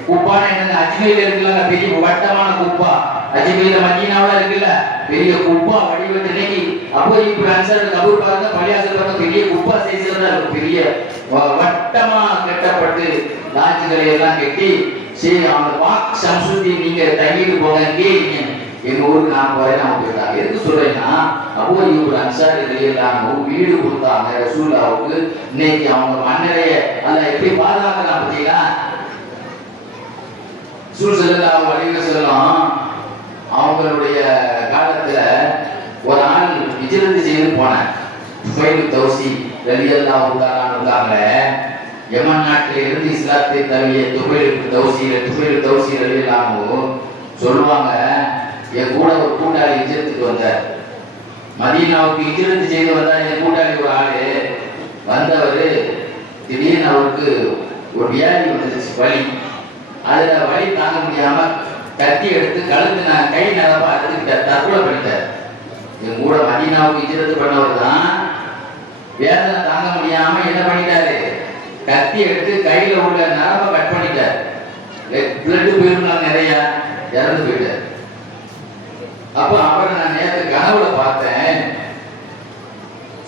குப்பான என்னங்க, அஜ்மீர்ல இருக்குல்ல பெரிய வட்டமான குப்பா, அஜ்மீர்ல மதீனாவுல இருக்குல்ல பெரிய குப்பா வடிவத்தில் இன்னைக்கு அபூ அய்யூப் அன்சாரி கபர் பாருங்க, பள்ளியாசல் பாருங்க, பெரிய குப்பா சைஸ்ல தான் இருக்கும். பெரிய வட்டமா கட்டப்பட்டு லாஜ்களை எல்லாம் கட்டி சரி அவங்க பாக் ஷம்சுத்தீன் நீங்க தங்கிட்டு போங்க, எங்க ஊருக்கு நான் போறேன் அவங்க போயிட்டாங்க. எதுக்கு சொல்றேன்னா, அபூ அய்யூப் அன்சாரி ரலியல்லாஹு வீடு கொடுத்தாங்க ரசூலுல்லாஹ்வுக்கு. இன்னைக்கு அவங்க மன்னரைய அல்ல எப்படி பாதுகாக்கலாம் பார்த்தீங்களா? ரசூல் ஸல்லல்லாஹு அலைஹி வஸல்லம் அவங்களுடைய காலத்துல ஒரு ஆள் ஹிஜ்ரத் செய்து போனார். ஃபைல் தௌசி ரலியல்லாஹு தஆலா இருக்காங்களே, யமன் நாட்டில இருந்து இஸ்லாத்தை தழுவிய துபைல் தௌசீர் இல்லாமோ சொல்லுவாங்க, என் கூட ஒரு கூட்டாளி இஜரத்துக்கு வந்தார். மதீனாவுக்கு இஜரத்து செய்து வந்தார். என் கூட்டாளி ஒரு ஆளு வந்தவர், திடீர்னு அவருக்கு ஒரு வியாதி வந்துருச்சு, வலி. அதுல வலி தாங்க முடியாம கத்தி எடுத்து கழுத்து கை நரம்பா அதுக்கிட்ட தற்கொலை பண்ணிட்டார். என் கூட மதீனாவுக்கு இஜரத்து பண்ணவர் தான். வேதனை தாங்க முடியாம என்ன பண்ணிட்டாரு, கத்தி எடுத்து கையில உள்ள நரம்ப கட் பண்ணிட்டார். பிளட் போயிருந்தாங்க, நிறைய இறந்து போயிட்டார். அப்ப அவரை நான் நேற்று கனவுல பார்த்தேன்,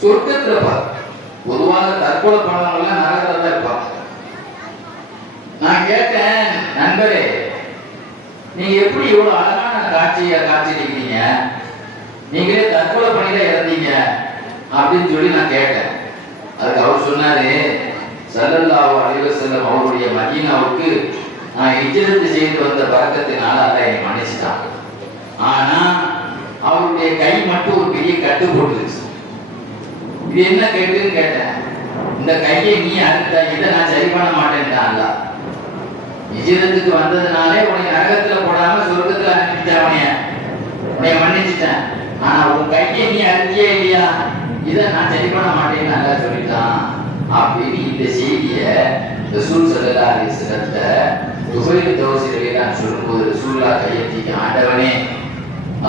சொர்க்கத்துல பார்த்தேன். பொதுவாக தற்கொலை பண்ணவங்க எல்லாம் நரகத்துல தான் இருப்பாங்க. நான் கேட்டேன், நண்பரே நீங்க எப்படி இவ்வளவு அழகான காட்சியடிக்கிறீங்க, நீங்களே தற்கொலை பண்ணிதான் இறந்தீங்க அப்படின்னு சொல்லி நான் கேட்டேன். அதுக்கு அவர் சொன்னாரு, ஸல்லல்லாஹு அலைஹி வஸல்லம் அவருடைய மதீனாவுக்கு நான் ஹிஜ்ரத் செய்து வந்த பரக்கத்தினால அல்லாஹ் என்னை மன்னிச்சிட்டான். ஆனா அவருடைய கை மட்டும் ஒரு பெரிய கட்டு போட்டுருச்சு. இது என்ன கேட்டுன்னு கேட்டேன். இந்த கையை நீ அறுத்த, இதை நான் சரி பண்ண மாட்டேன்ட்டான் அல்லாஹ். ஹிஜ்ரத்துக்கு வந்ததுனாலே உன்னை நரகத்துல போடாம சொர்க்கத்துல அனுப்பிட்டான், உன்னை மன்னிச்சிட்டேன். ஆனா உன் கையை நீ அறுத்தியே இல்லையா, இதை நான் சரி பண்ண மாட்டேன்னு அல்லாஹ் சொல்லிட்டான் அப்படின்னு இந்த செய்திய ரசூல் ஸல்லல்லாஹு அலைஹி வஸல்லம் துபைல் தௌசீரிலே நான் சொல்லும்போது ரசூலுல்லாஹ் கையெத்திக்கு, ஆண்டவனே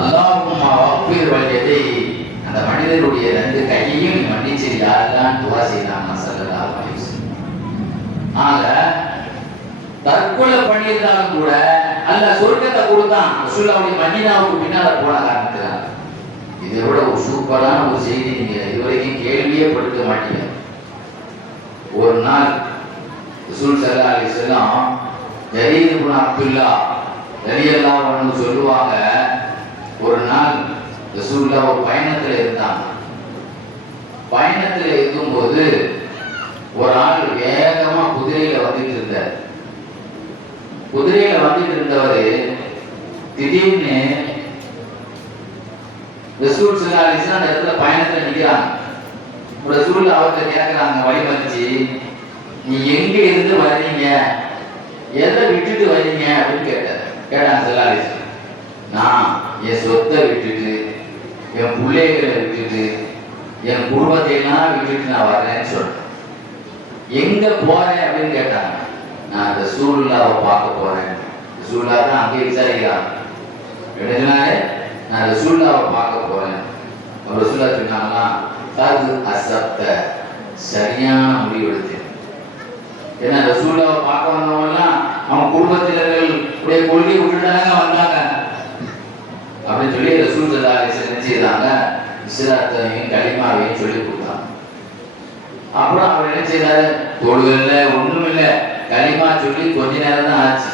அல்லாஹும்ம வஃபிர் வல்யதை, அந்த மனிதனுடைய ரெண்டு கையையும் மன்னிச்சு யாரெல்லாம் துவா செய்தாங்க ஸல்லல்லாஹு அலைஹி வஸல்லம். ஆக தற்கொலை பண்ணியிருந்தாலும் கூட அல்லாஹ் சொர்க்கத்தை கொடுத்தான். ரசூலுல்லாஹ்வுடைய மதீனாவுக்கு பின்னால போன காரணத்தினால. இதை விட ஒரு சூப்பரான ஒரு செய்தி நீங்க இதுவரைக்கும் கேள்வியே படுத்த மாட்டீங்க. ஒரு நாள் ரசூல் ஸல்லல்லாஹு அலைஹி வஸல்லம் ஜரீர் இப்னு அப்துல்லாஹ் ரலியல்லாஹு அன்ஹு சொல்லுவாங்க, ஒரு நாள் ரசூலுல்லாஹ் ஒரு பயணத்துல இருந்தாங்க. பயணத்துல இருக்கும்போது ஒரு ஆள் வேகமா குதிரையில வந்துட்டு இருந்தார். குதிரையில வந்துட்டு இருந்தவர் திடீர்னு ரசூல் ஸல்லல்லாஹு அலைஹி வஸல்லம் அந்த இடத்துல பயணத்துல நிக்கிறாங்க. ரசூல் அவர்கிட்ட கேட்கிறாங்க, வழிமறிச்சு, நீ எங்க இருந்து வர்றீங்க, எதை விட்டுட்டு வர்றீங்க அப்படின்னு கேட்டாங்க ஸல்லல்லாஹு அலைஹி வஸல்லம். நான் என் சொத்தை விட்டுட்டு, என் பிள்ளைகளை விட்டுட்டு, என் குடும்பத்தை எல்லாம் விட்டுட்டு நான் வர்றேன்னு சொல்றேன். எங்க போறேன் அப்படின்னு கேட்டாங்க. நான் ரசூலுல்லாஹ்வை பார்க்க போறேன். ரசூலுல்லாஹ் தான் அங்கே விசாரிக்கிறாங்க. சொன்னாரு, நான் ரசூலுல்லாஹ்வை பார்க்க போறேன். ரசூலுல்லாஹ் சொன்னாங்களா, அது அசப்த, சரியான முடிவெடுத்து. ஏன்னா ரசூலுல்லாஹ்வை பார்க்க வந்தவங்கலாம் அவன் குடும்பத்தினர்கள் உடைய கொள்கை விட்டுட்டாங்க வந்தாங்க அப்படின்னு சொல்லி ரசூல் ஸல்லல்லாஹு அலைஹி வஸல்லம் செய்தாங்க. இஸ்லாத்தையும் கலிமாவையும் சொல்லி கொடுத்தாங்க. அப்புறம் அவர் என்ன செய்தாரு, தொழுகல்ல ஒண்ணும் இல்லை, கலிமா சொல்லி கொஞ்ச நேரம் தான் ஆச்சு.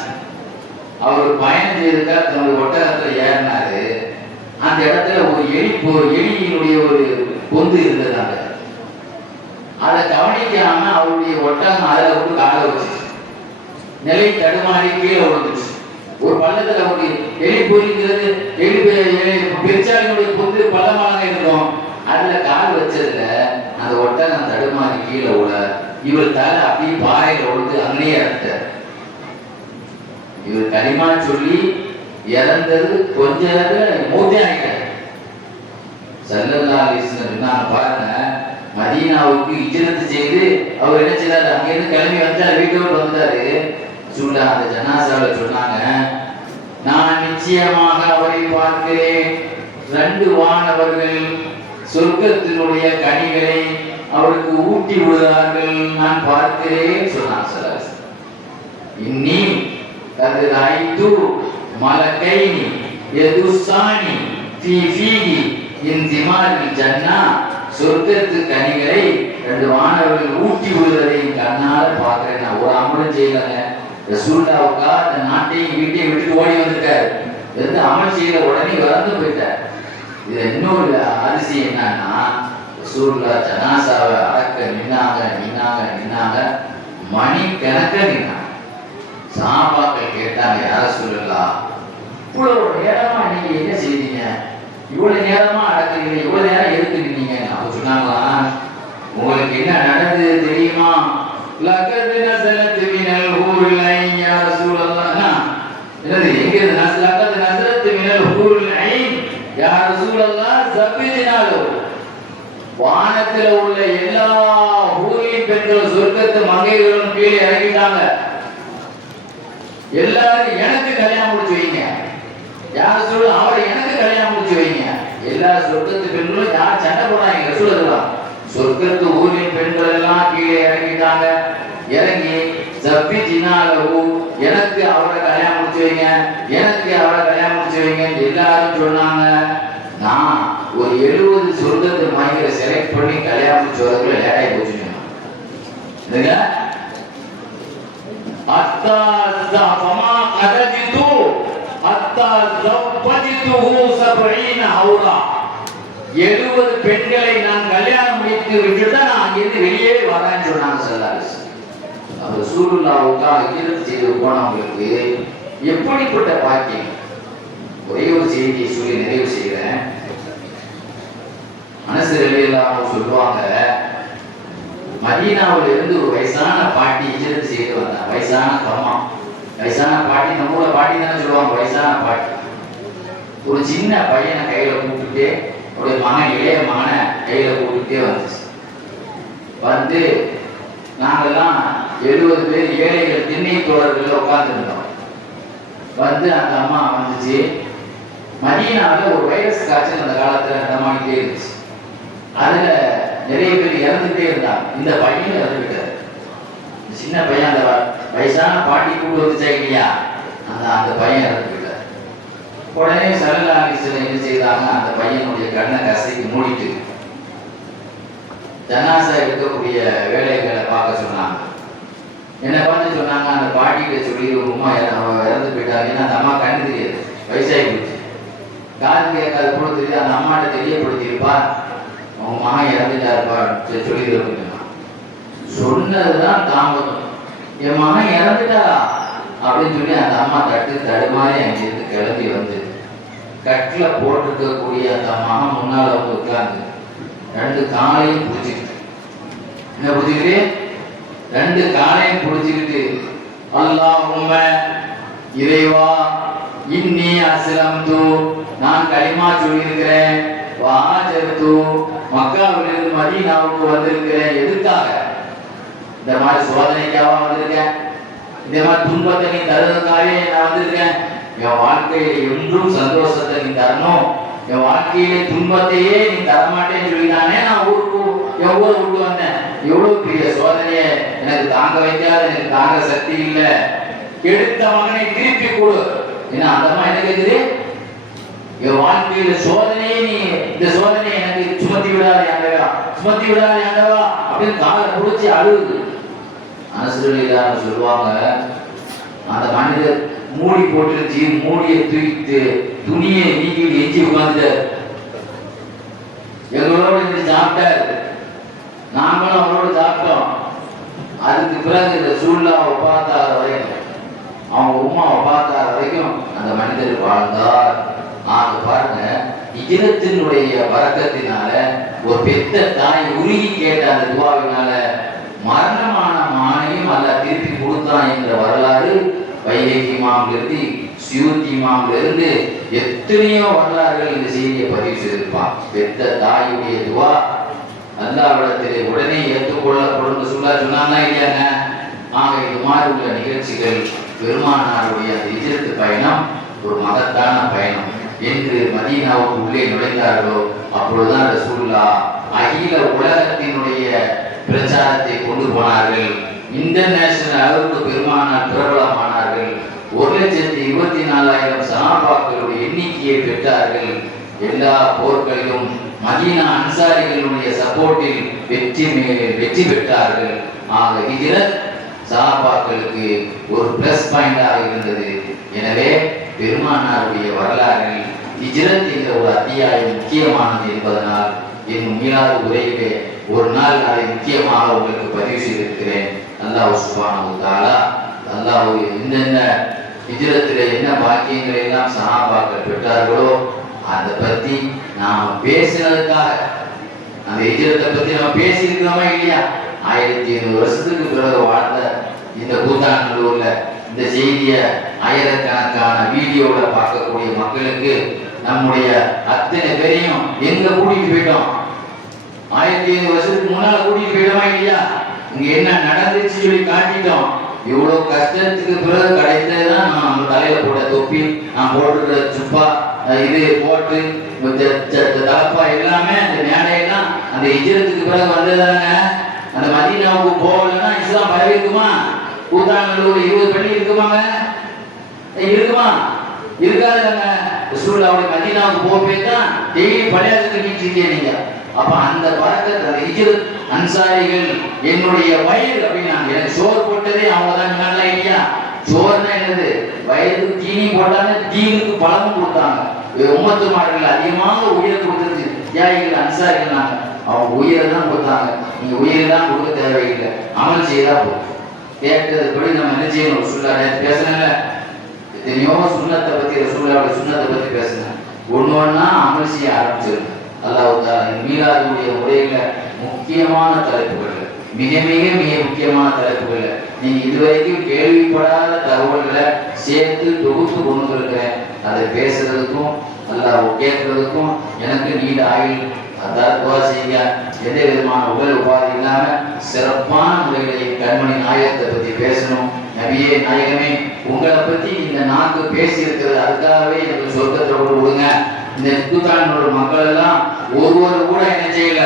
அவர் பயணம் செய்திருக்கா, தன்னுடைய ஒட்டகத்துல ஏறினாரு. அந்த இடத்துல ஒரு எலியினுடைய ஒரு பொந்து இருந்ததாங்க. அதை கவனிக்காம அவருடைய ஒட்டகம் அதில் விட்டு கால வச்சு நிலை தடுமாறி கீழே விழுந்துச்சு. ஒரு பள்ளத்துல ஒரு எலி பொறிங்கிறது, பெருச்சாலினுடைய பொந்து பள்ளமாக இருக்கும். அதுல கால் வச்சதுல அந்த ஒட்டகம் தடுமாறி கீழே விட இவர் தலை அப்படியே பாறையில விழுந்து அங்கேயே இறந்தார். இவர் கலிமா சொல்லி இறந்தது கொஞ்ச நேரத்துல மூத்தே ஆகிட்டார். ஸல்லல்லாஹு அலைஹி வஸல்லம் பாருங்க, மதீனாவுக்கு ஹிஜ்ரத் செய்து அவர் என்ன செய்தாரு, அங்கிருந்து கிளம்பி வந்தார், வீட்டோடு வந்தாரு. சொல்ல அந்த ஜனாசாவில் சொன்னாங்க, நான் நிச்சயமாக அவரை பார்க்கிறேன். 2 வானவர்கள் சொர்க்கத்தினுடைய கனிகளை அவருக்கு ஊட்டி விடுவார்கள், நான் பார்க்கிறேன் சொன்னாங்க. இன்னி கது ராய்து மலகைனி யதுசானி ஃபீ ஃபீஹி இன் திமாரில் ஜன்னா, சொர்க்கத்து கனிகளை 2 வானவர்கள் ஊட்டி விடுவதை கண்ணால பார்க்கிறேன். நான் ஒரு அமலும் செய்யலங்க. ரசூலுல்லாஹ்வுக்கா அந்த நாட்டையும் வீட்டையும் விட்டுட்டு ஓடி வந்திருக்காரு. எந்த அமல் செய்யல, உடனே இறந்து போயிட்டார். இது இன்னொரு அதிசயம் என்னன்னா, ரசூலுல்லாஹ் ஜனாசாவை அடக்க நின்னாங்க, மணி கணக்க நின்னாங்க. சஹாபாக்கள் கேட்டாங்க, யார ரசூலுல்லாஹ், இவ்வளவு நேரமா நீங்க என்ன செய்தீங்க, இவ்வளவு நேரமா அடக்குறீங்க, இவ்வளவு நேரம் எதுக்கு நின்னீங்க? அப்ப சொன்னாங்களா, உங்களுக்கு என்ன நடந்தது தெரியுமா? லகத் நஸலத் மினல் ஹூரில் ஐன் யா ரசூலல்லாஹ். என்னது எங்க லகத் நஸலத் மினல் ஹூரில் ஐன் யா ரசூலல்லாஹ் ஜபிதினாலு. வானத்துல உள்ள எல்லா ஊரின் பெண்கள் சொர்க்கத்து மங்கைகளும் கீழே இறங்கிட்டாங்க. எல்லாரும் எனக்கு கல்யாணம் முடிச்சு வைங்க. யார் சொல்ல அவரை எனக்கு கல்யாணம் முடிச்சு வைங்க. எல்லா சொர்க்கத்து பெண்களும் யார் சண்டை போடுறாங்க சொல்லலாம். சொர்க்கத்து ஊரின் பெண்கள் எல்லாம் கீழே இறங்கிட்டாங்க. இறங்கி ஜப்பி ஜினாலு எனக்கு அவரை கல்யாணம் முடிச்சு வைங்க, எனக்கு அவரை கல்யாணம் முடிச்சு வைங்க எல்லாரும் சொன்னாங்க. நான் ஒரு 70 சொர்க்கத்து மங்கைகளை செலக்ட் பண்ணி கல்யாணம் முடிச்சு வரதுக்குள்ள லேட் ஆகி போச்சுங்க. அத்தா ஃபமா கதஜிது அத்தா ஜவ்வஜிதுஹு 70 ஹௌரா. 70 பெண்களை நான் கல்யாணம் முடித்து விட்டுட்டு தான் நான் அங்கிருந்து வெளியே வரேன்னு சொன்னாங்க ஸல்லல்லாஹு. அவர் ரசூலுல்லாஹ்வுக்காக ஹிஜ்ரத் செய்து போனவங்களுக்கு எப்படிப்பட்ட பாக்கியம். ஒரே ஒரு செய்தியை சொல்லி நிறைவு செய்கிறேன். அனஸ் ரலியல்லாஹு அன்ஹு சொல்லுவாங்க, மதீனாவுல இருந்து ஒரு வயசான பாட்டி ஹிஜ்ரத் செய்து வந்தாங்க. வயசான அம்மா, வயசான பாட்டி, நம்ம ஊர்ல பாட்டி தானே சொல்லுவாங்க, வயசான பாட்டி. ஒரு சின்ன பையனை கையில கூப்பிட்டு, அவருடைய மகன் இளைய மகனை கையில கூப்பிட்டே வந்துச்சு. வந்து நாங்கெல்லாம் 70 பேர் ஏழைகள் திண்ணை தோழர்கள் உட்கார்ந்துருந்தோம். வந்து அந்த அம்மா வந்துச்சு. மதீனாவில் ஒரு வைரஸ் காய்ச்சல் அந்த காலத்துல நடமாடிட்டே இருந்துச்சு. அதுல நிறைய பேர் இறந்துட்டே இருந்தாங்க. இந்த பையன் இறந்துட்டார். சின்ன பையன், அந்த வயசான பாட்டி கூப்பிட்டு வந்துச்சா இல்லையா, அந்த பையன் இறந்துட்டார். உடனே ஸல்லல்லாஹு அலைஹி வஸல்லம் என்ன செய்தாங்க, அந்த பையனுடைய கண்ணை கசைக்கு மூடிட்டு ஜனாசா எடுக்கக்கூடிய வேலைகளை பார்க்க சொன்னாங்க. என்ன பார்த்து சொன்னாங்க, அந்த பாட்டிகிட்ட சொல்லி ஒரு அம்மா இறந்து போயிட்டாங்கன்னா அந்த அம்மா கண்ணு தெரியாது, வயசாகி போச்சு, காது கேட்காத கூட தெரியுது. அந்த அம்மாட்ட தெரியப்படுத்தியிருப்பா, அவங்க மகன் இறந்துட்டாருப்பா சொல்லி சொன்னதுதான் தாமதம். என் மகன் இறந்துட்டாரா அப்படின்னு சொல்லி அந்த அம்மா தடுமாறி அங்கிருந்து கிளம்பி வந்து கட்டில போட்டுருக்கக்கூடிய அந்த மகன் முன்னால வந்து உட்கார்ந்து 2 காலையும் பிடிச்சிக்கிட்டு, என்ன பிடிச்சிக்கிட்டு, 2 காலையும் பிடிச்சிக்கிட்டு, அல்லாஹும்ம இறைவா இன்னி அஸ்லம்து, நான் கலிமா சொல்லியிருக்கிறேன், வஹாஜர்து மக்காவிலிருந்து மதீனாவுக்கு வந்திருக்கிறேன். எதுக்காக? இந்த மாதிரி சோதனைக்காக வந்திருக்கேன், இந்த மாதிரி துன்பத்தை நீ தருவதற்காகவே நான் வந்திருக்கேன். என் வாழ்க்கையில என்றும் சந்தோஷத்தை நீ தரணும், என் வாழ்க்கையிலே துன்பத்தையே நீ தரமாட்டேன்னு சொல்லிதானே நான் என் ஊரை விட்டு வந்தேன். எவ்வளவு பெரிய சோதனையை எனக்கு தாங்க வைக்காத, எனக்கு தாங்க சக்தி இல்லை, எடுத்த மகனை திருப்பி கொடு. ஏன்னா அந்த அம்மா என்ன கேக்குது, என் வாழ்க்கையில சோதனையே நீ, இந்த சோதனை எனக்கு சுமத்தி விடாது ஆண்டவா, சுமத்தி விடாது ஆண்டவா அப்படின்னு காலை பிடிச்சி அழுகுது. அனஸ் ரலியல்லாஹு அன்ஹு சொல்லுவாங்க, அந்த மனிதர் மூடி போட்டுருச்சு, மூடியை தூக்கிட்டு துணியை நீக்கி எஞ்சி உட்கார்ந்துட்டார். எங்களோட இருந்து சாப்பிட்டார், நாங்களும் அவரோட சாப்பிட்டோம். அதுக்கு பிறகு இந்த சூழ்நிலை பார்த்தார வரைக்கும், அவங்க உமாவை பார்த்தார வரைக்கும் அந்த மனிதர் வாழ்ந்தார். ஆக பாருங்க, ஹிஜ்ரத்தினுடைய பரக்கத்தினால ஒரு பெத்த தாய் உருகி கேட்ட அந்த துவாவினால மரணமான மானையும் அல்லாஹ் திருப்பி கொடுத்தான் என்ற வரலாறு வைஹகி இமாமிலிருந்து சுயூத்தி இமாமிலிருந்து எத்தனையோ வரலாறுகள் இந்த செய்தியை பதிவு செய்திருப்பான். பெத்த தாயுடைய துவா அல்லாஹ்விடத்திலே உடனே ஏற்றுக்கொள்ளப்படும் சொன்னாங்க இல்லையாங்க. ஆக இது மாதிரி உள்ள நிகழ்ச்சிகள் பெருமானாருடைய அந்த ஹிஜ்ரத் பயணம் ஒரு மகத்தான பயணம். என்று மதீனாவுக்கு உள்ளே நுழைந்தார்களோ அப்பொழுதுதான் ரசூலுல்லாஹ் அகில உலகத்தினுடைய பிரச்சாரத்தை கொண்டு போனார்கள். இன்டர்நேஷனல் அளவுக்கு பெருமானார் பிரபலமானார்கள். 1,24,000 சஹாபாக்களுடைய எண்ணிக்கையை பெற்றார்கள். எல்லா போர்களிலும் மதீனா அன்சாரிகளுடைய சப்போர்ட்டில் வெற்றி பெற்றார்கள். ஆக ஹிஜ்ரத் சஹாபாக்களுக்கு ஒரு பிளஸ் பாயிண்டாக இருந்தது. எனவே பெருமானாருடைய வரலாறில் ஹிஜ்ரத் என்ற ஒரு அத்தியாயம் முக்கியமானது என்பதனால் என் மீளாத உரையிலே ஒரு நாள் அதை முக்கியமாக உங்களுக்கு பதிவு செய்திருக்கிறேன். அல்லாஹ் சுப்ஹானஹு வ தஆலா அல்லாஹ் எந்தெந்த ஹிஜ்ரத்திலே என்ன பாக்கியங்களை எல்லாம் சஹாபாக்கள் பெற்றார்களோ அதை பற்றி நாம் பேசினதுக்காக, அந்த ஹிஜ்ரத்தை பற்றி நம்ம பேசியிருக்கிறோமா இல்லையா, 1500 வருஷத்துக்கு பிறகு வாழ்ந்த இந்த கூத்தாநல்லூர்ல இந்த செய்தியை ஆயிரக்கணக்கான வீடியோல பார்க்கக்கூடிய மக்களுக்கு நம்முடைய அத்தனை பேரையும் எங்க கூட்டிட்டு போயிட்டோம்? 1500 வருஷத்துக்கு முன்னால கூட்டிட்டு போயிட்டோமா இல்லையா? இங்க என்ன நடந்துச்சு சொல்லி காட்டிட்டோம். இவ்வளவு கஷ்டத்துக்கு பிறகு கிடைத்ததுதான் நான் நம்ம தலையில போட தொப்பி, நான் போட்டுக்கிற சுப்பா, இது போட்டு தலப்பா எல்லாமே அந்த மேடையெல்லாம் அந்த ஹிஜ்ரத்துக்கு பிறகு வந்ததாங்க. அந்த மதீனாவுக்கு போகலன்னா இஸ்லாம் பரவி இருக்குமா? கூத்தாநல்லூர் 20 பள்ளி இருக்குமாங்க? இருக்குமா? இருக்காதுங்க. ரசூலுல்லாஹி மதீனாவுக்கு போகவே தான் டெய்லி பள்ளியாசத்துக்கு நீச்சிருக்கீங்க நீங்க. அப்ப அந்த பரக்கத், அந்த ஹிஜ்ரத் அன்சாரிகள் என்னுடைய வயிறு அப்படின்னாங்க. எனக்கு சோறு போட்டதே அவங்க தான். நல்லா இல்லையா? சோறுனா என்னது? வயதுக்கு தீனி போட்டாங்க, தீனுக்கு பழமும் கொடுத்தாங்க. உம்மத்துமார்கள் அதிகமாக உயிரை கொடுத்துருச்சு தியாகிகள் அன்சாரிகள். நாங்க அவங்க உயிரை தான் கொடுத்தாங்க. நீங்க உயிரை தான் கொடுக்க தேவையில்லை, அமல் செய்தா போதும். கேட்டதுபடி நம்ம என்ன செய்யணும்? ரசூலுல்லாஹ் பேசுனாங்க, எத்தனையோ சுன்னத்தை பத்தி, ரசூலுல்லாஹ் சுன்னத்தை பத்தி பேசுனேன். ஒண்ணு ஒண்ணா அமல் செய்ய ஆரம்பிச்சிருங்க. அல்லாஹ் தஆலா மீலாதுடைய முறையில முக்கியமான தலைப்புகள், மிக மிக மிக முக்கியமான தலைப்புகள், நீங்க இதுவரைக்கும் கேள்விப்படாத தகவல்களை சேர்த்து தொகுத்து கொண்டு இருக்கிறேன். அதை பேசுறதுக்கும் அல்லாஹ் கேட்கறதுக்கும் எனக்கு நீண்ட ஆயுள் அதாவது துவா செய்யுங்க. எந்த விதமான உடல் உபாதி இல்லாம சிறப்பான முறைகளை கண்மணி நாயகத்தை பத்தி பேசணும். நபியே நாயகமே, உங்களை பத்தி இந்த நாக்கு பேசி இருக்கிறது, அதுக்காகவே எனக்கு சொர்க்கத்தை விடுங்க. இந்த கூத்தாநல்லூர் மக்கள் எல்லாம் ஒருவர் கூட என்ன செய்யல,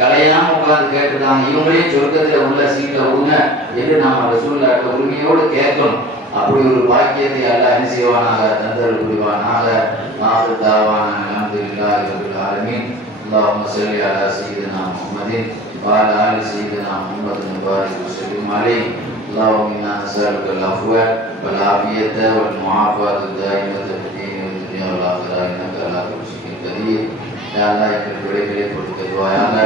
கலையாம உட்கார்ந்து கேட்டுருக்காங்க. இவங்களையும் சொர்க்கத்துல உள்ள சீட்டை விடுங்க என்று நாம ரசூலுல்லாஹ் உரிமையோடு கேட்கணும். அப்படி ஒரு பாக்கியத்தை அல்லாஹ் என்ன செய்வானாக, தந்தல் புரிவானாக. ஆகிர் தாவானா அல்ஹம்துலில்லாஹி ரப்பில் ஆலமீன். اللهم صل على سيدنا محمد وعلى ال سيدنا محمد وبارك وسلم عليه. اللهم انا نسالك العفو والعافيه والمعافاه الدائمه في الدين والدنيا والاخره انك على كل شيء قدير. يا الله எங்கள் பிழைகளை பொறுத்தருவாயாக.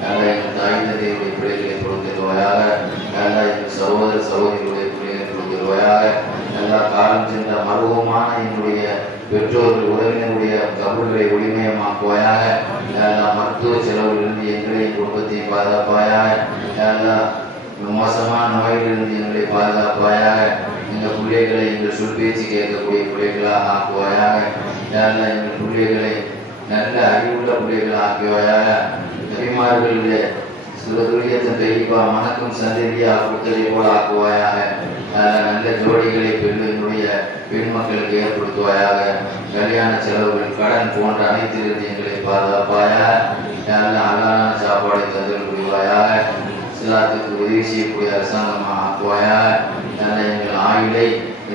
யா அல்லாஹ் எங்கள் தாய் தந்தையுடைய பிழைகளை பொறுத்தருவாயாக. யா அல்லாஹ் எங்கள் சகோதர சகோதரிகளுடைய பிழைகளை பொறுத்தருவாயாக. எல்லா காலம் சென்ற மருவமான என்னுடைய பெற்றோர்கள் உறவினருடைய கபர்களை ஒளிமயமாக்குவாயாக. மருத்துவ செலவிலிருந்து எங்களை குடும்பத்தை பாதுகாப்பாயாக. மோசமான நோயிலிருந்து எங்களை பாதுகாப்பாயாக. எங்கள் பிள்ளைகளை எங்கள் சொல் பேச்சு கேட்கக்கூடிய பிள்ளைகளாக ஆக்குவாயாக. எங்கள் பிள்ளைகளை நல்ல அறிவுள்ள பிள்ளைகளாக ஆக்குவாயாக. நபிமார்களுடைய சுரதுரியத்தின் தெளிவா மணக்கும் சந்ததியாக கொடுத்ததை போல ஆக்குவாயாக. நல்ல ஜோடிகளை பெண்களுடைய பெண் மக்களுக்கு ஏற்படுத்துவாயாக. கல்யாண செலவுகள், கடன் போன்ற அனைத்திலிருந்து எங்களை பாதுகாப்பாயாக. அழகான சாப்பாடை தந்தல் புரிவாயாக. இஸ்லாத்துக்கு உதவி செய்யக்கூடிய அரசாங்கமாக ஆக்குவாயாக. எங்கள் ஆயுளை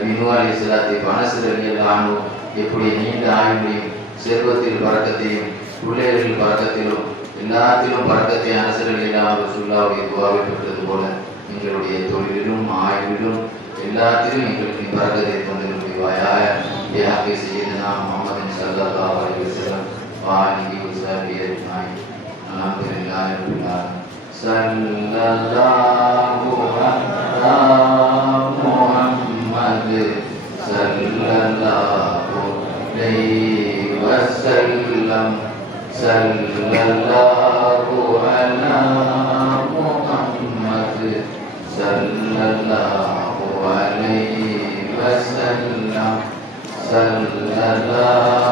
நூஹ் அலைஹிஸ்ஸலாத்தை பனசுரலியல் ஆணு எப்படி நீண்ட ஆயுளையும் செல்வத்தில் பறக்கத்தையும் பிள்ளைகளில் பறக்கத்திலும் எல்லாத்திலும் பறக்கத்தை அனசரலில்லாமல் ரசூலுல்லாஹ்வுடைய துஆவை பெற்றது போல எங்களுடைய தொழிலிலும் ஆய்விலும் எல்லாத்திலும் எங்களுக்கு நீ பறக்கத்தை தந்தல் புரிவாயாக. பிஹக்கி சய்யிதுனா முஹம்மதின் ஸல்லல்லாஹு அலைஹி வஸல்லம் வ ஆலிஹி வ ஸஹ்பிஹி அஜ்மஈன். அல்ஹம்துலில்லாஹி ரப்பில் ஆலமீன். ஸல்லல்லாஹு அலா முஹம்மது ஸல்லல்லாஹு அலைஹி வஸல்லம். ஸல்லல்லாஹு அலா முஹம்மது ஸல்லல்லாஹு அலைஹி வஸல்லம். ஸல்லல்லாஹு